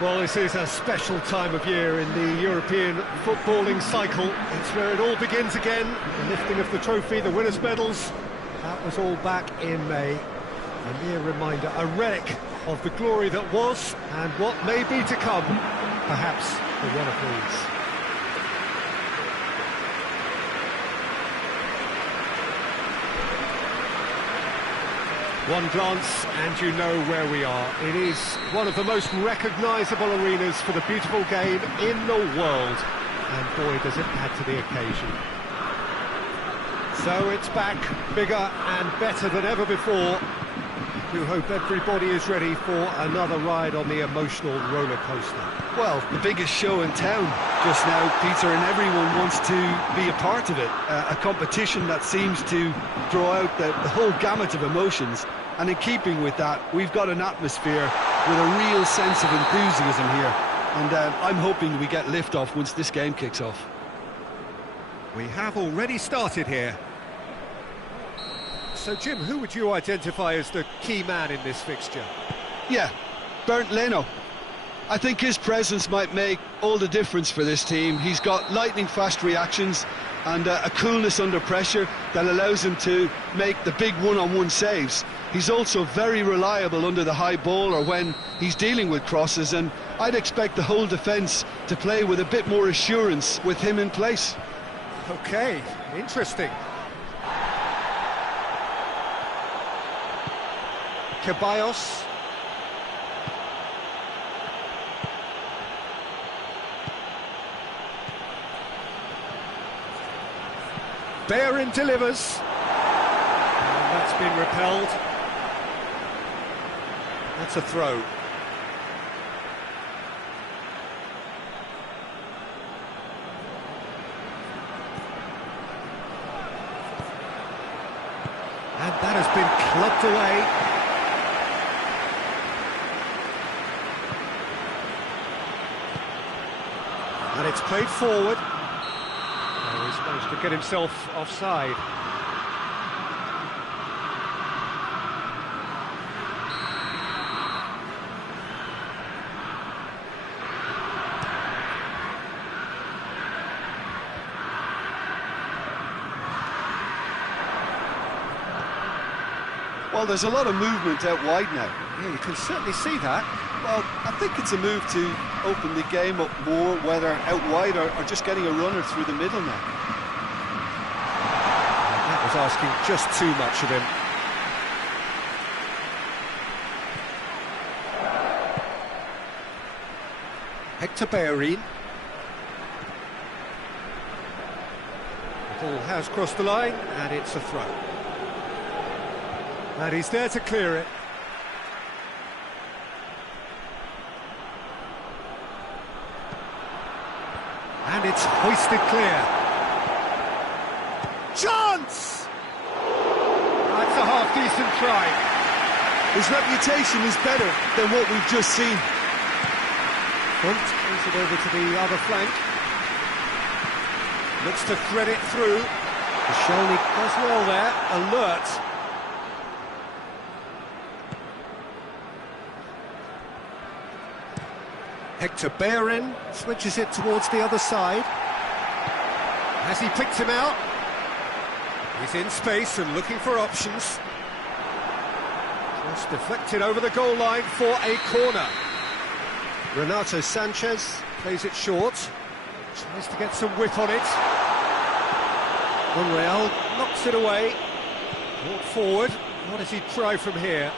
Well, this is a special time of year in the European footballing cycle. It's where it all begins again. The lifting of the trophy, the winners' medals. That was all back in May. A mere reminder, a relic of the glory that was and what may be to come, perhaps for one of these. One glance and you know where we are. It is one of the most recognisable arenas for the beautiful game in the world. And boy, does it add to the occasion. So it's back, bigger and better than ever before. I do hope everybody is ready for another ride on the emotional roller coaster. Well, the biggest show in town just now, Peter, and everyone wants to be a part of it. A competition that seems to draw out the whole gamut of emotions. And in keeping with that, we've got an atmosphere with a real sense of enthusiasm here. And I'm hoping we get lift-off once this game kicks off. We have already started here. So, Jim, who would you identify as the key man in this fixture? Yeah, Bernd Leno. I think his presence might make all the difference for this team. He's got lightning-fast reactions and a coolness under pressure that allows him to make the big one-on-one saves. He's also very reliable under the high ball or when he's dealing with crosses, and I'd expect the whole defence to play with a bit more assurance with him in place. Okay, interesting. Ceballos. Bellerin delivers. And that's been repelled. That's a throw. And that has been clubbed away. And it's played forward. Oh, he's managed to get himself offside. Well, there's a lot of movement out wide now. Yeah, you can certainly see that. Well, I think it's a move to open the game up more, whether out wide or just getting a runner through the middle now. That was asking just too much of him. Hector Bellerin. The ball has crossed the line, and it's a throw. And he's there to clear it. And it's hoisted clear. Chance! That's a half-decent try. His reputation is better than what we've just seen. Front brings it over to the other flank. Looks to thread it through. Koscielny does well there, alert. Hector Bellerin switches it towards the other side. Has he picked him out? He's in space and looking for options. Just deflected over the goal line for a corner. Renato Sanchez plays it short. Tries to get some whip on it. Monreal knocks it away. Brought forward. What does he try from here?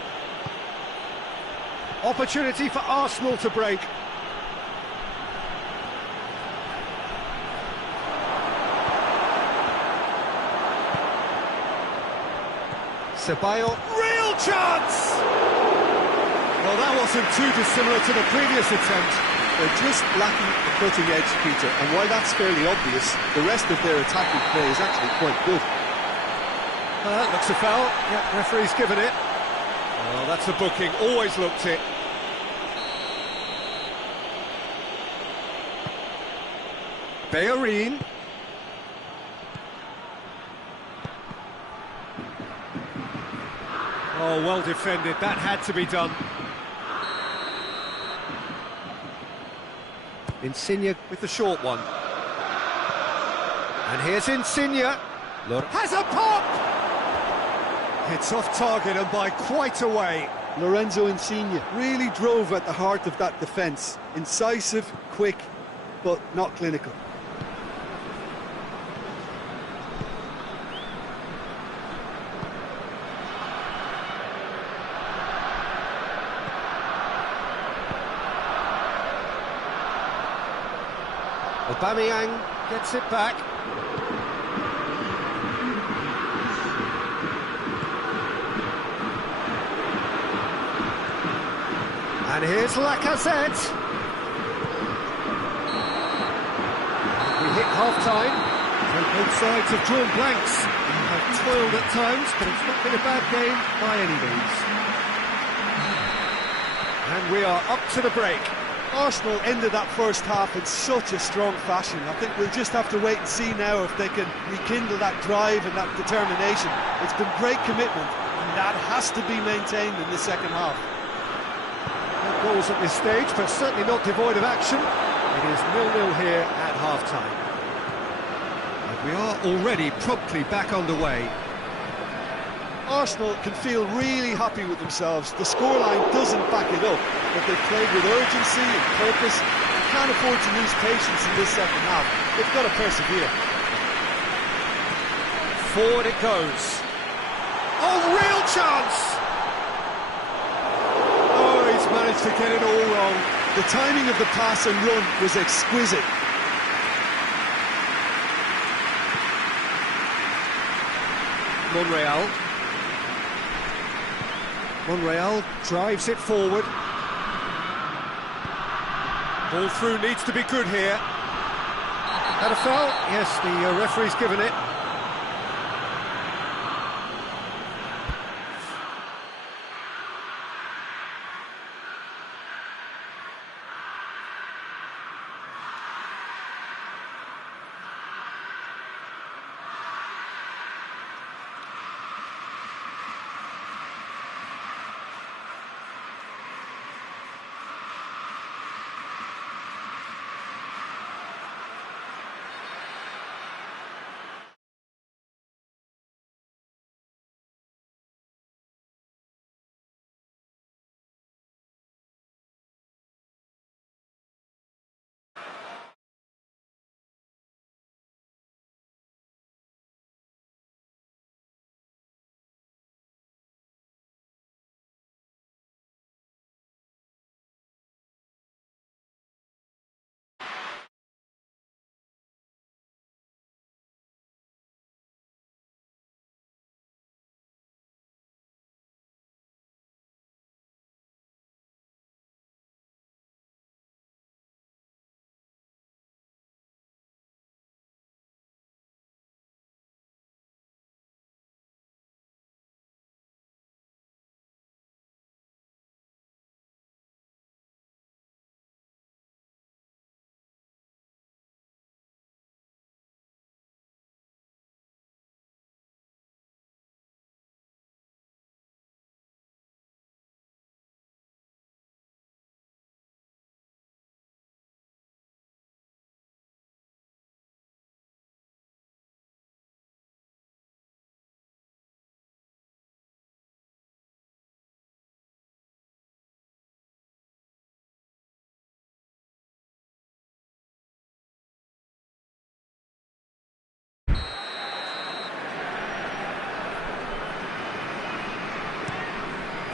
Opportunity for Arsenal to break. Ceballos, real chance! Well, that wasn't too dissimilar to the previous attempt. They're just lacking the cutting edge, Peter, and while that's fairly obvious, the rest of their attacking play is actually quite good. That looks a foul. Yeah, referee's given it. Well, that's a booking, always looked it. Bellerin. Oh, well defended, that had to be done. Insigne with the short one. And here's Insigne. Has a pop! It's off target and by quite a way. Lorenzo Insigne really drove at the heart of that defence. Incisive, quick, but not clinical. Aubameyang gets it back. And here's Lacazette. We hit half-time. So both sides have drawn blanks and have toiled at times, but it's not been a bad game by any means. And we are up to the break. Arsenal ended that first half in such a strong fashion. I think we'll just have to wait and see now if they can rekindle that drive and that determination. It's been great commitment, and that has to be maintained in the second half. No goals at this stage, but certainly not devoid of action. It is 0-0 here at half-time. And we are already promptly back underway. Arsenal can feel really happy with themselves. The scoreline doesn't back it up, but they've played with urgency and purpose. They can't afford to lose patience in this second half. They've got to persevere. Forward it goes. Oh, real chance! Oh, he's managed to get it all wrong. The timing of the pass and run was exquisite. Monreal drives it forward. Ball through needs to be good here. That a foul? Yes, the referee's given it.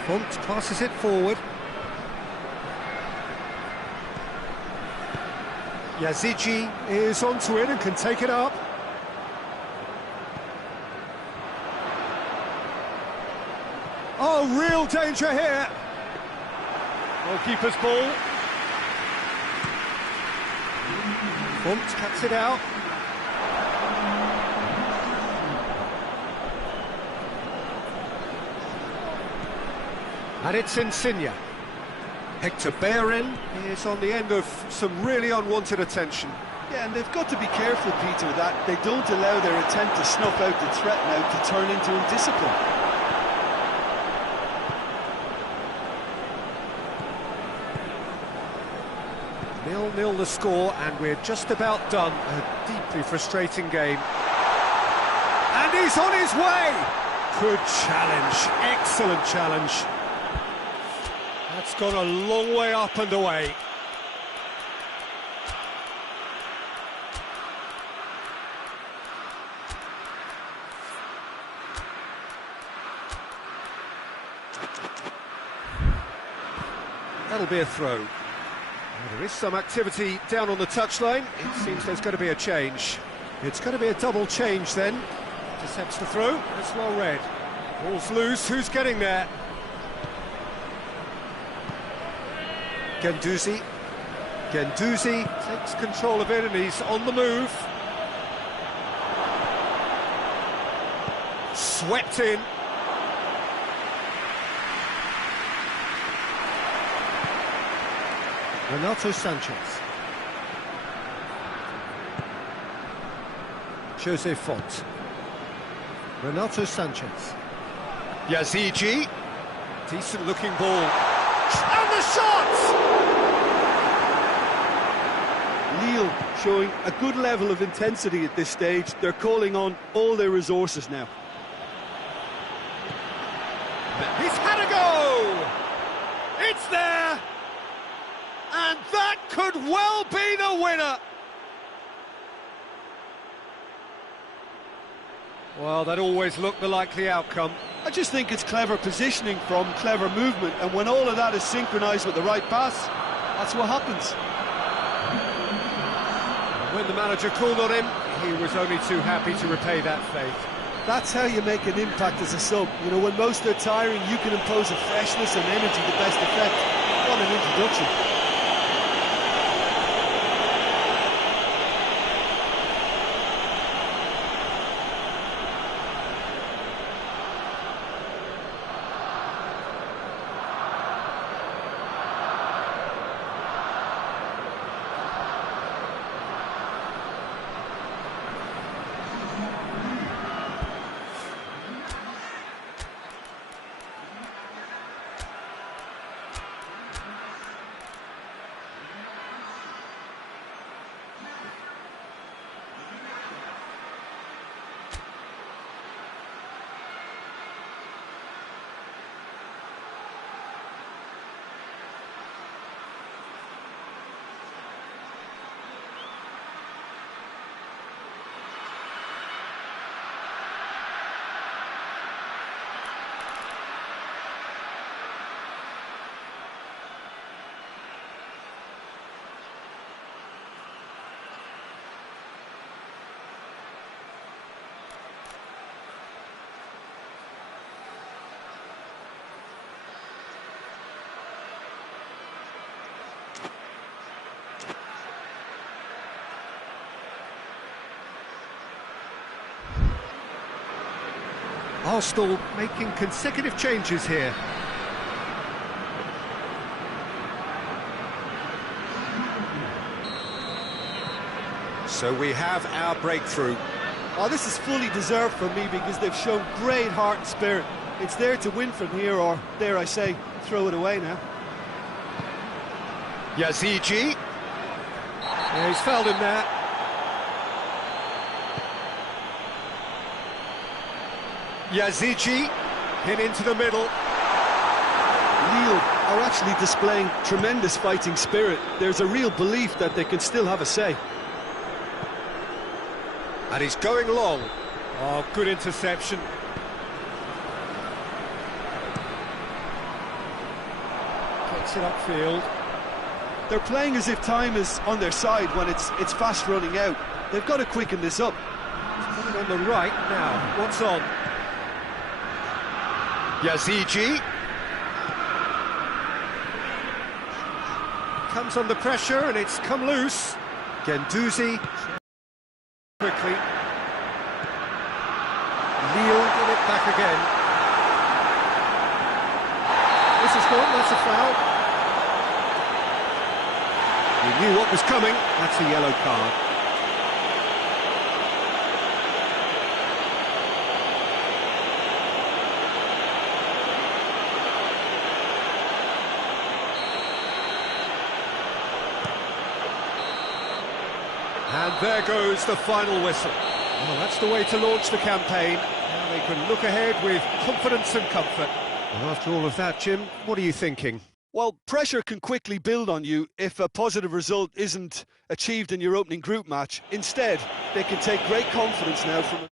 Font passes it forward. Yazici is onto it and can take it up. Oh, real danger here. Goalkeeper's ball. Font cuts it out. And it's Insigne. Hector Bellerin is on the end of some really unwanted attention. Yeah, and they've got to be careful, Peter, that they don't allow their attempt to snuff out the threat now to turn into indiscipline. 0-0 the score, and we're just about done. A deeply frustrating game. And he's on his way! Good challenge, excellent challenge. That's gone a long way up and away. That'll be a throw. Well, there is some activity down on the touchline. It seems there's going to be a change. It's going to be a double change then. Intercepts the throw. It's well read. Ball's loose. Who's getting there? Guendouzi. Guendouzi takes control of it and he's on the move. Swept in. Renato Sanchez. Jose Font. Renato Sanchez. Yazigi. Decent looking ball. And the shot! Lille showing a good level of intensity at this stage. They're calling on all their resources now. He's had a go! It's there! And that could well be the winner! Well, that always looked the likely outcome. I just think it's clever positioning from clever movement, and when all of that is synchronised with the right pass, that's what happens. When the manager called on him, he was only too happy to repay that faith. That's how you make an impact as a sub. You know, when most are tiring, you can impose a freshness and energy to best effect. What an introduction. Arsenal making consecutive changes here. So we have our breakthrough. Oh, this is fully deserved for me because they've shown great heart and spirit. It's there to win from here, or, dare I say, throw it away now. Yazigi. Yeah, he's fouled him there. Yazigi, hit into the middle. Lille are actually displaying tremendous fighting spirit. There's a real belief that they can still have a say. And he's going long. Oh, good interception. Gets it upfield. They're playing as if time is on their side when it's fast running out. They've got to quicken this up. Coming on the right now. What's on? Yazigi comes under pressure and it's come loose. Guendouzi quickly. Lille get it back again. This is gone, that's a foul. He knew what was coming, that's a yellow card. And there goes the final whistle. Well, that's the way to launch the campaign. Now they can look ahead with confidence and comfort. And after all of that, Jim, what are you thinking? Well, pressure can quickly build on you if a positive result isn't achieved in your opening group match. Instead, they can take great confidence now from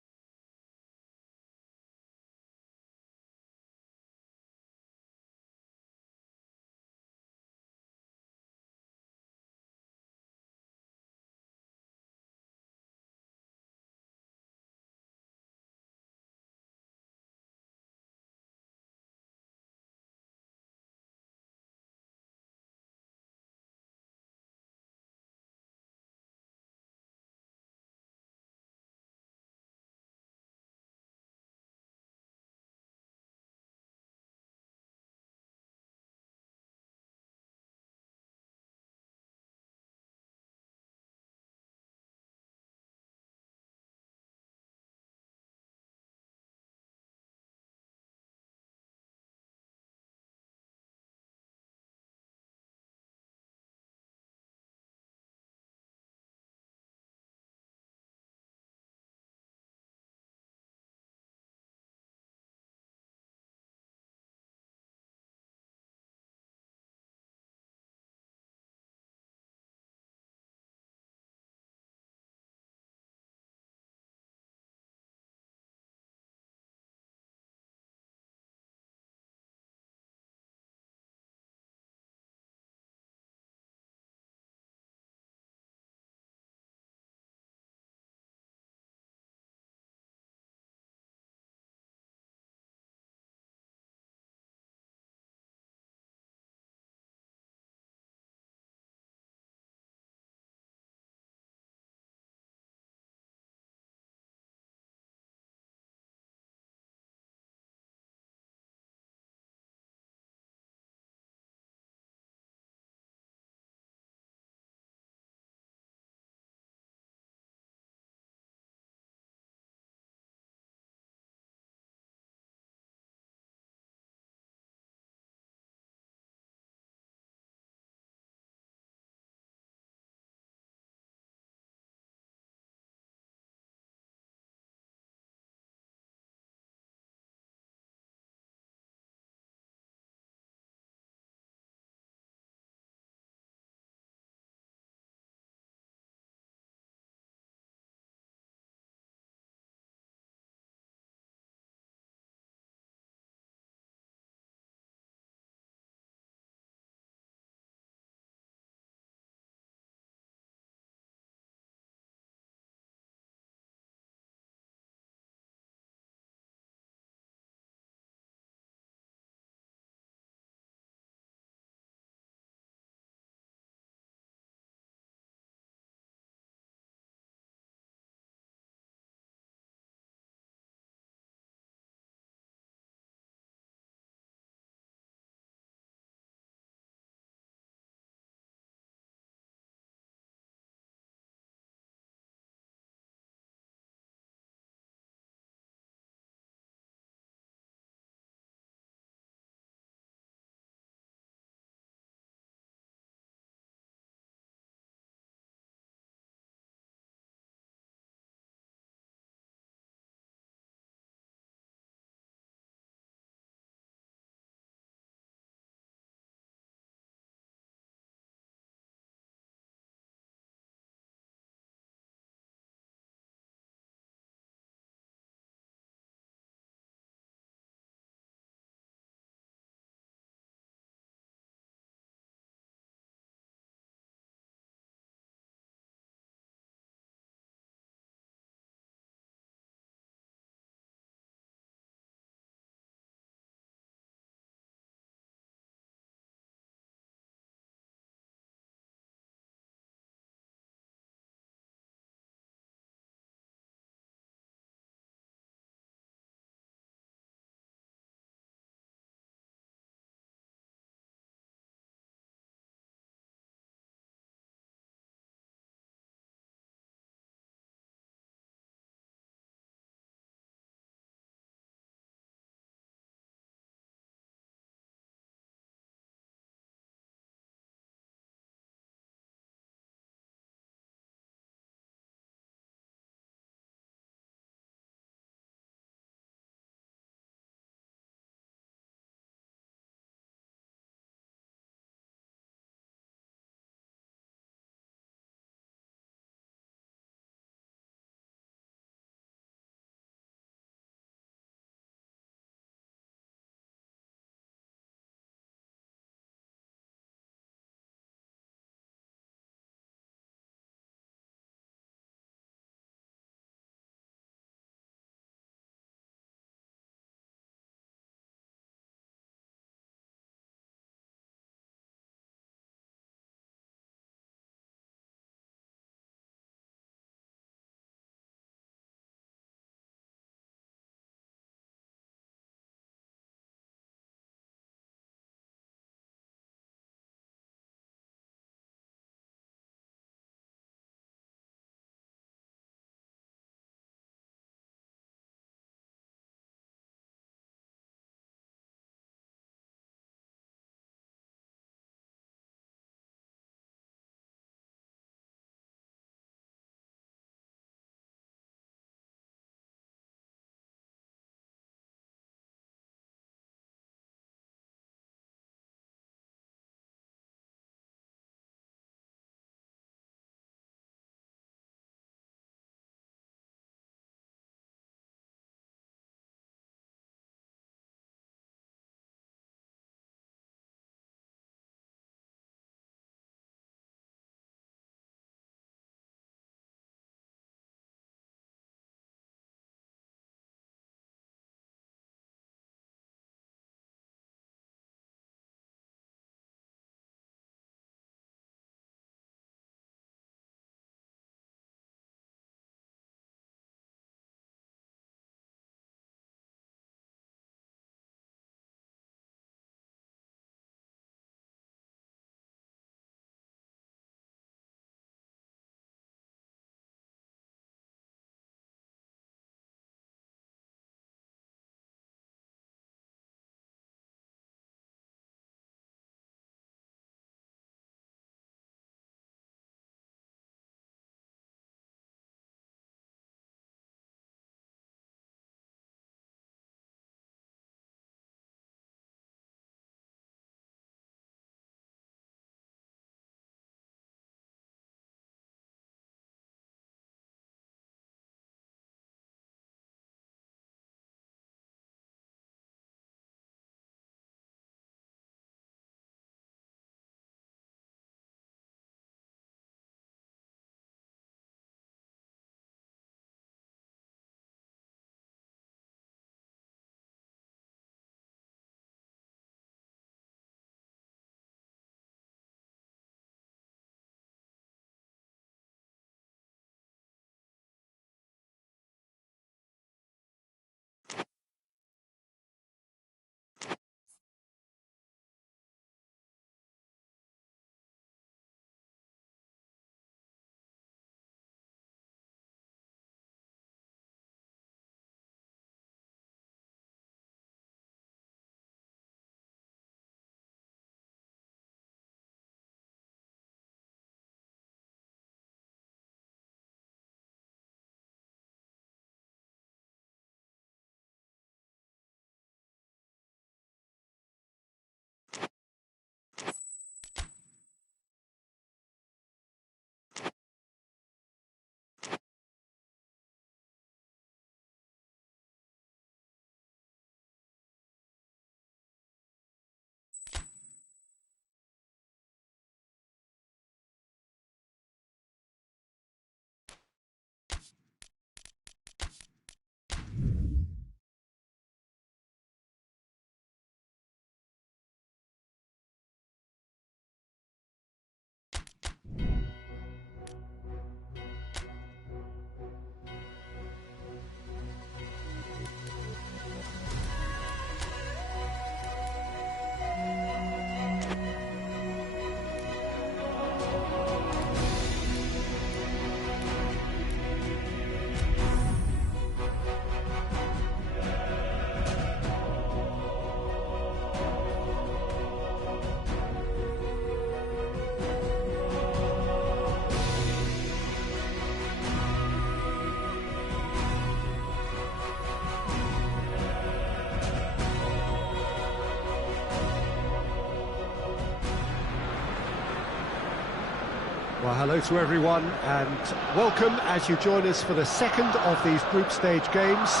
Well, hello to everyone and welcome as you join us for the second of these group stage games.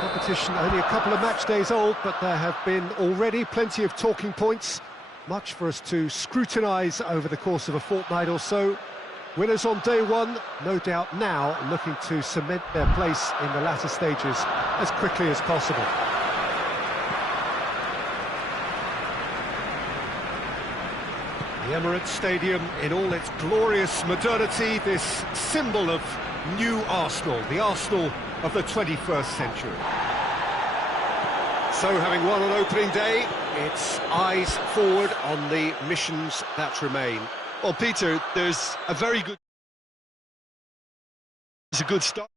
Competition only a couple of match days old, but there have been already plenty of talking points, much for us to scrutinise over the course of a fortnight or so. Winners on day one, no doubt now looking to cement their place in the latter stages as quickly as possible. The Emirates Stadium in all its glorious modernity, this symbol of new Arsenal, the Arsenal of the 21st century. So, having won on opening day, it's eyes forward on the missions that remain. Well, Peter, there's a good start.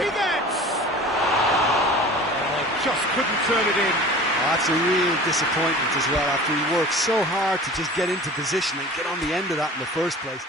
he gets! Oh, just couldn't turn it in. That's a real disappointment as well, after he worked so hard to just get into position and get on the end of that in the first place.